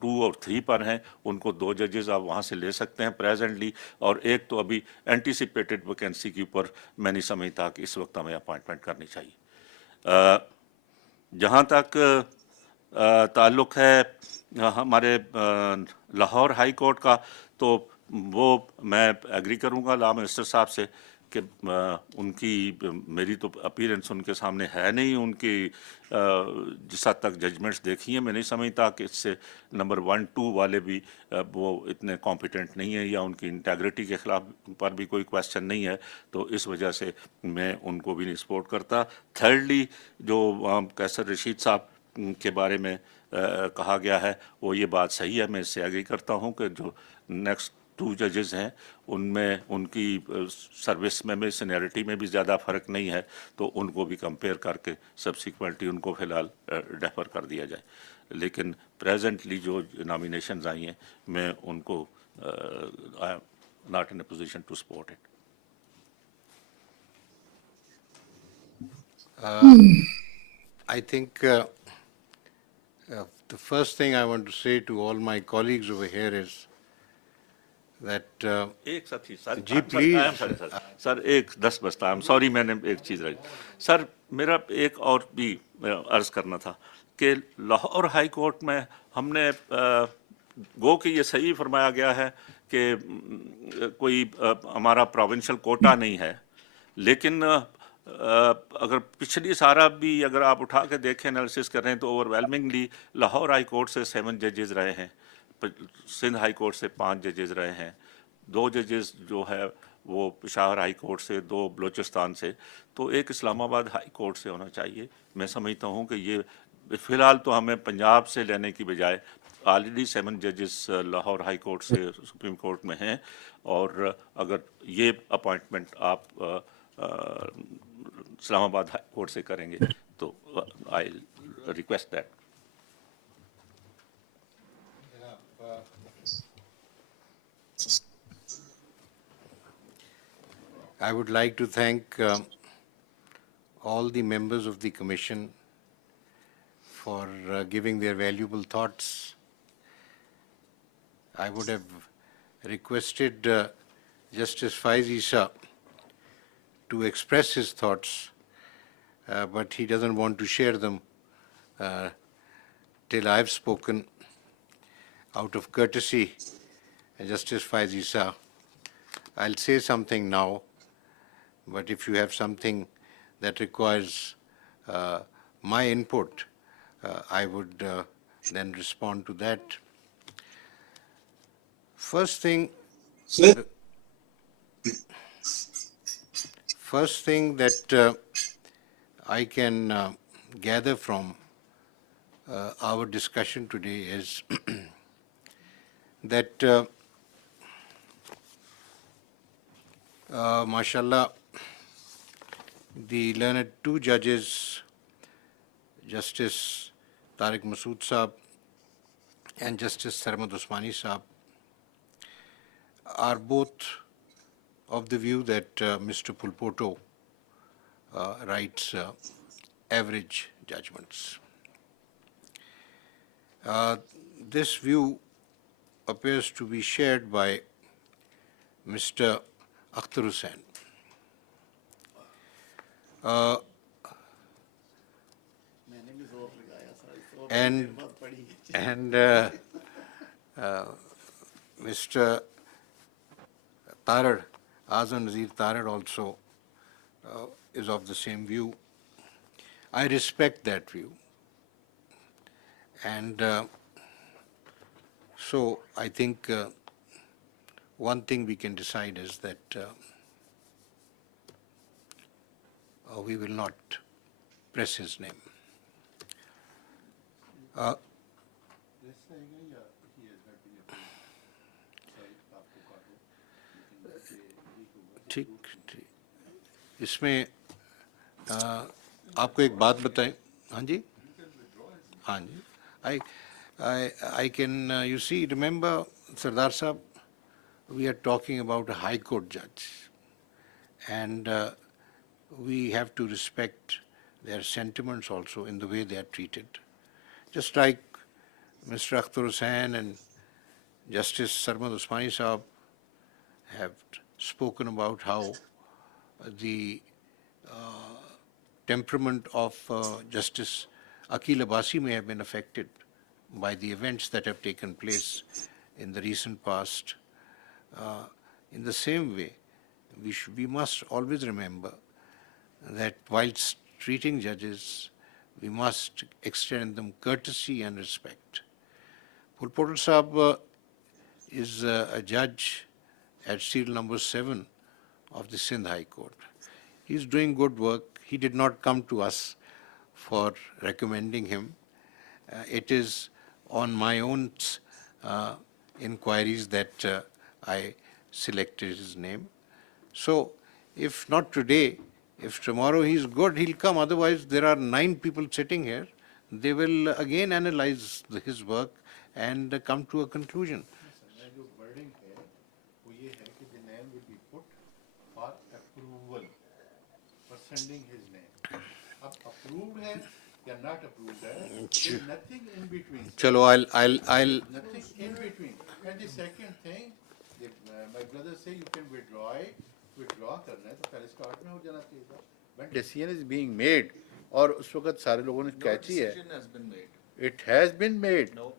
2 اور 3 پر ہیں ان کو 2 ججز آپ وہاں سے لے سکتے ہیں پریزنٹلی, اور ایک تو ابھی اینٹیسپیٹڈ ویکینسی کے اوپر میں نہیں سمجھتا کہ اس وقت ہمیں اپوائنٹمنٹ کرنی چاہیے. جہاں تک تعلق ہے ہمارے لاہور ہائی کورٹ کا, تو وہ میں ایگری کروں گا لا منسٹر صاحب سے کہ ان کی میری تو اپیرنس ان کے سامنے ہے نہیں, ان کی جس حد تک ججمنٹس دیکھی ہیں میں نہیں سمجھتا کہ اس سے نمبر 1, 2 والے بھی وہ اتنے کمپیٹنٹ نہیں ہیں یا ان کی انٹیگریٹی کے خلاف پر بھی کوئی کویسچن نہیں ہے, تو اس وجہ سے میں ان کو بھی نہیں سپورٹ کرتا. تھرڈلی جو قیصر رشید صاحب کے بارے میں کہا گیا ہے وہ یہ بات صحیح ہے, میں اس سے ایگری کرتا ہوں کہ جو نیکسٹ 2 ججز ہیں ان میں ان کی سروس میں بھی سینیرٹی میں بھی زیادہ فرق نہیں ہے, تو ان کو بھی کمپیئر کر کے سبسیکوینٹلی ان کو فی الحال ڈیفر کر دیا جائے. لیکن پریزنٹلی جو نامینیشنز آئی ہیں میں ان کو I am not in a position to support it. I think the first thing I want to say to all my colleagues over here is that ایک ساتھی سر جی پلیز سر ایک 10 بستا ہے, سوری میں نے ایک چیز رہی سر, میرا ایک اور بھی عرض کرنا تھا کہ لاہور ہائی کورٹ میں ہم نے گو کہ یہ صحیح فرمایا گیا ہے کہ کوئی ہمارا پروونشل کوٹا نہیں ہے, لیکن اگر پچھلی سارا بھی اگر آپ اٹھا کے دیکھیں انالیسس کر رہے ہیں تو اوور ویلمنگلی لاہور ہائی کورٹ سے 7 ججز رہے ہیں, سندھ ہائی کورٹ سے 5 ججز رہے ہیں, 2 ججز جو ہے وہ پشاور ہائی کورٹ سے, 2 بلوچستان سے, تو ایک اسلام آباد ہائی کورٹ سے ہونا چاہیے. میں سمجھتا ہوں کہ یہ فی الحال تو ہمیں پنجاب سے لینے کی بجائے آلریڈی 7 ججز لاہور ہائی کورٹ سے سپریم کورٹ میں ہیں, اور اگر یہ اپوائنٹمنٹ آپ اسلام آباد ہائی کورٹ سے کریں گے تو I request that. I would like to thank all the members of the commission for giving their valuable thoughts. I would have requested Justice Faiz Isa to express his thoughts, but he doesn't want to share them till I've spoken. Out of courtesy, Justice Faiz Isa, I'll say something now. But if you have something that requires my input, I would then respond to that. First thing that I can gather from our discussion today is that mashallah, the learned two judges, Justice Tariq Masood Saab and Justice Sarmad Usmani Saab, are both of the view that Mr. Pulpoto writes average judgments. This view appears to be shared by Mr. Akhtar Hussain. And Mr. Tarad, Azam Nazir Tarad also is of the same view. I respect that view. And so I think one thing we can decide is that we will not press his name. ठीक ठीक इसमें आपको एक बात बताएं हाँ जी हाँ जी I can you see remember Sardar Sahab, we are talking about a High Court judge and we have to respect their sentiments also in the way they are treated. Just like Mr. Akhtar Hussain and Justice Sarmad Usmani Saab have spoken about how the temperament of Justice Aqil Abbasi may have been affected by the events that have taken place in the recent past. In the same way, we must always remember that whilst treating judges, we must extend them courtesy and respect. Pulpoto Saab is a judge at serial number 7 of the Sindh High Court. He is doing good work. He did not come to us for recommending him. It is on my own inquiries that I selected his name. So if not today, if tomorrow he is good, he'll come. Otherwise, there are 9 people sitting here. They will again analyze his work and come to a conclusion. Sending his name. Approved hai ya not approved hai. There's nothing in between. Chalo, I'll. Nothing in between. And the second thing, if my brother say you can withdraw it, withdraw करना है तो पहले start में हो जाना चाहिए था. When decision is being made, और उस वक्त सारे लोगों ने कैची है. Decision has been made. It has been made. No.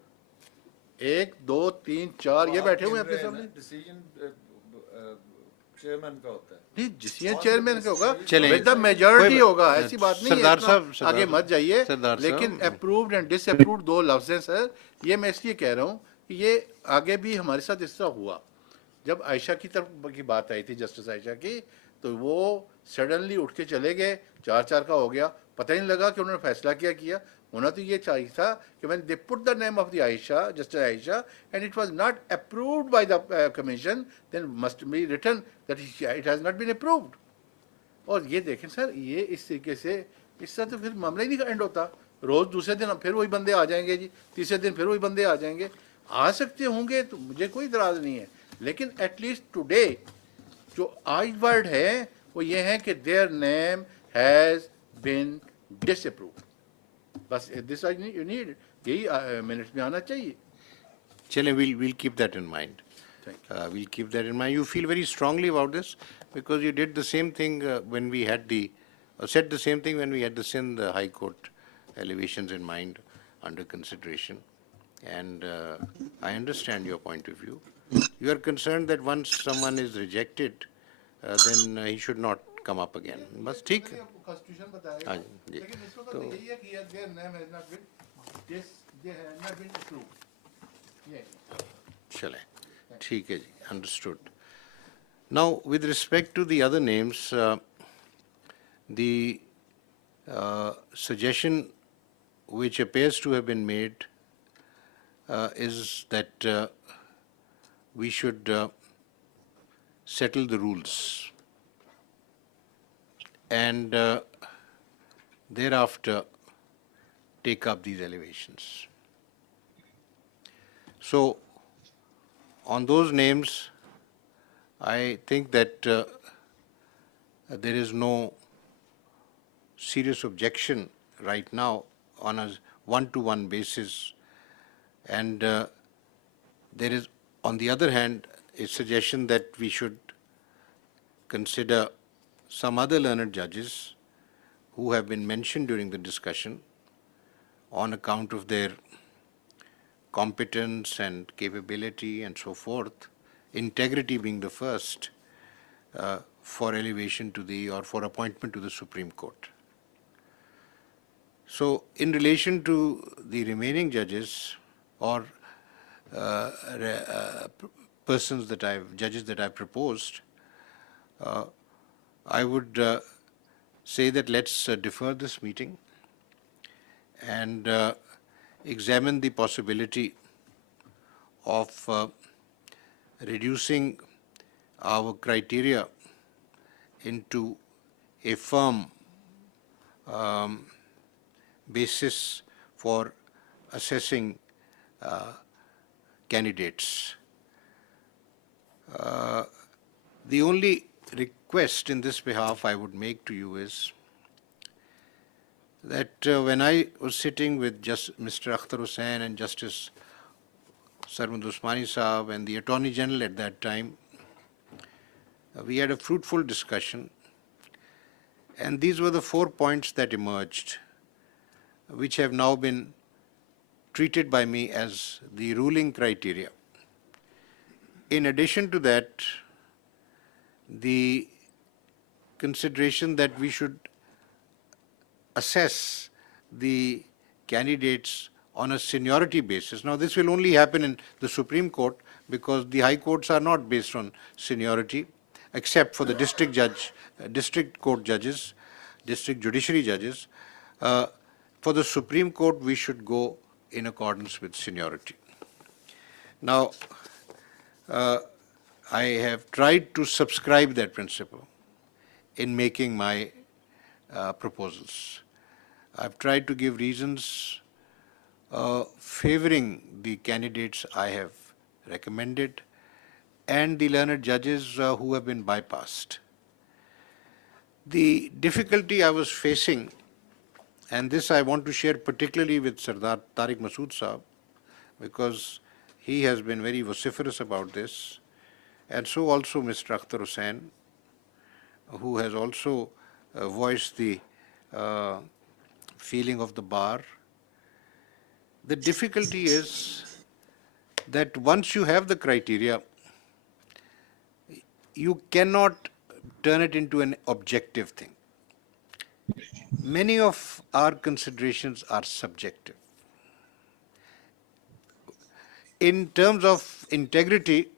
1, 2, 3, 4 ये बैठे हुए हैं अपने सामने. Decision chairman का होता है. नहीं जिसमें चेयरमैन का होगा चलें। विद द मेजॉरिटी होगा ऐसी बात नहीं है सरदार इतना साहब, आगे मत जाइए सरदार लेकिन साहब। अप्रूव्ड एंड डिसअप्रूव्ड 2 लफ्ज हैं सर ये मैं इसलिए कह रहा हूँ कि ये आगे भी हमारे साथ इस तरह हुआ जब आयशा की तरफ की बात आई थी जस्टिस आयशा की तो वो सडनली उठ के चले गए 4-4 का हो गया पता ही नहीं लगा कि उन्होंने फैसला क्या किया होना तो ये चाहिए था कि when they put the name of the Aisha, Justice Aisha, and it was not approved by the commission, then must be written that it has not been approved. और ये देखें सर ये इस तरीके से इससे तो फिर मामला ही नहीं एंड होता रोज़ दूसरे दिन फिर वही बंदे आ जाएंगे जी तीसरे दिन फिर वही बंदे आ जाएंगे आ सकते होंगे तो मुझे कोई इतराज़ नहीं है लेकिन एटलीस्ट टुडे जो आज वर्ड है वो ये है कि their name has been disapproved बस दिस यू नीड यही मिनट्स में आना चाहिए Chale, we'll keep that in mind. We'll keep that in mind. You feel very strongly about this because you did the same thing when we had said the same thing when we had the Sindh High Court elevations in mind under consideration. And I understand your point of view. You are concerned that once someone is rejected, then he should not come up again. बस ठीक है constitution बताएगा हाँ जी लेकिन इस वक्त यही है कि their name has not been they have not been approved ये चले ठीक है जी understood. Now with respect to the other names, the suggestion which appears to have been made is that we should settle the rules. and thereafter take up these elevations. So, on those names, I think that there is no serious objection right now on a one-to-one basis, and there is, on the other hand, a suggestion that we should consider some other learned judges who have been mentioned during the discussion on account of their competence and capability and so forth, integrity being the first, for elevation to the, or for appointment to the Supreme Court. So, in relation to the remaining judges or judges that I've proposed, I would say that let's defer this meeting and examine the possibility of reducing our criteria into a firm basis for assessing candidates. The only request in this behalf I would make to you is that when I was sitting with Mr. Akhtar Hussain and Justice Sarmad Usmani Saab and the Attorney General at that time, we had a fruitful discussion, and these were the 4 points that emerged, which have now been treated by me as the ruling criteria. In addition to that, the consideration that we should assess the candidates on a seniority basis. Now, this will only happen in the Supreme Court because the high courts are not based on seniority, except for the district court judges, district judiciary judges. For the Supreme Court, we should go in accordance with seniority. Now, I have tried to subscribe that principle in making my proposals. I've tried to give reasons favoring the candidates I have recommended and the learned judges who have been bypassed. The difficulty I was facing, and this I want to share particularly with Sardar Tariq Masood Saab, because he has been very vociferous about this, and so also Mr. Akhtar Hussain, who has also voiced the feeling of the bar. The difficulty is that once you have the criteria, you cannot turn it into an objective thing. Many of our considerations are subjective. In terms of integrity,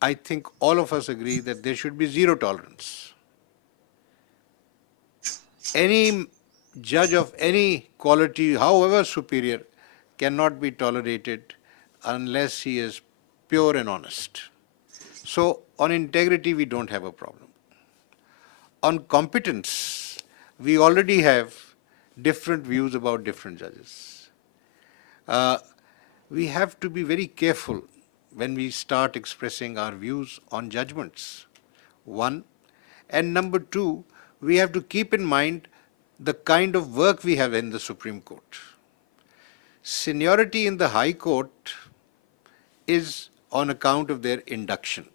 I think all of us agree that there should be zero tolerance. Any judge of any quality, however superior, cannot be tolerated unless he is pure and honest. So, on integrity, we don't have a problem. On competence, we already have different views about different judges. We have to be very careful when we start expressing our views on judgments, one. And number two, we have to keep in mind the kind of work we have in the Supreme Court. Seniority in the High Court is on account of their induction.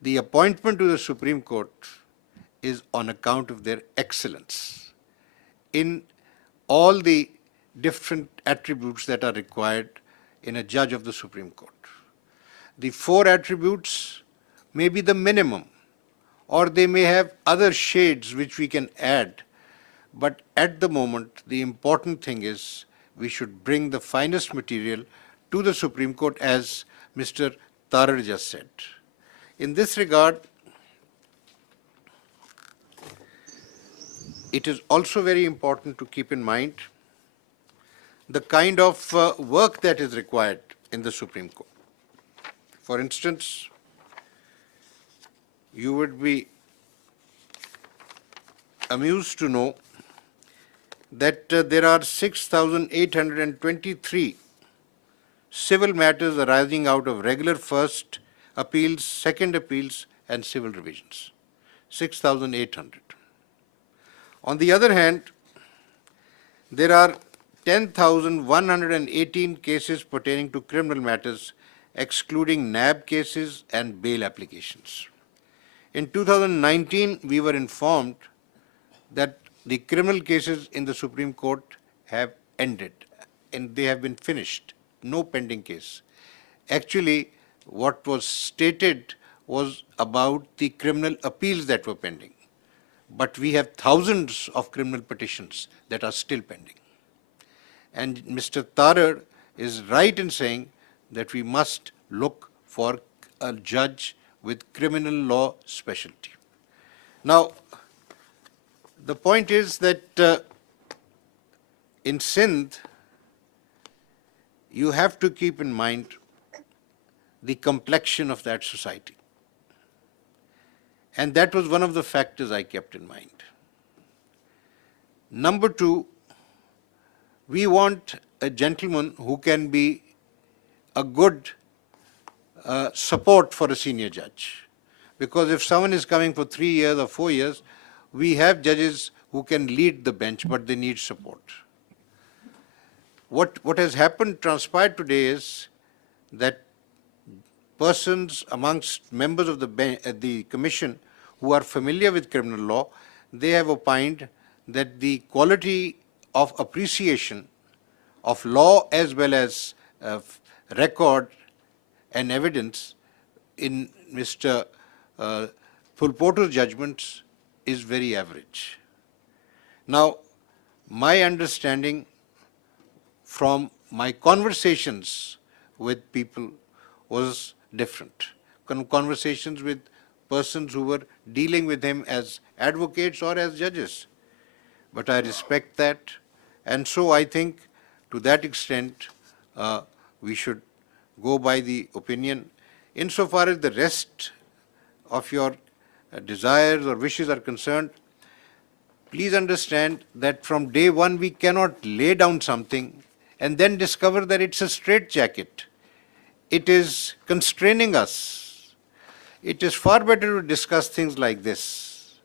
The appointment to the Supreme Court is on account of their excellence in all the different attributes that are required in a judge of the Supreme Court. The 4 attributes may be the minimum, or they may have other shades which we can add. But at the moment, the important thing is we should bring the finest material to the Supreme Court, as Mr. Tarar just said. In this regard, it is also very important to keep in mind the kind of work that is required in the Supreme Court. For instance, you would be amused to know that there are 6,823 civil matters arising out of regular first appeals, second appeals, and civil revisions. 6,800. On the other hand, there are 10,118 cases pertaining to criminal matters, excluding NAB cases and bail applications. In 2019, we were informed that the criminal cases in the Supreme Court have ended and they have been finished. No pending case. Actually, what was stated was about the criminal appeals that were pending. But we have thousands of criminal petitions that are still pending. And Mr. Tarar is right in saying that we must look for a judge with criminal law specialty. Now, the point is that in Sindh, you have to keep in mind the complexion of that society. And that was one of the factors I kept in mind. Number two, we want a gentleman who can be a good support for a senior judge. Because if someone is coming for 3 years or 4 years, we have judges who can lead the bench, but they need support. What has happened, transpired today is that persons amongst members of the commission who are familiar with criminal law, they have opined that the quality of appreciation of law as well as record and evidence in Mr. Fulpoto's judgments is very average. Now, my understanding from my conversations with people was different. Conversations with persons who were dealing with him as advocates or as judges. But I respect that, and so I think to that extent we should go by the opinion. Insofar as the rest of your desires or wishes are concerned, please understand that from day one we cannot lay down something and then discover that it's a straitjacket. It is constraining us. It is far better to discuss things like this.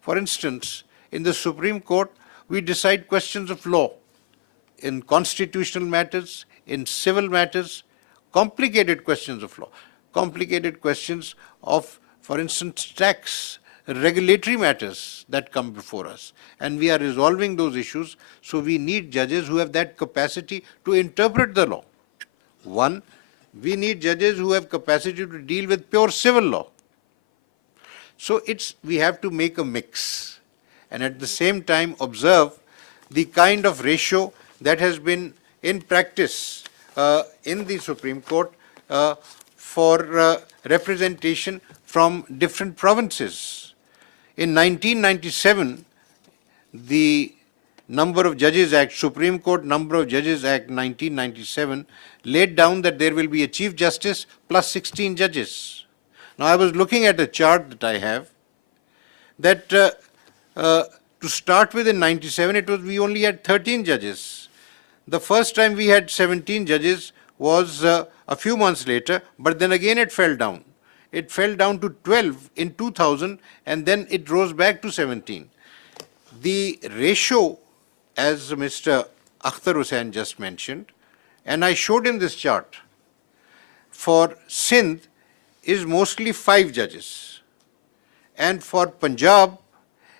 For instance, in the Supreme Court, we decide questions of law, in constitutional matters, in civil matters, complicated questions of law, complicated questions of, for instance, tax, regulatory matters that come before us. And we are resolving those issues, so we need judges who have that capacity to interpret the law. One, we need judges who have capacity to deal with pure civil law. So we have to make a mix and at the same time observe the kind of ratio that has been in practice in the Supreme Court for representation from different provinces. In 1997, the Number of Judges Act, Supreme Court Number of Judges Act 1997 laid down that there will be a Chief Justice plus 16 judges. Now I was looking at a chart that I have that to start with in 97 we only had 13 judges. The first time we had 17 judges was a few months later, but then again it fell down. It fell down to 12 in 2000 and then it rose back to 17. The ratio, as Mr. Akhtar Hussain just mentioned, and I showed in this chart, for Sindh is mostly 5 judges. And for Punjab,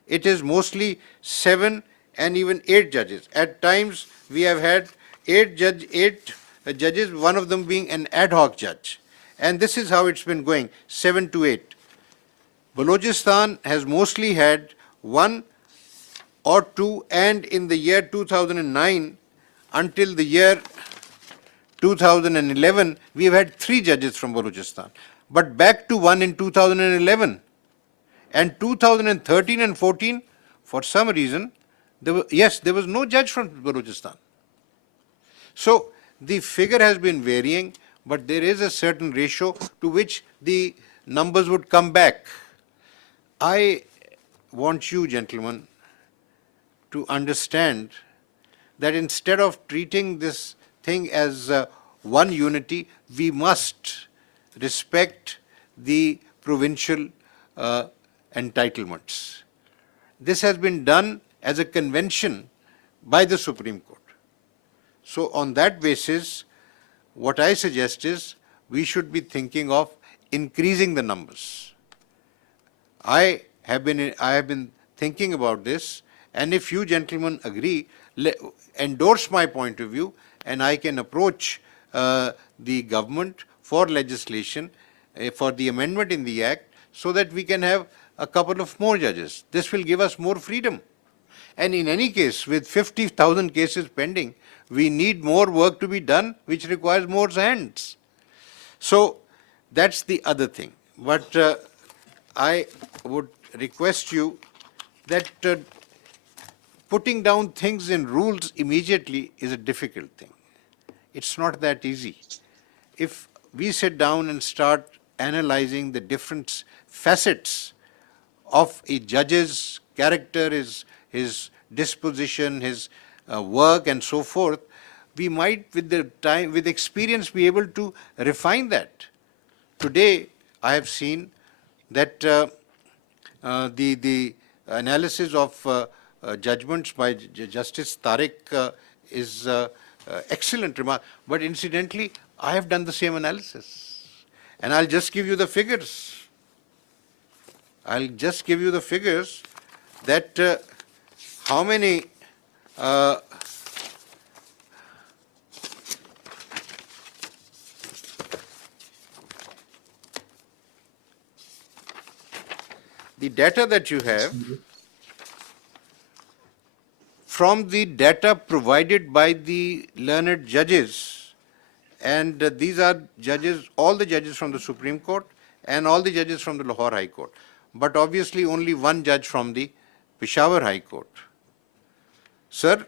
it is mostly 7 and even 8 judges. At times, we have had 8 judges, one of them being an ad hoc judge. And this is how it's been going, 7 to 8. Balochistan has mostly had 1 or 2, and in the year 2009 until the year 2011, we have had 3 judges from Balochistan, but back to 1 in 2011. And 2013 and 14, for some reason, there was no judge from Balochistan. So the figure has been varying, but there is a certain ratio to which the numbers would come back. I want you, gentlemen, to understand that instead of treating this thing as one unity, we must respect the provincial entitlements. This has been done as a convention by the Supreme Court. So on that basis, what I suggest is we should be thinking of increasing the numbers. I have been thinking about this, and if you gentlemen agree, endorse my point of view, and I can approach the government for legislation, for the amendment in the Act, so that we can have a couple of more judges. This will give us more freedom. And in any case, with 50,000 cases pending, we need more work to be done, which requires more hands. So that's the other thing. But I would request you that putting down things in rules immediately is a difficult thing. It's not that easy. If we sit down and start analyzing the different facets of a judge's character, his disposition, his work, and so forth, we might, with experience, be able to refine that. Today, I have seen that the analysis of judgments by Justice Tariq is excellent remark. But incidentally, I have done the same analysis, and I'll just give you the figures. I'll just give you the figures that how many the data that you have from the data provided by the learned judges, and these are judges, all the judges from the Supreme Court and all the judges from the Lahore High Court, but obviously only one judge from the Peshawar High Court. Sir,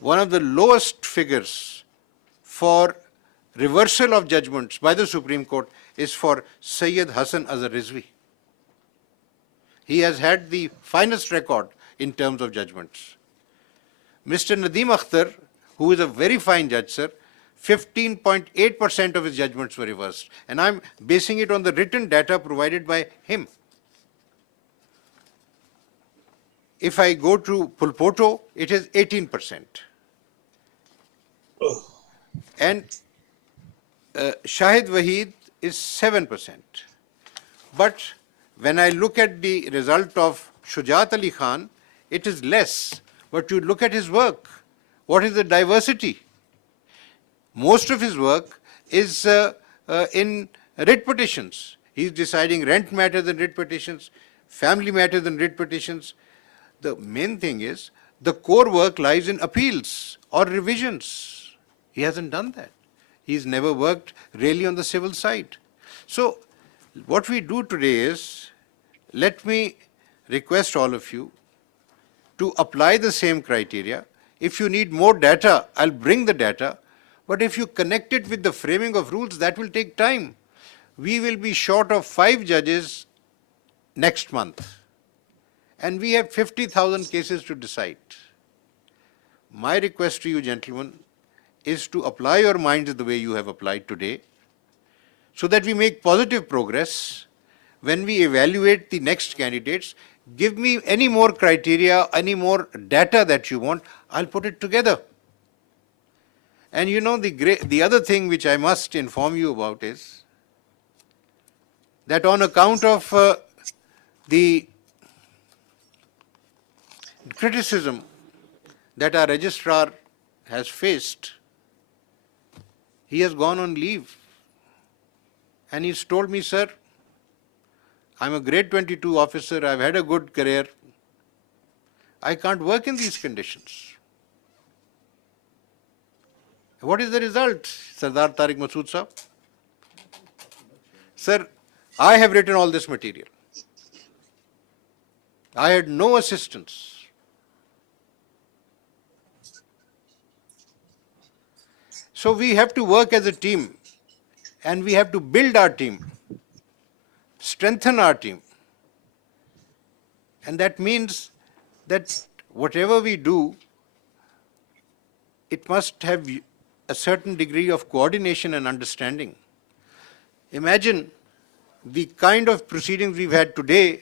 one of the lowest figures for reversal of judgments by the Supreme Court is for Sayyid Hassan Azhar Rizvi. He has had the finest record in terms of judgments. Mr. Nadeem Akhtar, who is a very fine judge, sir, 15.8% of his judgments were reversed. And I'm basing it on the written data provided by him. If I go to Pulpoto, it is 18%. And Shahid Waheed is 7%. But when I look at the result of Shujaat Ali Khan, it is less. But you look at his work. What is the diversity? Most of his work is in writ petitions. He's deciding rent matters in writ petitions, family matters in writ petitions. The main thing is the core work lies in appeals or revisions. He hasn't done that. He's never worked really on the civil side. So what we do today is, let me request all of you to apply the same criteria. If you need more data, I'll bring the data. But if you connect it with the framing of rules, that will take time. We will be short of 5 judges next month. And we have 50,000 cases to decide. My request to you, gentlemen, is to apply your minds the way you have applied today, so that we make positive progress. When we evaluate the next candidates, give me any more criteria, any more data that you want, I'll put it together. And you know, the other thing which I must inform you about is that on account of the criticism that our registrar has faced, he has gone on leave. And he's told me, sir, I'm a grade 22 officer, I've had a good career. I can't work in these conditions. What is the result, Sardar Tariq Masood Sahab? Sir, I have written all this material. I had no assistance. So we have to work as a team, and we have to build our team, strengthen our team. And that means that whatever we do, it must have a certain degree of coordination and understanding. Imagine the kind of proceedings we've had today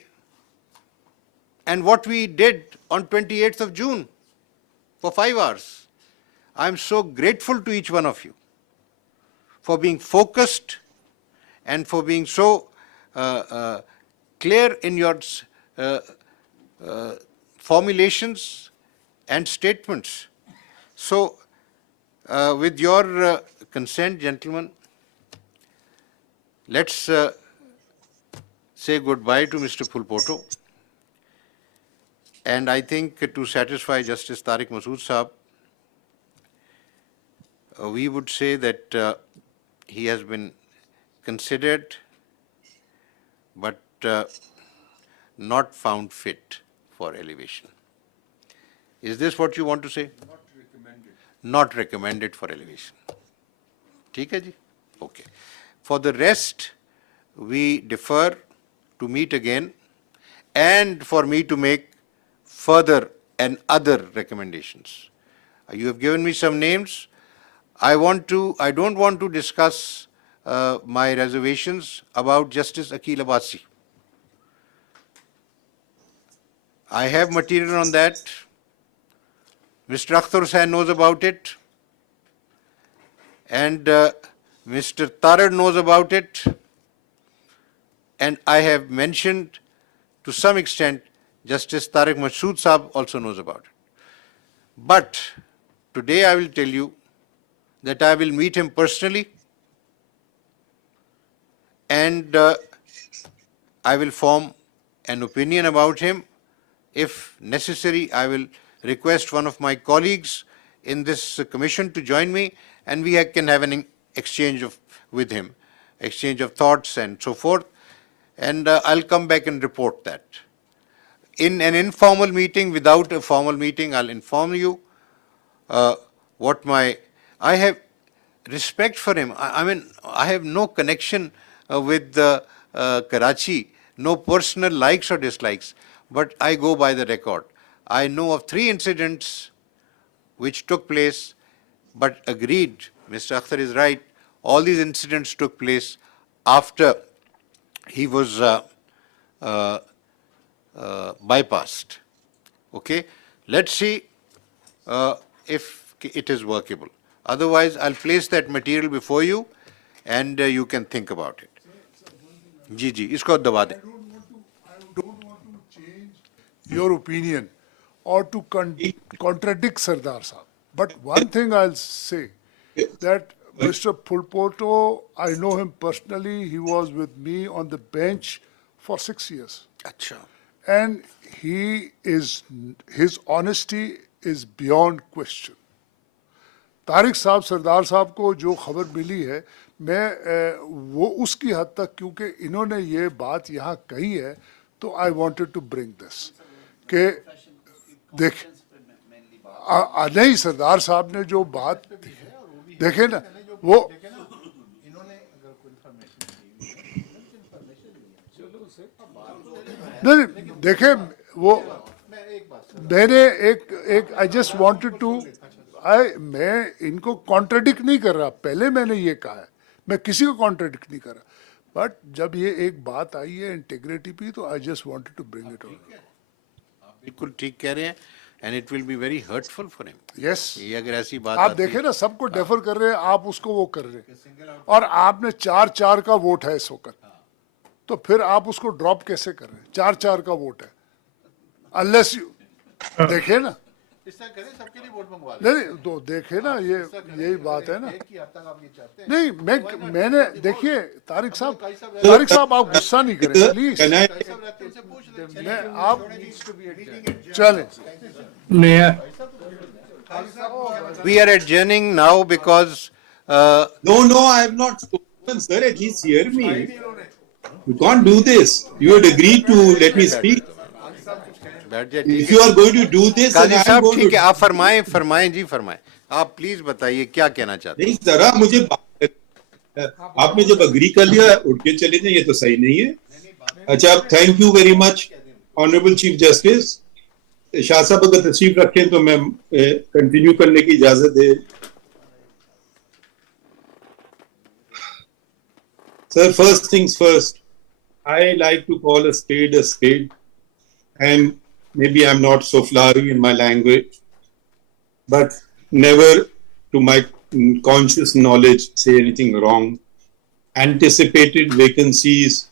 and what we did on 28th of June for 5 hours. I'm so grateful to each one of you for being focused and for being so clear in your formulations and statements. So, with your consent, gentlemen, let's say goodbye to Mr. Phulpoto. And I think to satisfy Justice Tariq Masood Saab, we would say that he has been considered but not found fit for elevation. Is this what you want to say? Not recommended. Not recommended for elevation. ठीक है जी? Okay. For the rest, we defer to meet again and for me to make further and other recommendations. You have given me some names. I don't want to discuss my reservations about Justice Akil Abbasi. I have material on that. Mr. Akhtar Hussain knows about it. And Mr. Tarad knows about it. And I have mentioned to some extent Justice Tariq Masood Saab also knows about it. But today I will tell you that I will meet him personally and I will form an opinion about him. If necessary, I will request one of my colleagues in this commission to join me and we can have an exchange with him, exchange of thoughts and so forth. And I'll come back and report that. In an informal meeting, without a formal meeting, I'll inform you I have respect for him. I mean, I have no connection with Karachi, no personal likes or dislikes, but I go by the record. I know of 3 incidents which took place, but agreed, Mr. Akhtar is right, all these incidents took place after he was bypassed. Okay, let's see if it is workable. Otherwise, I'll place that material before you and you can think about it. जी जी इसको दबा दें. I don't want to change your opinion or to contradict Sardar Sahab. But one thing I'll say that Mr. Phulpoto, I know him personally. He was with me on the bench for 6 years. अच्छा. And his honesty is beyond question. Tariq साहब सरदार साहब को जो खबर मिली है मैं वो उसकी हद तक क्योंकि इन्होंने ये बात यहाँ कही है तो I wanted to bring this कि नहीं सरदार साहब ने जो बात देखे ना वो नहीं देखे वो मैंने एक आई जस्ट वांटेड टू मैं इनको कॉन्ट्रडिक्ट नहीं कर रहा. पहले मैंने ये कहा है, मैं किसी को कॉन्ट्रडिक्ट नहीं कर रहा. बट जब ये एक बात आई है इंटीग्रिटी पे तो I just wanted to bring it on. आप बिल्कुल ठीक कह रहे हैं and it will be very hurtful for him. Yes, ये अगर ऐसी बात आप देखें ना सबको डेफर कर रहे हैं, आप उसको वो कर रहे हैं और आपने 4-4 का वोट है इस वक्त, तो फिर आप उसको ड्रॉप कैसे कर रहे हैं? 4-4 का वोट है. अनलेस यू देखे ना सबके लिए वोट मंगवा नहीं तो देखे ना ये यही बात है ना. नहीं मैंने देखिए तारिक साहब आप गुस्सा नहीं करें प्लीज. आप चले. We are adjourning now because No, I have not spoken, sir. At least hear me. You can't do this. You had agreed to let me speak. If you are going to do this, then Qazi I am साहब going ठीक है, to. आप फरमाएं जी फरमाएं. आप please बताइए क्या कहना चाहते हैं. नहीं जरा मुझे आपने जब अग्री कर लिया उठ के चले जाए, ये तो सही नहीं है. अच्छा, thank you very much honourable chief justice Shah साहब अगर तशरीफ रखें तो मैं कंटिन्यू करने की इजाजत दे. Sir, first things first, I like to call a spade, and maybe I'm not so flowery in my language, but never to my conscious knowledge say anything wrong. Anticipated vacancies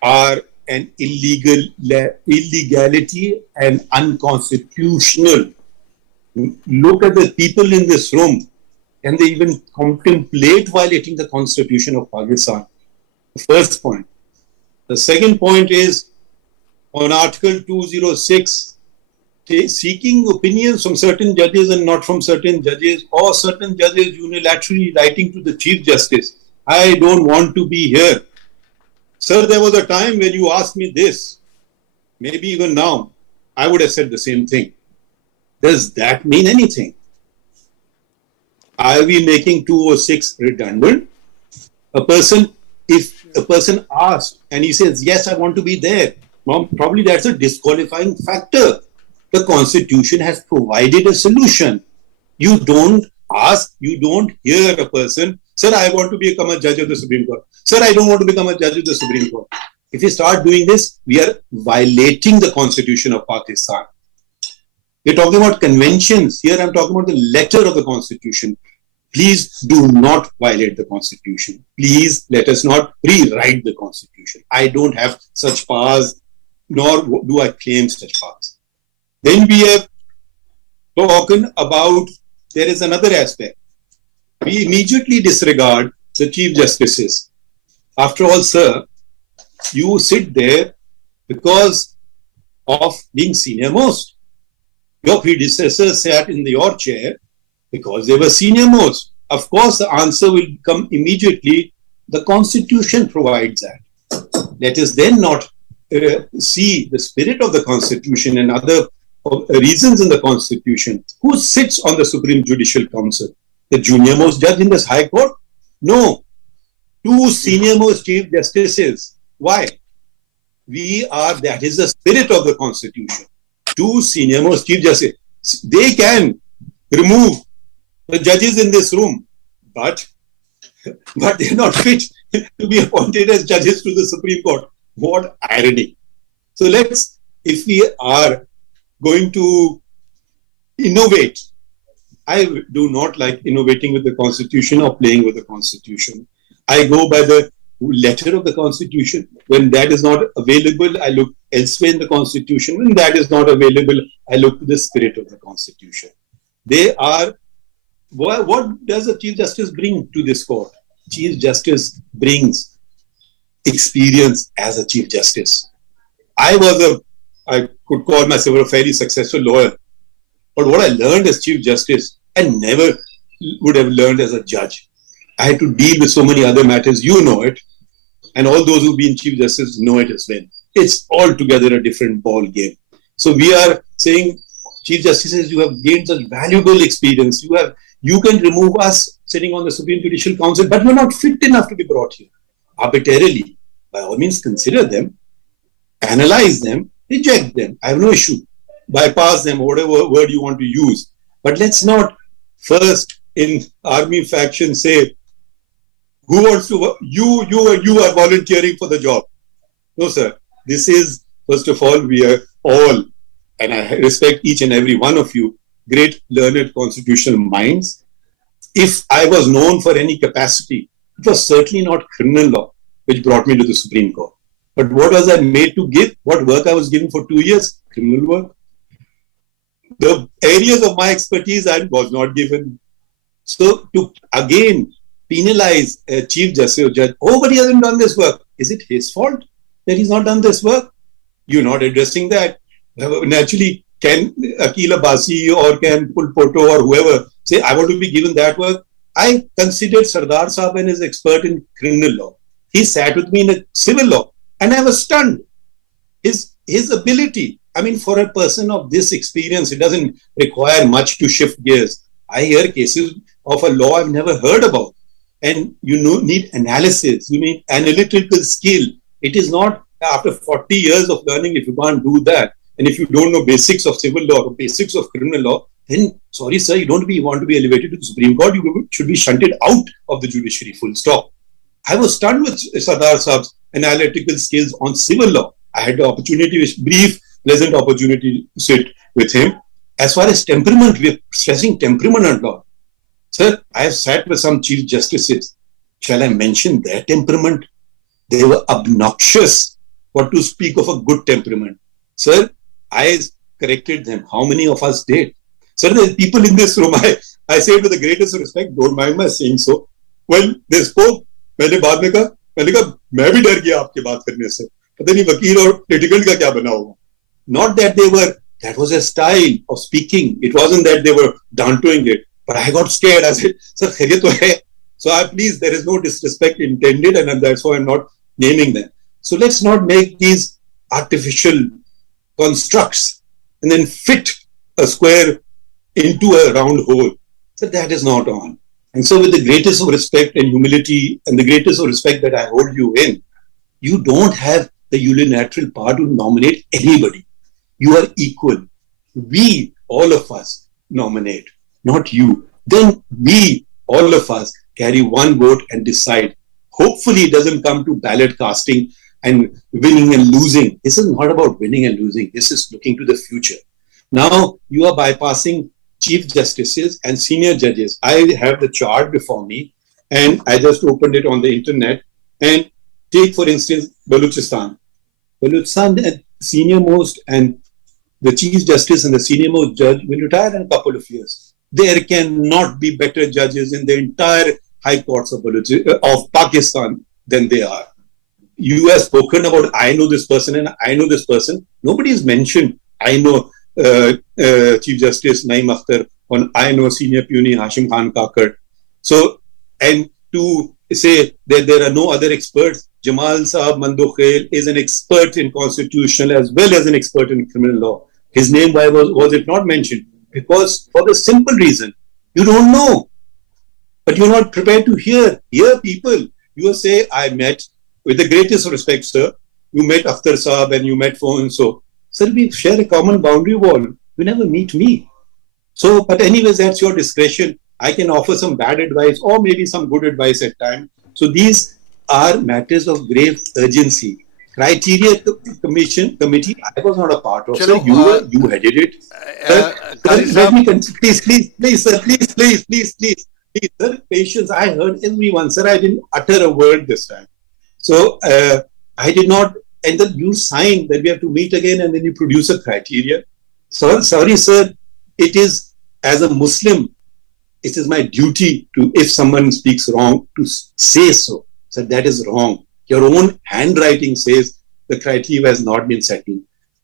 are an illegality and unconstitutional. Look at the people in this room. Can they even contemplate violating the Constitution of Pakistan? The first point. The second point is on Article 206, seeking opinions from certain judges and not from certain judges, or certain judges unilaterally writing to the Chief Justice. I don't want to be here. Sir, there was a time when you asked me this. Maybe even now, I would have said the same thing. Does that mean anything? Are we making 206 redundant? If a person asks and he says, yes, I want to be there, well, probably that's a disqualifying factor. The Constitution has provided a solution. You don't ask, you don't hear a person, sir, I want to become a judge of the Supreme Court. Sir, I don't want to become a judge of the Supreme Court. If you start doing this, we are violating the Constitution of Pakistan. We're talking about conventions. Here I'm talking about the letter of the Constitution. Please do not violate the Constitution. Please let us not rewrite the Constitution. I don't have such powers, nor do I claim such powers. Then we have spoken about, there is another aspect. We immediately disregard the Chief Justices. After all, sir, you sit there because of being senior most. Your predecessors sat in your chair because they were senior most. Of course, the answer will come immediately. The Constitution provides that. Let us then not see the spirit of the Constitution and other reasons in the Constitution. Who sits on the Supreme Judicial Council? The junior most judge in this High Court? No. Two senior most Chief Justices. Why? That is the spirit of the Constitution. Two senior most Chief Justices. They can remove the judges in this room, but they're not fit to be appointed as judges to the Supreme Court. What irony. So if we are going to innovate, I do not like innovating with the Constitution or playing with the Constitution. I go by the letter of the Constitution. When that is not available, I look elsewhere in the Constitution. When that is not available, I look to the spirit of the Constitution. What does a Chief Justice bring to this court? Chief Justice brings experience as a Chief Justice. I could call myself a fairly successful lawyer, but what I learned as Chief Justice, I never would have learned as a judge. I had to deal with so many other matters. You know it. And all those who've been Chief Justice know it as well. It's altogether a different ball game. So we are saying, Chief Justices, you have gained such valuable experience. You can remove us sitting on the Supreme Judicial Council, but you're not fit enough to be brought here. Arbitrarily, by all means, consider them, analyze them, reject them. I have no issue. Bypass them, whatever word you want to use. But let's not first in army faction say, who wants to, you are volunteering for the job. No, sir. This is, first of all, we are all, and I respect each and every one of you, great learned constitutional minds. If I was known for any capacity, it was certainly not criminal law which brought me to the Supreme Court. But what was I made to give? What work I was given for 2 years? Criminal work. The areas of my expertise I was not given. So to again penalize a Chief Justice or judge, oh, but he hasn't done this work. Is it his fault that he's not done this work? You're not addressing that. Naturally, can Akil Abbasi or can Pulpoto or whoever say, I want to be given that work? I considered Sardar Saab and his expert in criminal law. He sat with me in a civil law and I was stunned. His ability, I mean, for a person of this experience, it doesn't require much to shift gears. I hear cases of a law I've never heard about. And you need analysis, you need analytical skill. It is not after 40 years of learning, if you can't do that, and if you don't know basics of civil law or basics of criminal law, then sorry, sir, you don't want to be elevated to the Supreme Court. You should be shunted out of the judiciary. Full stop. I was stunned with Sardar Saab's analytical skills on civil law. I had the opportunity, brief, pleasant opportunity to sit with him. As far as temperament, we are stressing temperament and law. Sir, I have sat with some chief justices. Shall I mention their temperament? They were obnoxious. What to speak of a good temperament? Sir, I corrected them. How many of us did? Sir, the people in this room, I say it with the greatest respect, don't mind my saying so. Well, they spoke. मैंने बाद में कहा मैं भी डर गया आपके बात करने से. पता नहीं वकील और litigant का क्या बना होगा. Not that that was a style of speaking. It wasn't that they were downplaying it. But I got scared. I said, sir, khairyat to hai. So please, there is no disrespect intended, and that's why I'm not naming them. So let's not make these artificial constructs and then fit a square into a round hole. So that is not on. And so with the greatest of respect and humility and the greatest of respect that I hold you in, you don't have the unilateral power to nominate anybody. You are equal. We, all of us, nominate, not you. Then we, all of us, carry one vote and decide. Hopefully it doesn't come to ballot casting and winning and losing. This is not about winning and losing. This is looking to the future. Now you are bypassing chief justices and senior judges. I have the chart before me and I just opened it on the internet. And take, for instance, Balochistan. Balochistan, the senior most and the chief justice and the senior most judge will retire in a couple of years. There cannot be better judges in the entire high courts of Pakistan than they are. You have spoken about, I know this person and I know this person. Nobody has mentioned, I know Chief Justice Naeem Akhtar, or I know Senior Puni Hashim Khan Kakar. So, and to say that there are no other experts, Jamal Saab Mandokhail is an expert in constitutional as well as an expert in criminal law. His name, why was it not mentioned? Because for the simple reason, you don't know. But you're not prepared to hear people. You say, I met, with the greatest respect, sir, you met Akhtar Saab and you met so and so. Sir, we share a common boundary wall. You never meet me. So, but anyways, that's your discretion. I can offer some bad advice or maybe some good advice at times. So these are matters of grave urgency. Criteria committee, I was not a part of. Chalo, Sir, you headed it. Let me please, sir, please, sir, patience. I heard everyone. Sir, I didn't utter a word this time. So I did not, and then you signed that we have to meet again and then you produce a criteria. So, sorry, sir, it is, as a Muslim, it is my duty to, if someone speaks wrong, to say so. So that is wrong. Your own handwriting says the criteria has not been settled.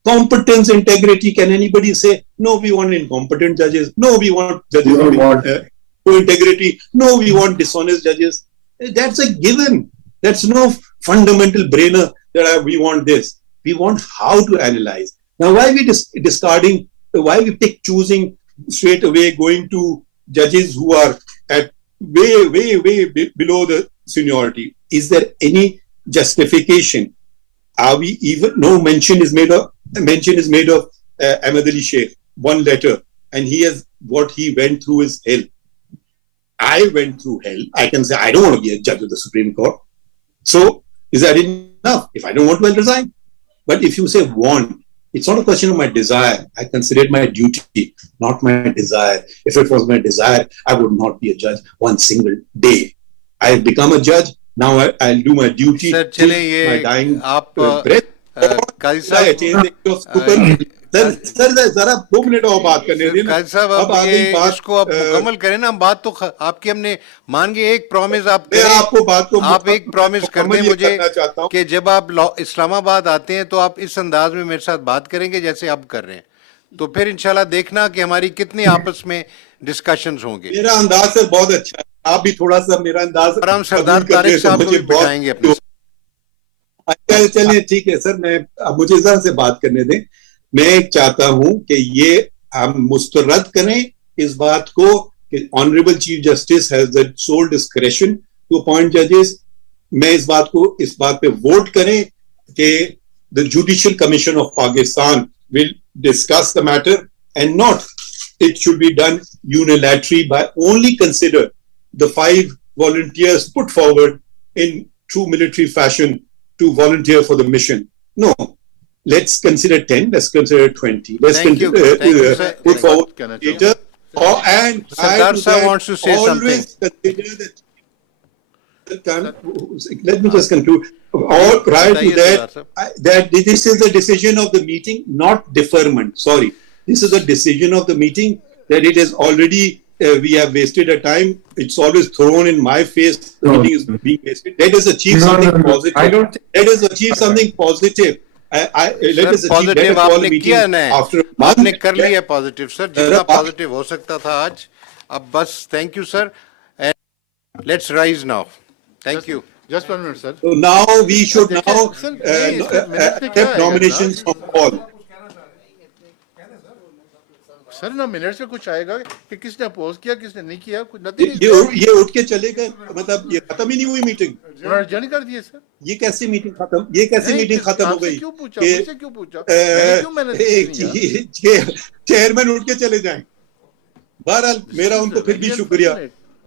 Competence, integrity, can anybody say, no, we want incompetent judges. No, we want judges with integrity. No, we want dishonest judges. That's a given. That's no fundamental brainer that we want this. We want how to analyze. Now, why we discarding, why we choosing straight away going to judges who are at way below the seniority? Is there any justification? Are we even, no mention is made of Ahmed Ali Sheikh, one letter, and what he went through is hell. I went through hell. I can say, I don't want to be a judge of the Supreme Court. So, is that enough? If I don't want to, I'll resign. But if you say want, it's not a question of my desire. I consider it my duty, not my desire. If it was my desire, I would not be a judge one single day. I have become a judge. Now I'll do my duty. Sir, चले my dying ये आप काजी साहब sir जरा 2 minute और बात करने दें। काजी साहब अब ये इसको आप मुकम्मल करें ना, बात तो आपकी हमने मान के एक प्रॉमिस आप करें, आपको बात को आप एक प्रॉमिस कर दें मुझे कि जब आप इस्लामाबाद आते हैं तो आप इस अंदाज में मेरे साथ बात करेंगे जैसे आप कर रहे हैं, तो फिर इंशाल्लाह देखना कि हमारी कितनी आपस में डिस्कशंस होंगे। मेरा अंदाज सर बहुत अच्छा है, आप भी थोड़ा सा मेरा अंदाज आराम सरदार तारिक साहब को भी बिठाएंगे अपने। अच्छा चलिए ठीक है सर, मैं अब मुझे जरा से बात करने दें। मैं चाहता हूं कि ये हम मुस्तरद करें इस बात को कि honourable chief justice has the sole discretion to appoint जजेस। मैं इस बात पे वोट करें कि the judicial commission of Pakistan will discuss the matter and not it should be done unilaterally by only consider the 5 volunteers put forward in true military fashion to volunteer for the mission. No, let's consider 10, let's consider 20. Let's Thank you, sir. put forward Can I later. And Sardar sir wants to say always consider that. Let me just conclude. All prior to बताइए, that, Sardar that this is the decision of the meeting, not deferment. Sorry, this is the decision of the meeting that it is already we have wasted a time. It's always thrown in my face. The meeting is being wasted. Let us achieve something positive. I don't think Let us achieve something positive. Let us achieve positive better call आपने meeting किया ना, after a month. आपने कर लिया positive sir, जितना positive हो सकता था आज. अब बस thank you sir and let's rise now. Thank you. Just 1 minute, sir. So now we should now Sir, please, minute में क्या accept आएगा nominations from all. सर ना मिनट्स में कुछ आएगा कि किसने अपोज किया, किसने नहीं किया, कुछ नथिंग. ये उठ के चले गए, मतलब ये खत्म ही नहीं हुई मीटिंग. उन्होंने adjourn कर दिए सर. ये कैसे मीटिंग खत्म? ये कैसे नहीं, मीटिंग खत्म हो आपसे गई? क्यों पूछा, मुझसे क्यों पूछा, मैंने क्यों मैनेज नहीं किया? चेयरमैन उठ के चले जाएं. बहरहाल मेरा उनको फिर भी शुक्रिया